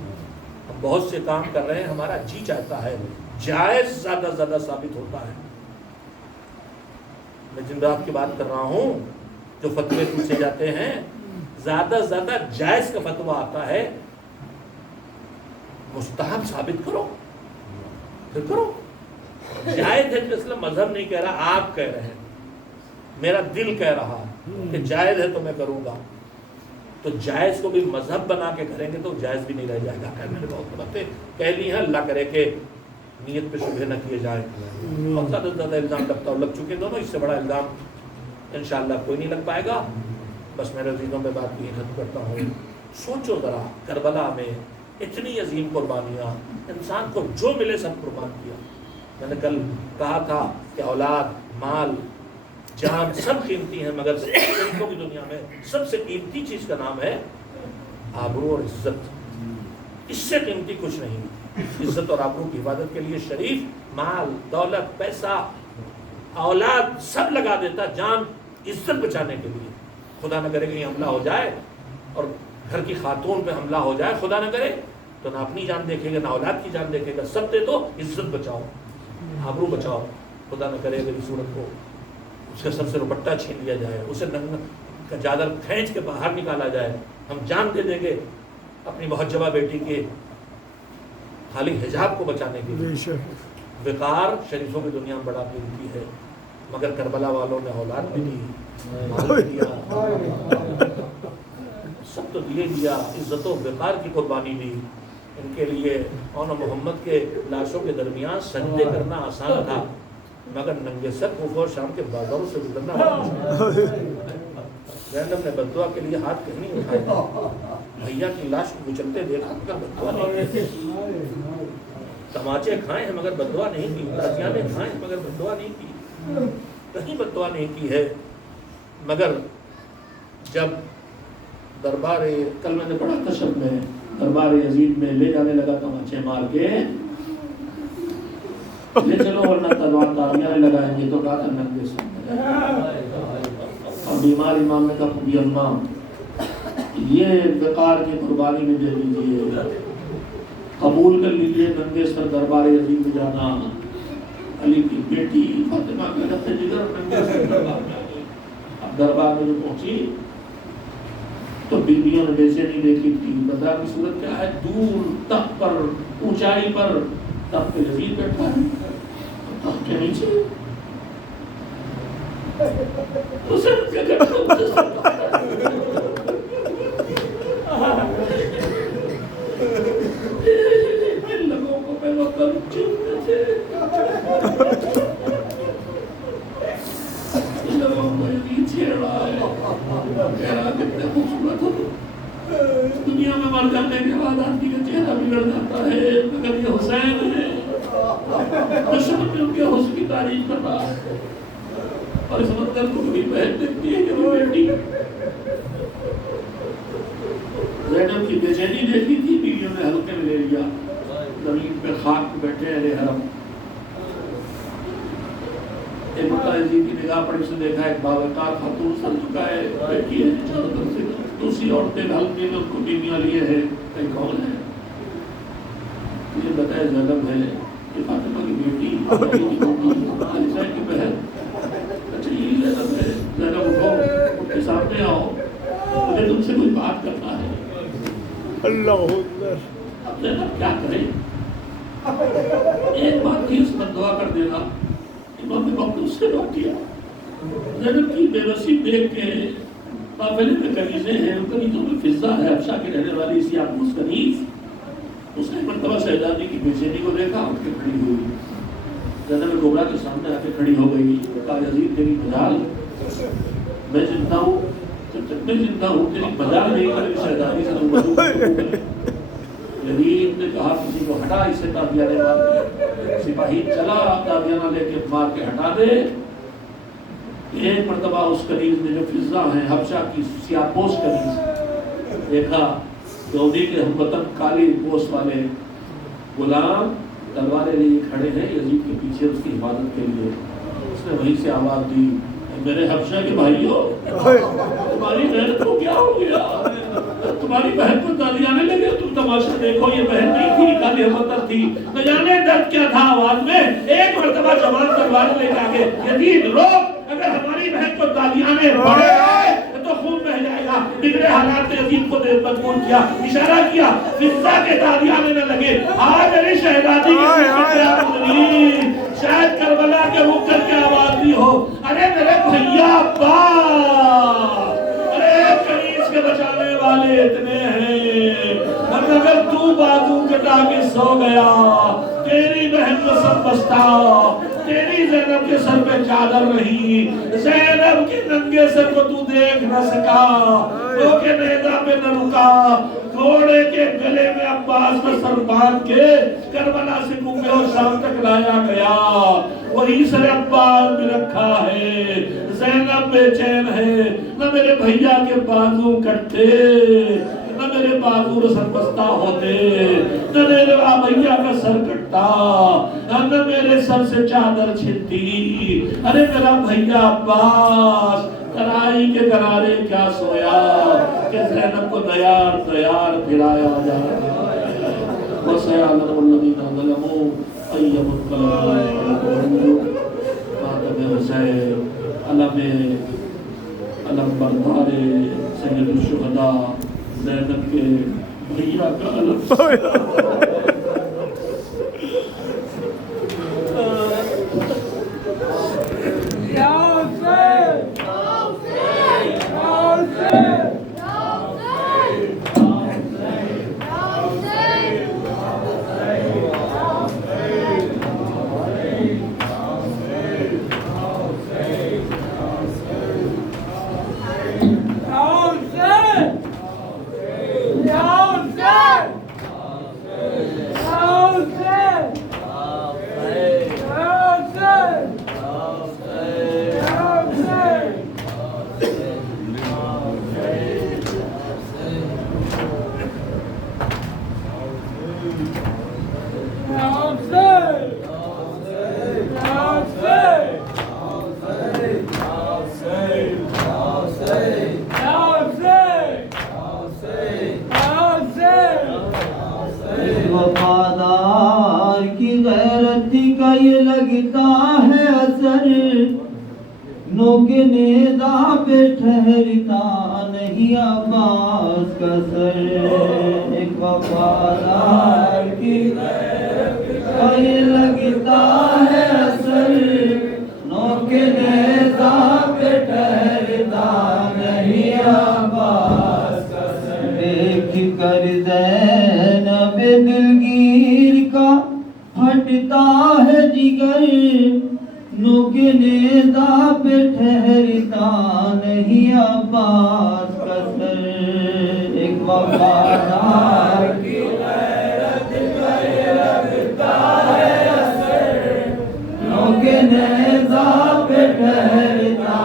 ہم بہت سے کام کر رہے ہیں، ہمارا جی چاہتا ہے، جائز زیادہ زیادہ ثابت ہوتا ہے۔ میں جن بات کی بات کر رہا ہوں، جو فتوے پوچھے جاتے ہیں، زیادہ زیادہ جائز کا فتویٰ آتا ہے، مستحب ثابت کرو، پھر کرو۔ جائز ہے تو اسلام مذہب نہیں کہہ رہا، آپ کہہ رہے ہیں، میرا دل کہہ رہا کہ جائز ہے تو میں کروں گا۔ تو جائز کو بھی مذہب بنا کے کریں گے تو جائز بھی نہیں رہ جائے گا۔ میں نے بہت باتیں کہہ لی ہیں، اللہ کرے کہ نیت پہ شبہ نہ کیے جائے، اور زیادہ سے زیادہ الزام لگتا ہو، لگ چکے دونوں، اس سے بڑا الزام انشاءاللہ کوئی نہیں لگ پائے گا۔ بس میرے عزیزوں میں بات یہ ختم کرتا ہوں، سوچو ذرا، کربلا میں اتنی عظیم قربانیاں، انسان کو جو ملے سب قربان کیا۔ میں نے کل کہا تھا کہ اولاد، مال، جان سب قیمتی ہیں، مگر قیمتوں کی دنیا میں سب سے قیمتی چیز کا نام ہے آبرو اور عزت۔ اس سے قیمتی کچھ نہیں۔ عزت اور آبرو کی حفاظت کے لیے شریف مال، دولت، پیسہ، اولاد سب لگا دیتا، جان عزت بچانے کے لیے۔ خدا نہ کرے کہ یہ حملہ ہو جائے اور گھر کی خاتون پہ حملہ ہو جائے، خدا نہ کرے، تو نہ اپنی جان دیکھے گا، نہ اولاد کی جان دیکھے گا، سب دے دو، عزت بچاؤ، آبرو بچاؤ۔ خدا نہ کرے اگر اس صورت کو اس کا سب سے دوپٹہ چھین لیا جائے، اسے ننگا چادر کھینچ کے باہر نکالا جائے، ہم جان دے دیں گے اپنی محجبہ بیٹی کے خالی حجاب کو بچانے کے لیے۔ وقار شریفوں کی دنیا میں بڑا قیمتی ہے، مگر کربلا والوں نے اولاد بھی دی، مال بھی دیا، سب تو دیے دیا، عزت و وقار کی قربانی دی۔ ان کے لیے اور محمد کے لاشوں کے درمیان سجدے کرنا آسان تھا، مگر ننگے سر کوفہ اور شام کے بازاروں سے گزرنا زینب نے بددعا کے لیے ہاتھ کہیں نہیں اٹھایا، بھیا کی لاش کو کچلتے دیکھا مگر بددعا نہیں کی، تماچے کھائے ہیں مگر بددعا نہیں کی، تازیانے کھائے ہیں مگر بددعا نہیں کی، کہیں بددعا نہیں کی ہے۔ مگر جب دربار، کل میں نے پڑھا تھا شب میں، دربار یزید میں لے جانے لگا تماچے مار کے، لے چلو ورنہ تلوار تاریاں لگائیں گے، تو کہا تھا ننگے سر۔ اور بیمار امام نے کہا پوری اماں یہ وقار کی قربانی میں دے دیجیے، قبول کر لیجیے ننگے سر دربار یزید میں جانا۔ علی کی بیٹی فاطمہ کے رفت جگر ننگے سر دربار میں آ گئی۔ اب دربار میں جو پہنچی تو بیویوں نے ویسے نہیں دیکھی تھی، بتا کی صورت کیا ہے، دور تخت پر، اونچائی پر تخت پہ یزید بیٹھا ہے، تخت کے نیچے حسین کے قدم سے ان لوگوں کو میں وقت چلتے تھے، ان لوگوں کو یہ چھیڑا ہے، کہہ رہا کتنے خوبصورت ہو، دنیا میں مر جانے کے بعد آدمی کا چہرہ بگڑ جاتا ہے، مگر یہ حسین ہے، دشمن میں ان کے حسن کی تعریف کر رہا ہے، اور اس منظر کو بھی بہن دیکھتی ہے کہ وہ بیٹی زینب کی بے چینی دیکھی تھی، بیویوں نے ہلکے میں لے لیا، زمین پہ خاک پہ بیٹھے اہل حرم، ایک مکہ عزیز کی نگاہ پر اس نے دیکھا ایک باوقار خاتون سر جھکائے بیٹھی ہے، چاروں طرف سے دوسری عورتیں ہلکے میں ان کو بیویاں لیے ہیں، کہیں کون ہے؟ یہ بتائے زینب ہے، یہ فاطمہ کی بیٹی، علی صاحب کی بہن، اچھا یہی زینب ہے، زینب اٹھو، اٹھ کے سامنے آؤ، مجھے تم سے کوئی بات کرنا ہے۔ اللہ اکبر۔ اب زینب کیا کرے؟ ایک بات تھی، اس پر دعا کر دینا، امام نے وقت اس سے روک دیا۔ زینب کی بے بسی دیکھ کے قافلے میں کنیزیں ہیں، ان کنیزوں میں فضہ ہے، حبشہ کی رہنے والی سیاپوس کنیز، اس نے مرتبہ شہزادی کی بے چینی کو دیکھا، اٹھ کے کھڑی ہوئی، زینب کبریٰ کے سامنے آ کے کھڑی ہو گئی، کہا یزید تیری مجال، میں زندہ ہوں، جب تک میں زندہ ہوں تیری مجال نہیں کرے شہزادی سے تم بدو کرے۔ یزید نے کہا کسی کو ہٹا اسے تابیانے مار دے، سپاہی چلا تابیانہ لے کے مار کے ہٹا دے۔ ایک مرتبہ اس کنیز میں جو فضہ ہیں حبشہ کی سیاپوس کنیز دیکھا کہ انہیں کے ہم وطن کالی پوس والے غلام تلواریں لیے کھڑے ہیں یزید کے پیچھے اس کی حفاظت کے لیے۔ اس نے وہیں سے آواز دی، میرے حبشہ کے بھائیوں، تمہاری غیرت کو کیا ہو گیا؟ تمہاری بہن کو تالیانے لگے، تم تماشا دیکھو، یہ بہن نہیں تھی، کالی حفاظت تھی، نہ جانے درد کیا تھا آواز میں۔ ایک مرتبہ جوان تلوار لے کے آگے، یزید روک، اگر ہماری بہن کو تالیانے پڑے تو خون بہ جائے گا۔ بگڑے حالات نے یزید کو مجبور کیا، اشارہ کیا، فضہ کے تالیانے نہ لگے، آج میری شہزادی کی شاید کربلا کے رک کر کے آواز دی ہو، ارے میرے بھیا عباس، ارے کنیز کے بچانے والے اتنے ہیں، اگر تو بازو کٹا کے سو گیا، تیری بہن کو سب بستا، تیری زینب کے سر پہ چادر رہی، زینب کے ننگے سر کو تو دیکھ نہ سکا، وہ کے نیزہ پہ نہ رکا، گھوڑے کے گلے میں عباس کا سر باندھ کے کربلا سے کوفے اور شام تک لایا گیا، وہی سر عباس بھی رکھا ہے، زینب بے چین ہے، نہ میرے بھیا کے بازو کٹتے، نہ میرے بازو سربستہ ہوتے، نہ میرے بھیا کا سر کٹتا، نہ میرے سر سے چادر چھنتی، ارے میرا بھیا عباس ترائی کے کنارے کیا سویا کہ زینب کو دیار پھرایا جائے۔ وَسَيَعْلَمُ الَّذِينَ ظَلَمُوا أَيَّ مُنقَلَبٍ ماتم حسین، علم بردار سید الشہداء زینب کے بھیا کا علم۔ وفادار کی غیرت کا یہ لگتا ہے اثر، نوک نیزہ پہ ٹھہرتا نہیں عباس کا سر۔ ایک وفادار کی غیرت کا یہ لگتا ہے اثر، نوک نیزہ پہ ٹھہرتا نہیں عباس کا سر دیکھ کر زینب دلگیر کا پھٹتا ہے جگر نوک نیزہ پہ ٹھہرتا نہیں عباس کا سر ایک وفادار کی غیرت کا یہ لگتا ہے اثر نوک نیزہ پہ ٹھہرتا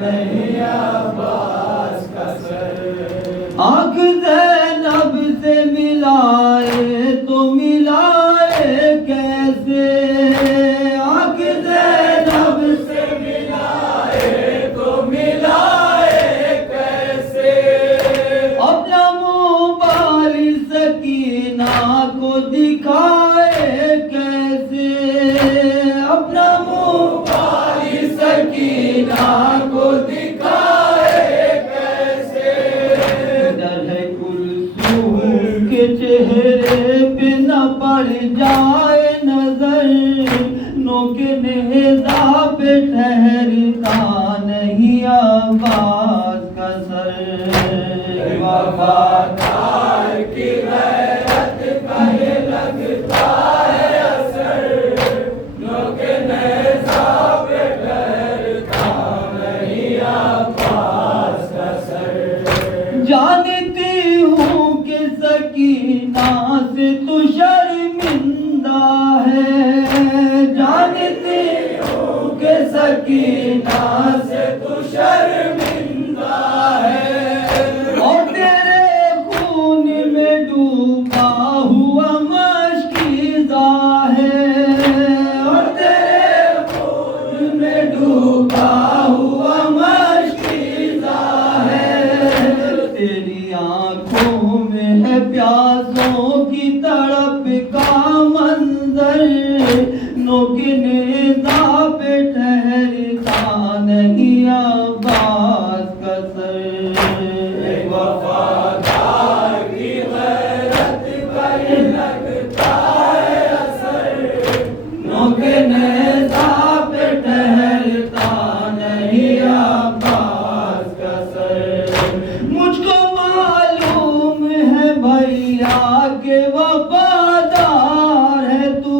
نہیں عباس کا سر آنکھ زینب سے ملائے تو ملائے کیسے آنکھ زینب سے ملائے تو ملائے کیسے اپنا موبائل سکینہ کو دکھائے کیسے اپنا موبائل سکینہ کو دکھائے کیسے ڈر ہے کلثوم کے چہرے پہ نہ پڑ جائے نظر نوک نیزہ پہ ٹھہرتا نہیں عباس کا سر وفادار کی غیرت کا یہ لگتا ہے اثر نوک نیزہ پہ ٹھہرتا نہیں عباس کا سر جانتی ہوں کہ سکینہ سے تو شرمندہ ہے جانتی ہوں کہ سکینہ سے تو شرمندہ ہے اور تیرے خون میں ڈوبا ہوا مشکیزہ ہے اور تیرے خون میں ڈوبا ہوا مشکیزہ ہے تیری آنکھوں میں ہے پیاسوں کی تڑپ کا منظر نوک نیزہ پہ ٹھہرتا نہیں عباس کا سر وفادار کی غیرت کا یہ لگتا ہے اثر نوک نیزہ پہ ٹھہرتا نہیں عباس کا سر مجھ کو معلوم ہے بھیا کہ وفادار ہے تو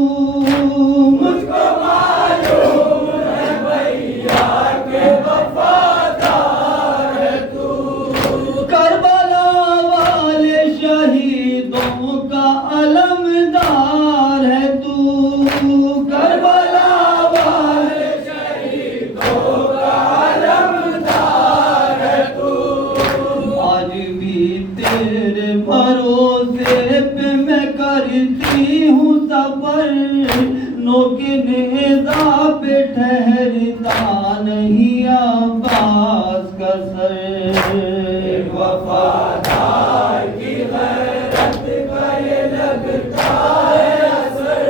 مجھ کو معلوم ہے بھیا کہ وفادار ہے تو کربلا والے شہیدوں کا علمدار ہے تو کربلا والے شہیدوں کا علمدار ہے تو آج بھی تیرے بھروسے پہ میں کرتی ہوں سفر نوک نیزہ پہ ٹھہرتا نہیں عباس کا سر وفادار کی غیرت کا یہ لگتا ہے اثر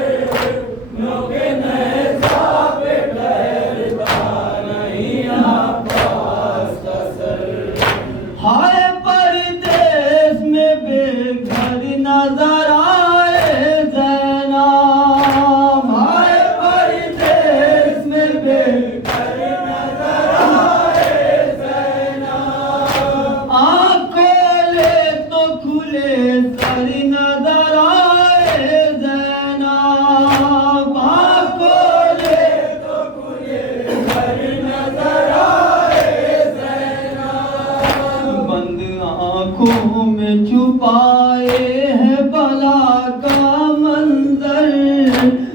نوک نیزہ پہ ٹھہرتا نہیں عباس کا سر ہائے پردیس میں بے گھر نظر آئے زینب ہائے پردیس میں بے گھر نظر آئے زینب آنکھ کھولے تو کھلے سر نظر آئے زینب آنکھ کھولے تو کھلے سر نظر آئے زینب بند آنکھوں میں چھپائے ہے بلا کا منظر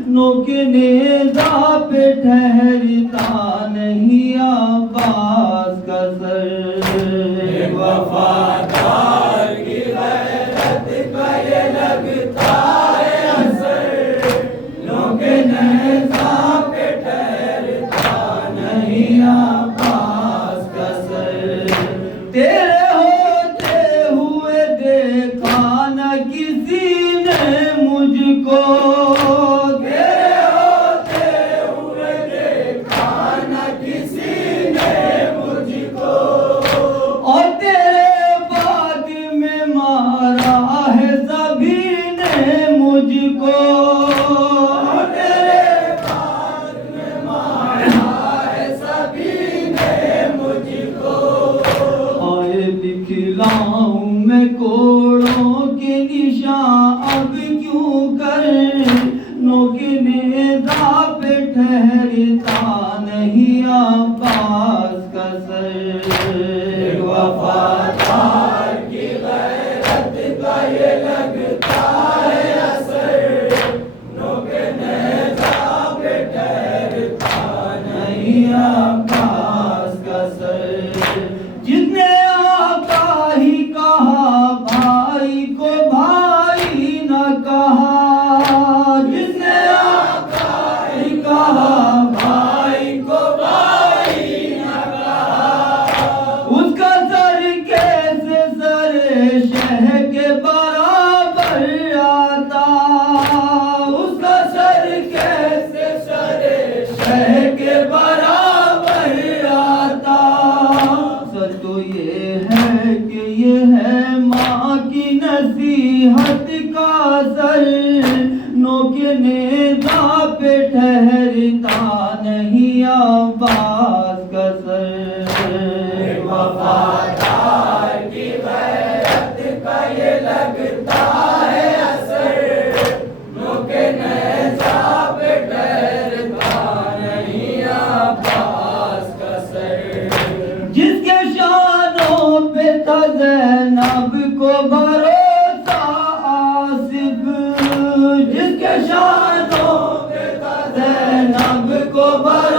نوک نیزہ پہ ٹھہرتا نہیں عباس کا سر وفادار کی غیرت کا یہ لگتا ہے اثر نوک نیزہ پہ ٹھہرتا نہیں عباس کا سر تیرے ہوتے ہوئے دیکھا نہ کسی نے مجھ کو تیرے ہوتے ہوئے دیکھا نہ کسی نے مجھ کو اور تیرے بعد نیزہ پہ ٹھہرتا نہیں عباس کا سر وفادار کی غیرت کا یہ لگتا ہے اثر نوک نیزہ پہ ٹھہرتا نہیں عباس کا سر جس نے آقا ہی کہا بھائی کو بھائی نہ کہا جس نے آقا ہی کہا بھائی کو بھائی نہ کہا اس کا سر کیسے سر شہ کے برابر آتا اس کا سر کیسے سر شہ کے برابر آتا سچ تو یہ ہے کہ یہ ہے ماں کی نصیحت کا سر نوک نیزہ پہ ٹھہرتا نہیں عباس کا سر وفادار کی غیرت کا یہ لگتا ہے اثر نوک نیزہ پہ ٹھہرتا نہیں عباس کا سر جس کے شانوں پہ تھا زینب کو بھروسہ آصف جس کے شانوں پہ تھا زینب کو بھروسہ